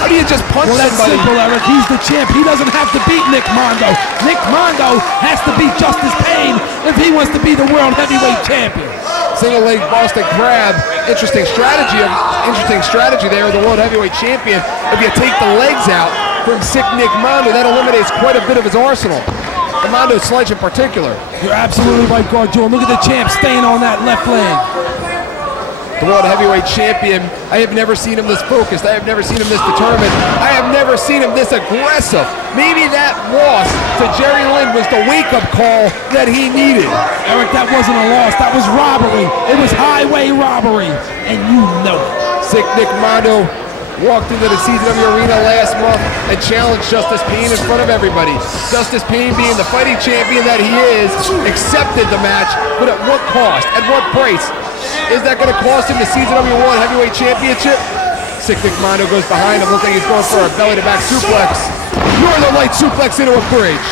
How do you just punch Well, that's somebody? simple, Eric. He's the champ. He doesn't have to beat Nick Mondo. Nick Mondo has to beat Justice Pain if he wants to be the world heavyweight champion. Single leg Boston Crab. Interesting strategy there of the world heavyweight champion. If you take the legs out from sick Nick Mondo, that eliminates quite a bit of his arsenal. The Mondo sledge in particular. You're absolutely right, Garjul. Look at the champ staying on that left leg. The world heavyweight champion, I have never seen him this focused. I have never seen him this determined. I have never seen him this aggressive. Maybe that loss to Jerry Lynn was the wake-up call that he needed. Eric, that wasn't a loss. That was robbery. It was highway robbery, and you know it. Sick Nick Mondo walked into the CZW Arena last month and challenged Justice Pain in front of everybody. Justice Pain, being the fighting champion that he is, accepted the match, but at what cost? At what price? Is that going to cost him the CZW World Heavyweight Championship? Sick Nick Mondo goes behind him. Looks like he's going for a belly-to-back suplex. Northern Light suplex into a bridge.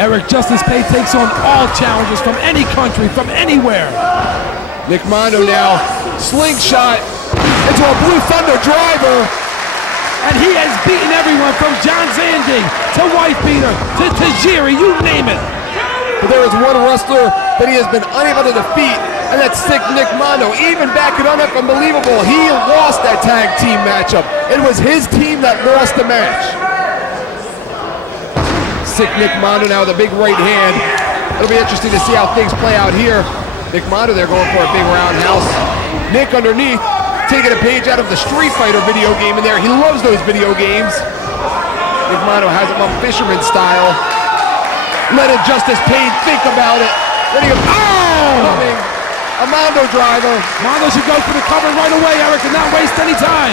Eric, Justice Pain takes on all challengers from any country, from anywhere. Nick Mondo now, slingshot into a Blue Thunder driver. And he has beaten everyone from John Zandig to Wife Beater to Tajiri, you name it. But there is one wrestler that he has been unable to defeat, and that's sick Nick Mondo. Even back it up, unbelievable, he lost that tag team matchup. It was his team that lost the match. Sick Nick Mondo now with a big right hand. It'll be interesting to see how things play out here. Nick Mondo there going for a big roundhouse. Nick underneath, taking a page out of the Street Fighter video game in there. He loves those video games. Nick Mondo has him up fisherman style. Letting Justice Pain think about it. Then he goes, coming. A Mondo driver. Mondo should go for the cover right away, Eric, and not waste any time.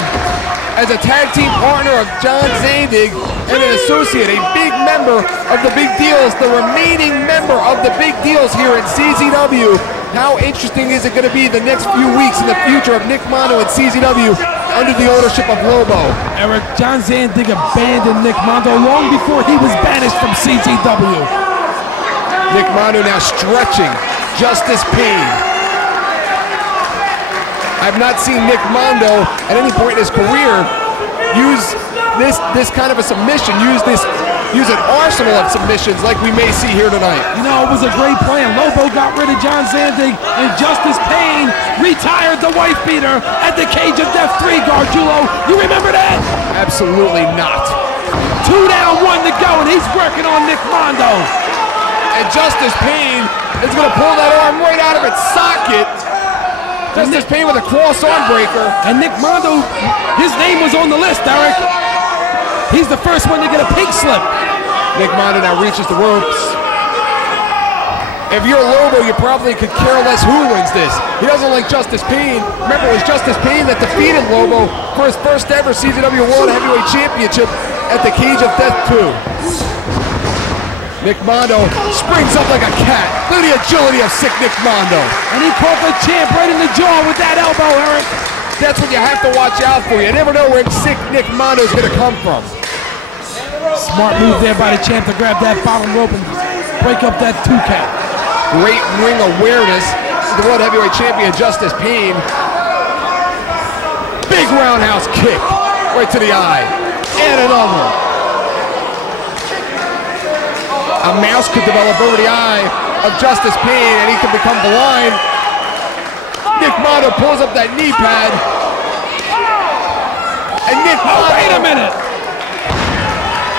As a tag team partner of John Zandig and an associate, a big member of the Big Deals, the remaining member of the Big Deals here in CZW. How interesting is it going to be the next few weeks in the future of Nick Mondo and CZW under the ownership of Lobo? Eric, John Zandig abandoned Nick Mondo long before he was banished from CZW. Nick Mondo now stretching Justice Pain. I've not seen Nick Mondo at any point in his career use this kind of a submission, use an arsenal of submissions like we may see here tonight. You know, it was a great plan. Lobo got rid of John Zandig, and Justice Pain retired the Wife Beater at the Cage of Death 3, Gargiulo. You remember that? Absolutely not. 2 down, 1 to go, and he's working on Nick Mondo. And Justice Pain is going to pull that arm right out of its socket. Justice Pain with a cross arm breaker. And Nick Mondo, his name was on the list, Eric. He's the first one to get a pink slip. Nick Mondo now reaches the ropes. If you're Lobo, you probably could care less who wins this. He doesn't like Justice Pain. Remember, it was Justice Pain that defeated Lobo for his first ever CZW World Heavyweight Championship at the Cage of Death 2. Nick Mondo springs up like a cat. Look at the agility of sick Nick Mondo. And he caught the champ right in the jaw with that elbow, Eric. That's what you have to watch out for. You never know where sick Nick Mondo is going to come from. Smart move there by the champ to grab that bottom rope and break up that 2 count. Great ring awareness. The World Heavyweight Champion Justice Pain. Big roundhouse kick right to the eye. And another. A mouse could develop over the eye of Justice Pain and he could become blind. Nick Mondo pulls up that knee pad. And Nick Mondo, wait a minute.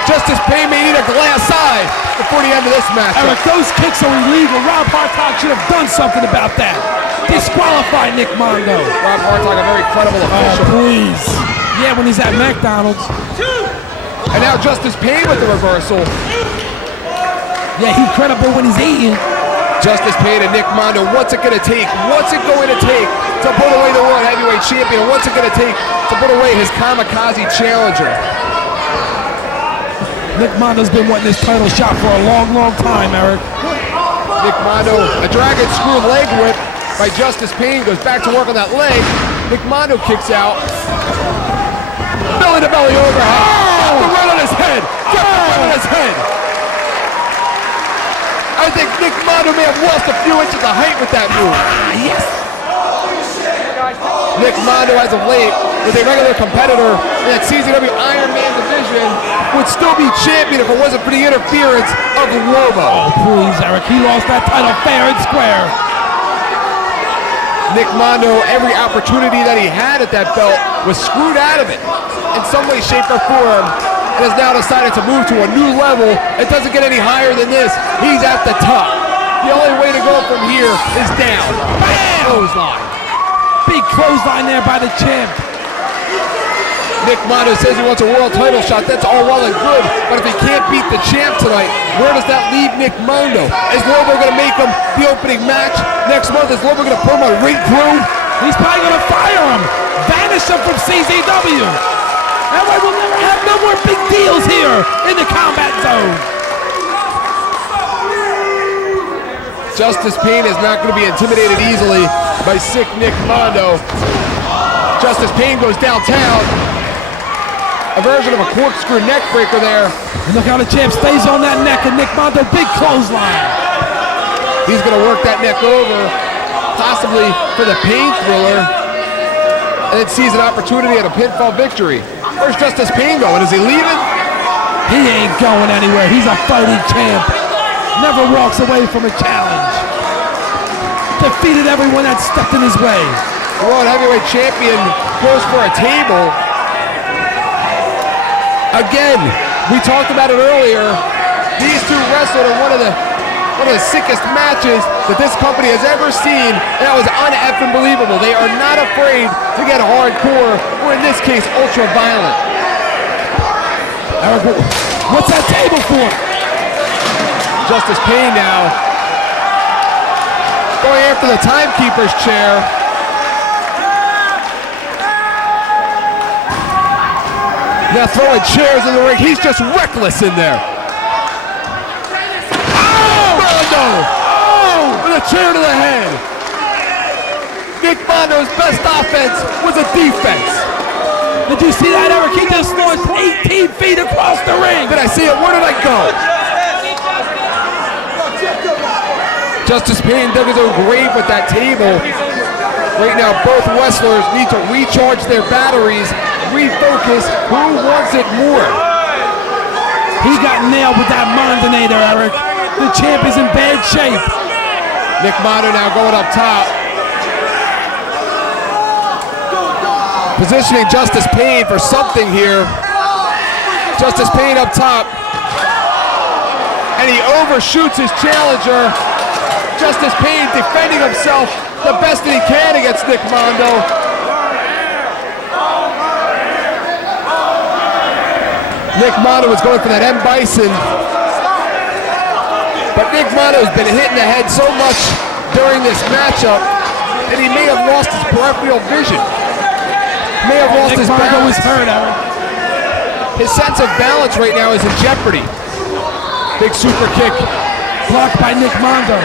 Justice Pain may need a glass eye before the end of this match. Eric, those kicks are illegal. Rob Hartog should have done something about that. Disqualify Nick Mondo. Rob Hartog, a very credible official. Oh, please. Yeah, when he's at McDonald's. And now Justice Pain with the reversal. Yeah, he's credible when he's eating. Justice Pain and Nick Mondo, what's it going to take? What's it going to take to put away the World Heavyweight Champion? What's it going to take to put away his kamikaze challenger? Nick Mondo's been wanting this title shot for a long, long time, Eric. Nick Mondo, a dragon screw leg whip by Justice Pain, goes back to work on that leg. Nick Mondo kicks out. Belly to belly overhead. Oh! Right on his head. Right on his head. I think Nick Mondo may have lost a few inches of height with that move. Yes. Nick Mondo as of late was a regular competitor in that CZW Iron Man division, would still be champion if it wasn't for the interference of Lobo. Oh, please, Eric. He lost that title fair and square. Nick Mondo, every opportunity that he had at that belt was screwed out of it in some way, shape, or form, and has now decided to move to a new level. It doesn't get any higher than this. He's at the top. The only way to go from here is down. Bam! Clothesline. Big clothesline there by the champ. Nick Mondo says he wants a world title shot. That's all well and good, but if he can't beat the champ tonight, where does that leave Nick Mondo? Is Lobo going to make him the opening match next month? Is Lobo going to put him on Ring Crew? He's probably going to fire him, banish him from CZW. That way we'll never have no more big deals here in the combat zone. Justice Pain is not going to be intimidated easily by sick Nick Mondo. Justice Pain goes downtown. A version of a corkscrew neck breaker there. And look how the champ stays on that neck, and Nick Mondo, big clothesline. He's going to work that neck over, possibly for the Pain Thriller, and then sees an opportunity at a pinfall victory. Where's Justice Pain going? Is he leaving? He ain't going anywhere. He's a fighting champ. Never walks away from a challenge. Defeated everyone that stepped in his way. The World Heavyweight Champion goes for a table. Again, we talked about it earlier. These two wrestled in one of the sickest matches that this company has ever seen, and that was un-effing believable. They are not afraid to get hardcore, or in this case, ultra violent. Eric, what's that table for? Justice Pain now going after the timekeeper's chair. Now throwing chairs in the ring. He's just reckless in there. Oh! Mondo! Oh! With a chair to the head. Nick Mondo's best offense was a defense. Did you see that, Eric? He just launched 18 feet across the ring. Did I see it? Where did I go? Justice Pain dug his own grave with that table. Right now, both wrestlers need to recharge their batteries, refocus. Who wants it more? He got nailed with that Mondonator, Eric. The champ is in bad shape. Nick Mondo now going up top. Positioning Justice Pain for something here. Justice Pain up top. And he overshoots his challenger. Justice Pain defending himself the best that he can against Nick Mondo. Nick Mondo was going for that M. Bison. But Nick Mondo has been hit in the head so much during this matchup that he may have lost his peripheral vision. May have lost his balance. Nick Mondo is hurt, Eric. His sense of balance right now is in jeopardy. Big super kick. Blocked by Nick Mondo.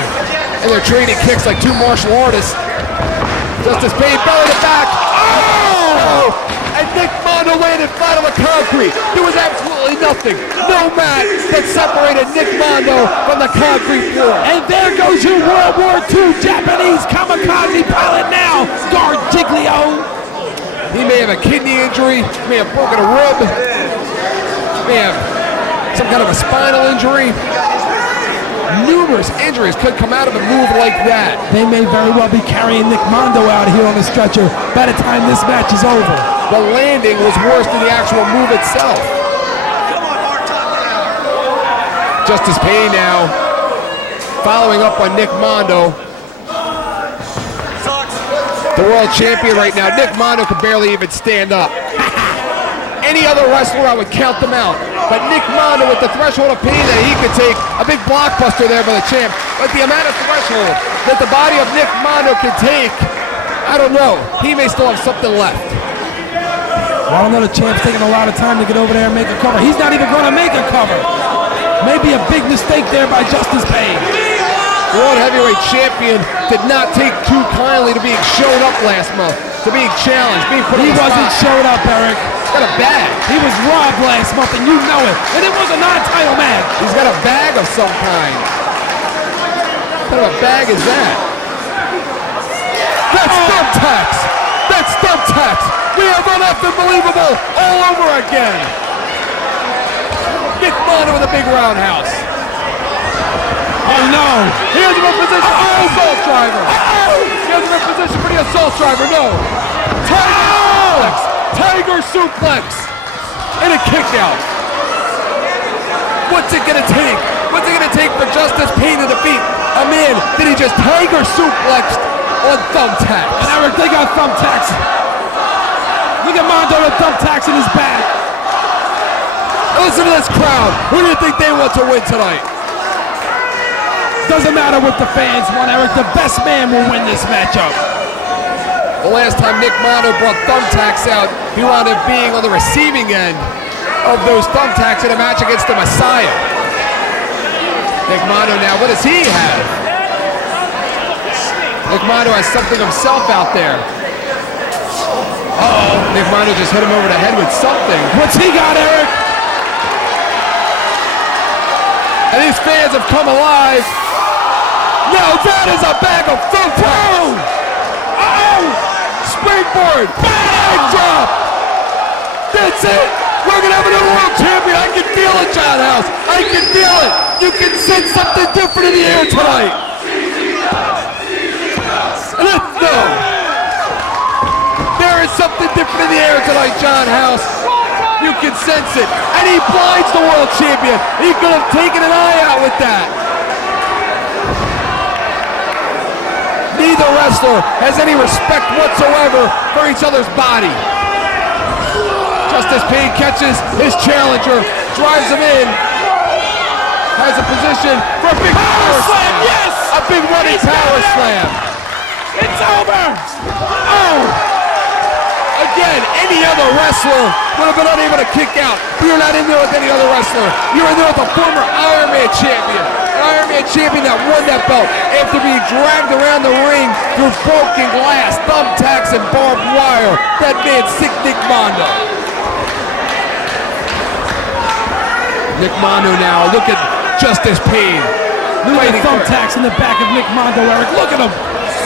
And they're trading kicks like two martial artists. Justice Pain belly to back. Oh! And Nick Mondo landed flat on the concrete. There was absolutely nothing. No mat that separated Nick Mondo from the concrete floor. And there goes your World War II Japanese kamikaze pilot now, Gargiglio. He may have a kidney injury, may have broken a rib, may have some kind of a spinal injury. Numerous injuries could come out of a move like that. They may very well be carrying Nick Mondo out here on the stretcher by the time this match is over. The landing was worse than the actual move itself. Justice Pain now following up on Nick Mondo. The world champion right now. Nick Mondo could barely even stand up. Any other wrestler, I would count them out. But Nick Mondo with the threshold of pain that he could take, a big blockbuster there by the champ. But the amount of threshold that the body of Nick Mondo can take, I don't know. He may still have something left. Well, I don't know, the champ's taking a lot of time to get over there and make a cover. He's not even going to make a cover. Maybe a big mistake there by Justice Pain. The World Heavyweight Champion did not take too kindly to being shown up last month, to being challenged, being put on the spot. He wasn't showed up, Eric. Got a bag. He was robbed last month, and you know it. And it was a non-title match. He's got a bag of some kind. What kind of a bag is that? That's thumbtacks. It's thumbtacks. We have unbelievable all over again. Nick Mondo with a big roundhouse. Oh no! He has him in position for the assault driver. He has him in position for the assault driver. No. Tiger suplex. And a kick out. What's it gonna take? What's it gonna take for Justice Pain to defeat a man that he just tiger suplexed on thumbtacks? And Eric, they got thumbtacks. Look at Mondo with thumbtacks in his back. Listen to this crowd. Who do you think they want to win tonight? Doesn't matter what the fans want, Eric. The best man will win this matchup. The last time Nick Mondo brought thumbtacks out, he wound up being on the receiving end of those thumbtacks in a match against the Messiah. Nick Mondo now, what does he have? Nick Mondo has something himself out there. Uh-oh, Nick Mondo just hit him over the head with something. What's he got, Eric? And these fans have come alive. No, that is a bag of thumbtacks. Uh-oh! Springboard! Bag drop! That's it! We're gonna have a new world champion! I can feel it, John House! I can feel it! You can sense something different in the air tonight! No! There is something different in the air tonight, John House! You can sense it! And he blinds the world champion! He could have taken an eye out with that! Neither wrestler has any respect whatsoever for each other's body. Justice Pain catches his challenger, drives him in, has a position for a big power slam. Yes! A big running power slam. It's over! Oh! Again, any other wrestler would have been unable to kick out. But you're not in there with any other wrestler. You're in there with a former Iron Man champion. An Iron Man champion that won that belt after being dragged around the ring through broken glass, thumbtacks, and barbed wire. That man, sick Nick Mondo. Nick Mondo now, look at Justice Pain. Look at the thumbtacks in the back of Nick Mondo, Eric. Look at him.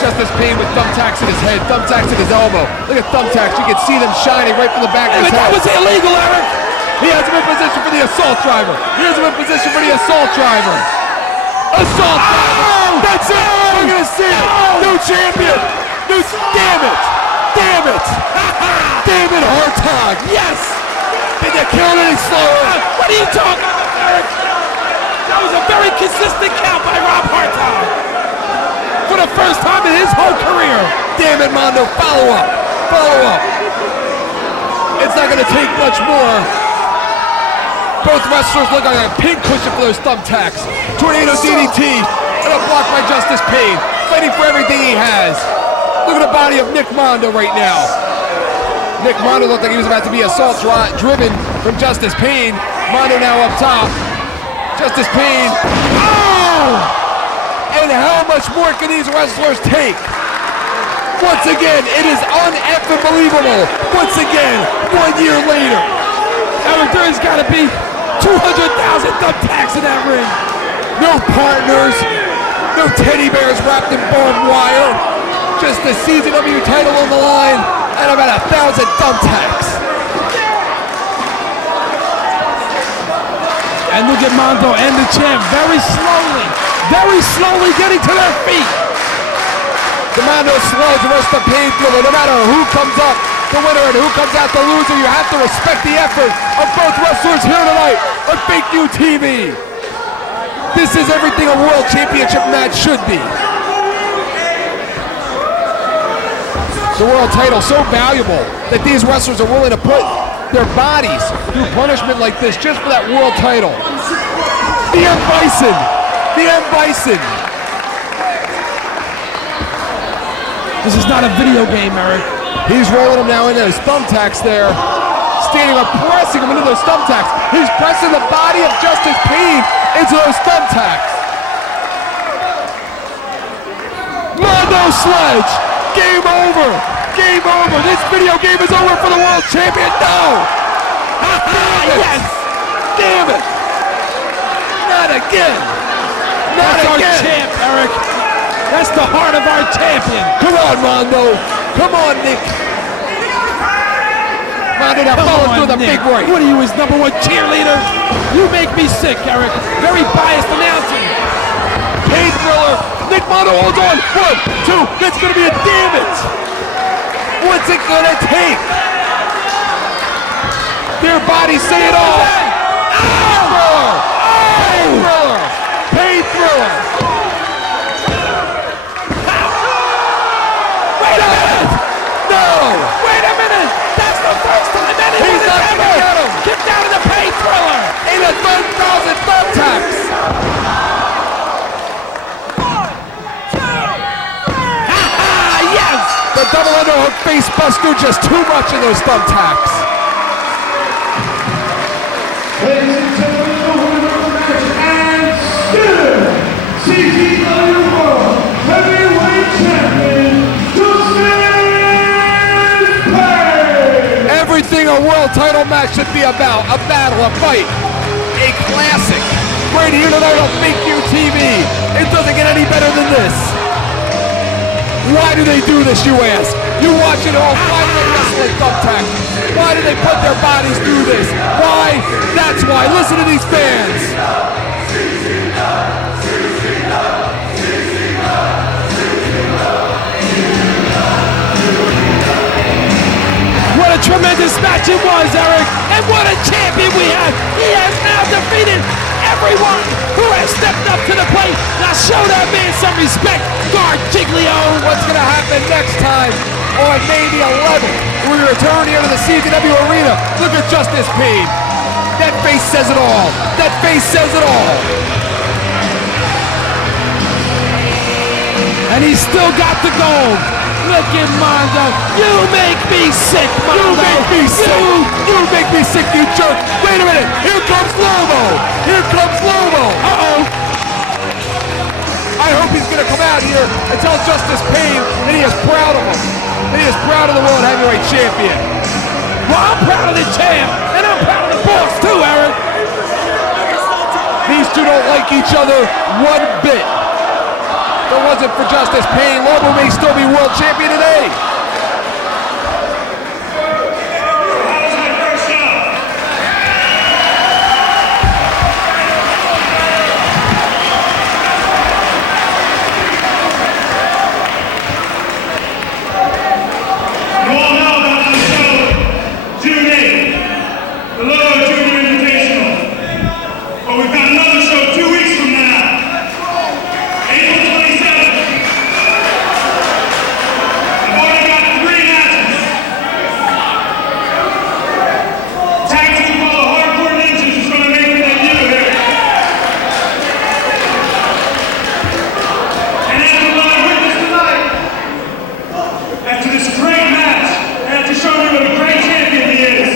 Justice Pain with thumbtacks in his head, thumbtacks in his elbow. Look at thumbtacks, you can see them shining right from the back of his head. That was illegal, Eric. He has him in position for the assault driver. He has him in position for the assault driver. Assault driver. That's it. We're going to see it. New champion. Damn it. Damn it. Damn it, Hartog. Yes. Did you kill it any slower? What are you talking about, Eric? That was a very consistent count by Rob Hartog. For the first time in his whole career. Damn it, Mondo. Follow up. Follow up. It's not going to take much more. Both wrestlers look like a pin cushion for those thumbtacks. Tornado DDT and a block by Justice Pain. Fighting for everything he has. Look at the body of Nick Mondo right now. Nick Mondo looked like he was about to be assault driven from Justice Pain. Mondo now up top. Justice Pain. Oh! And how much more can these wrestlers take? Once again, it is unbelievable. Once again, 1 year later. Eric, there's got to be 200,000 thumbtacks in that ring. No partners, no teddy bears wrapped in barbed wire. Just the CZW title on the line and about 1,000 thumbtacks. And look at Mondo and the champ very slowly getting to their feet. The Mondo slows the rest of the Pain thriller. No matter who comes up the winner and who comes out the loser, you have to respect the effort of both wrestlers here tonight on Fake U TV. This is everything a world championship match should be. The world title so valuable that these wrestlers are willing to put their bodies through punishment like this just for that world title. The M. Bison. The M. Bison. This is not a video game, Eric. He's rolling him now into his thumbtacks there. Standing up, pressing him into those thumbtacks. He's pressing the body of Justice Pain into those thumbtacks. Mondo Sledge. Game over. Game over. This video game is over for the world champion. No. Yes. Damn it. Not again. Not That's again. our champ, Eric. That's the heart of our champion. Come on, Mondo. Come on, Nick. Mondo now Come follows on, through the Nick. big right. What are you, his #1 cheerleader? You make me sick, Eric. Very biased announcing. Pain thriller. Nick Mondo holds on. 1, 2. That's going to be a damage. What's it going to take? Their bodies say it all. Pain thriller. Pain thriller. Pain thriller. Wait a minute! No. Wait a minute! That's the first time anyone He's not has gonna get ever him. kicked out of the pain thriller! In a 1,000 thumbtacks. Yes! The double underhook face buster, just too much in those thumbtacks. Ladies and gentlemen, the winner of the match and still CZW World Heavyweight Champion, Pain! Everything a world title match should be about. A battle, a fight, a classic. Right here tonight on Fake You TV. It doesn't get any better than this. Why do they do this, you ask? You watch it all. Why do they wrestle in thumbtacks? Why do they put their bodies through this? Why? That's why. Listen to these fans. What a tremendous match it was, Eric! And what a champion we have! He has now defeated everyone who has stepped up to the plate. Now show that man some respect, Guard Giglio! What's going to happen next time on May the 11th? We return here to the CZW Arena. Look at Justice Pain. That face says it all. That face says it all. And he's still got the gold. Look at Mondo. You make me sick, Mondo. You make me sick. You make me sick, you jerk. Wait a minute. Here comes Lobo. Here comes Lobo. Uh-oh. I hope he's going to come out here and tell Justice Pain that he is proud of him. That he is proud of the World Heavyweight Champion. Well, I'm proud of the champ, and I'm proud of the boss too, Eric. These two don't like each other one bit. If it wasn't for Justice Pain, Lobo may still be world champion today. You all know about the show, June 8th, the Dolor Junior Invitational. But we've got another show 2 weeks from now, April 27th. I've already got 3 matches. Tag team called the Hardcore Ninjas is going to make their debut here. And after what I witnessed tonight, after this great match, and after showing you what a great champion he is,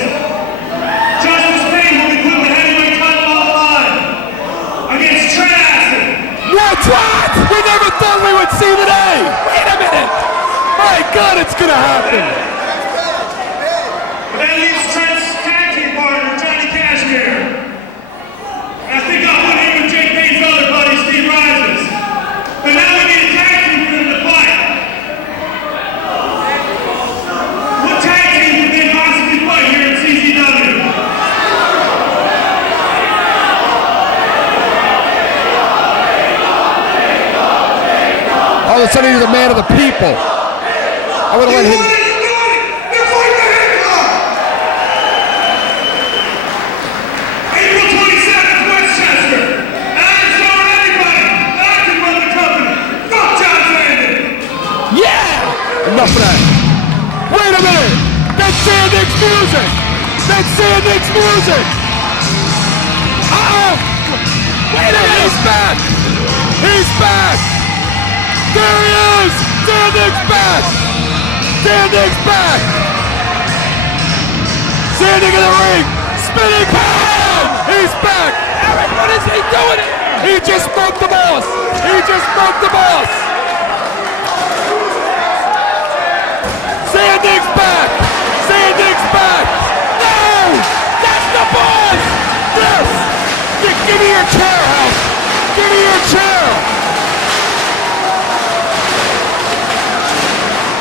Justice Pain will be putting the heavyweight title on the line against Trent. What? We never thought we would see today. Wait a minute. My God, it's going to happen. But that leaves Trent's tag team partner, Johnny Cashmere. And I think I'll put him with Jake Payne's other buddy, Steve Rises. But now we need a tag team for them to fight. What tag team can they possibly fight here at CZW? All of a sudden, he's a man of the people. I would have let him. April 27th, Westchester. And I'm showing anybody that I can run the company. Fuck John Sanders. Yeah! Enough of that. Wait a minute. That's Sandik's music. That's Sandik's music. Uh-oh. Wait a minute. He's back. He's back. There he is. Sandik's back. Sandik's back. Sandik in the ring. Spinning pound. He's back. Eric, what is he doing? He just broke the boss. He just broke the boss. Sandik's back. Sandik's back. No! That's the boss! Yes. Give me your chair, House. Give me your chair.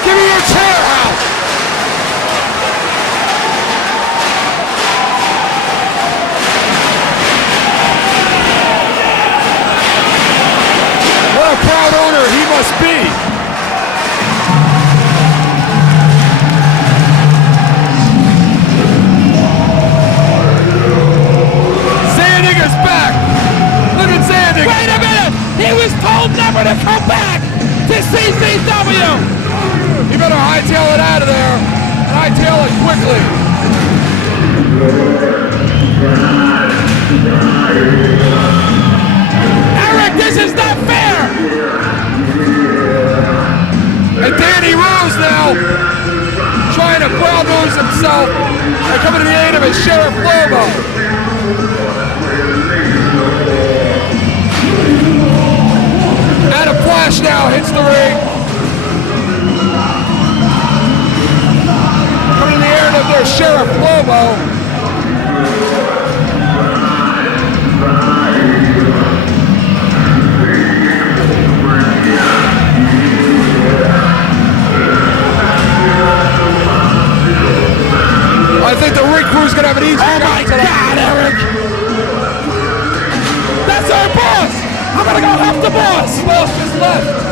Give me your chair, House. proud owner he must be. Zandig is back. Look at Zandig. Wait a minute! He was told never to come back to CCW! You better hightail it out of there, and hightail it quickly. Eric, this is not fair! And Danny Rose now trying to brown nose himself and coming to the aid of his Sheriff Lobo. Adam Flash now hits the ring. Coming to the aid of their Sheriff Lobo. I think the ring crew's gonna have an easy Oh my God, Eric! That's our boss! I'm gonna go help the boss! The boss just left.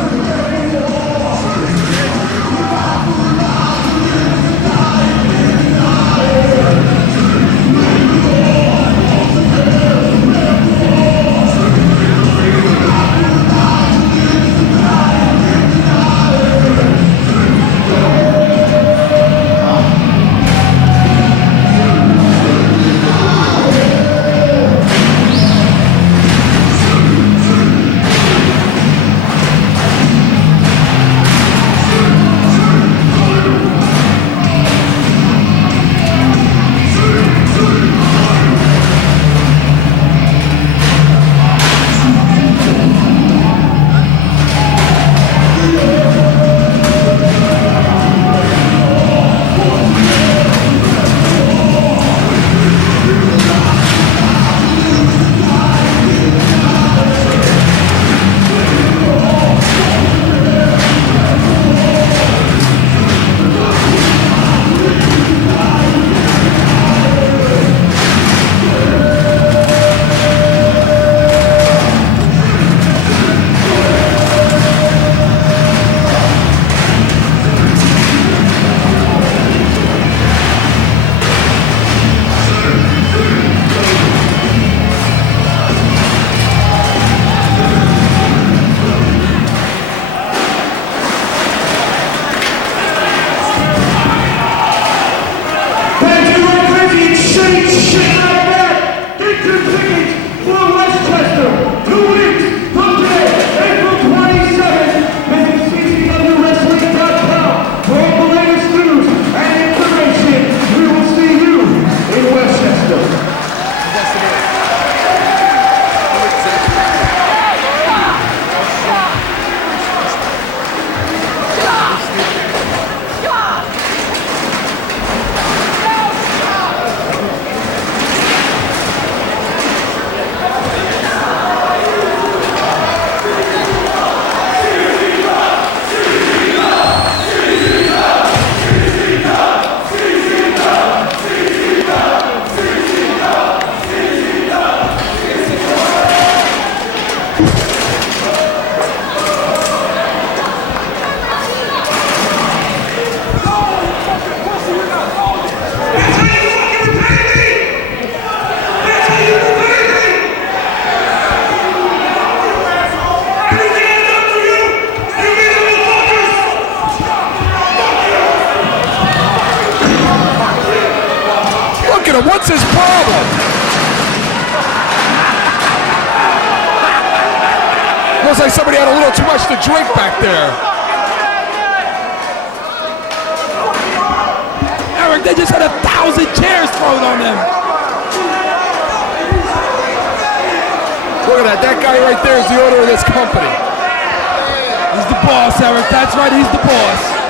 What's his problem? Looks like somebody had a little too much to drink back there. Eric, they just had 1,000 chairs thrown on them. Look at that. That guy right there is the owner of this company. He's the boss, Eric. That's right, he's the boss.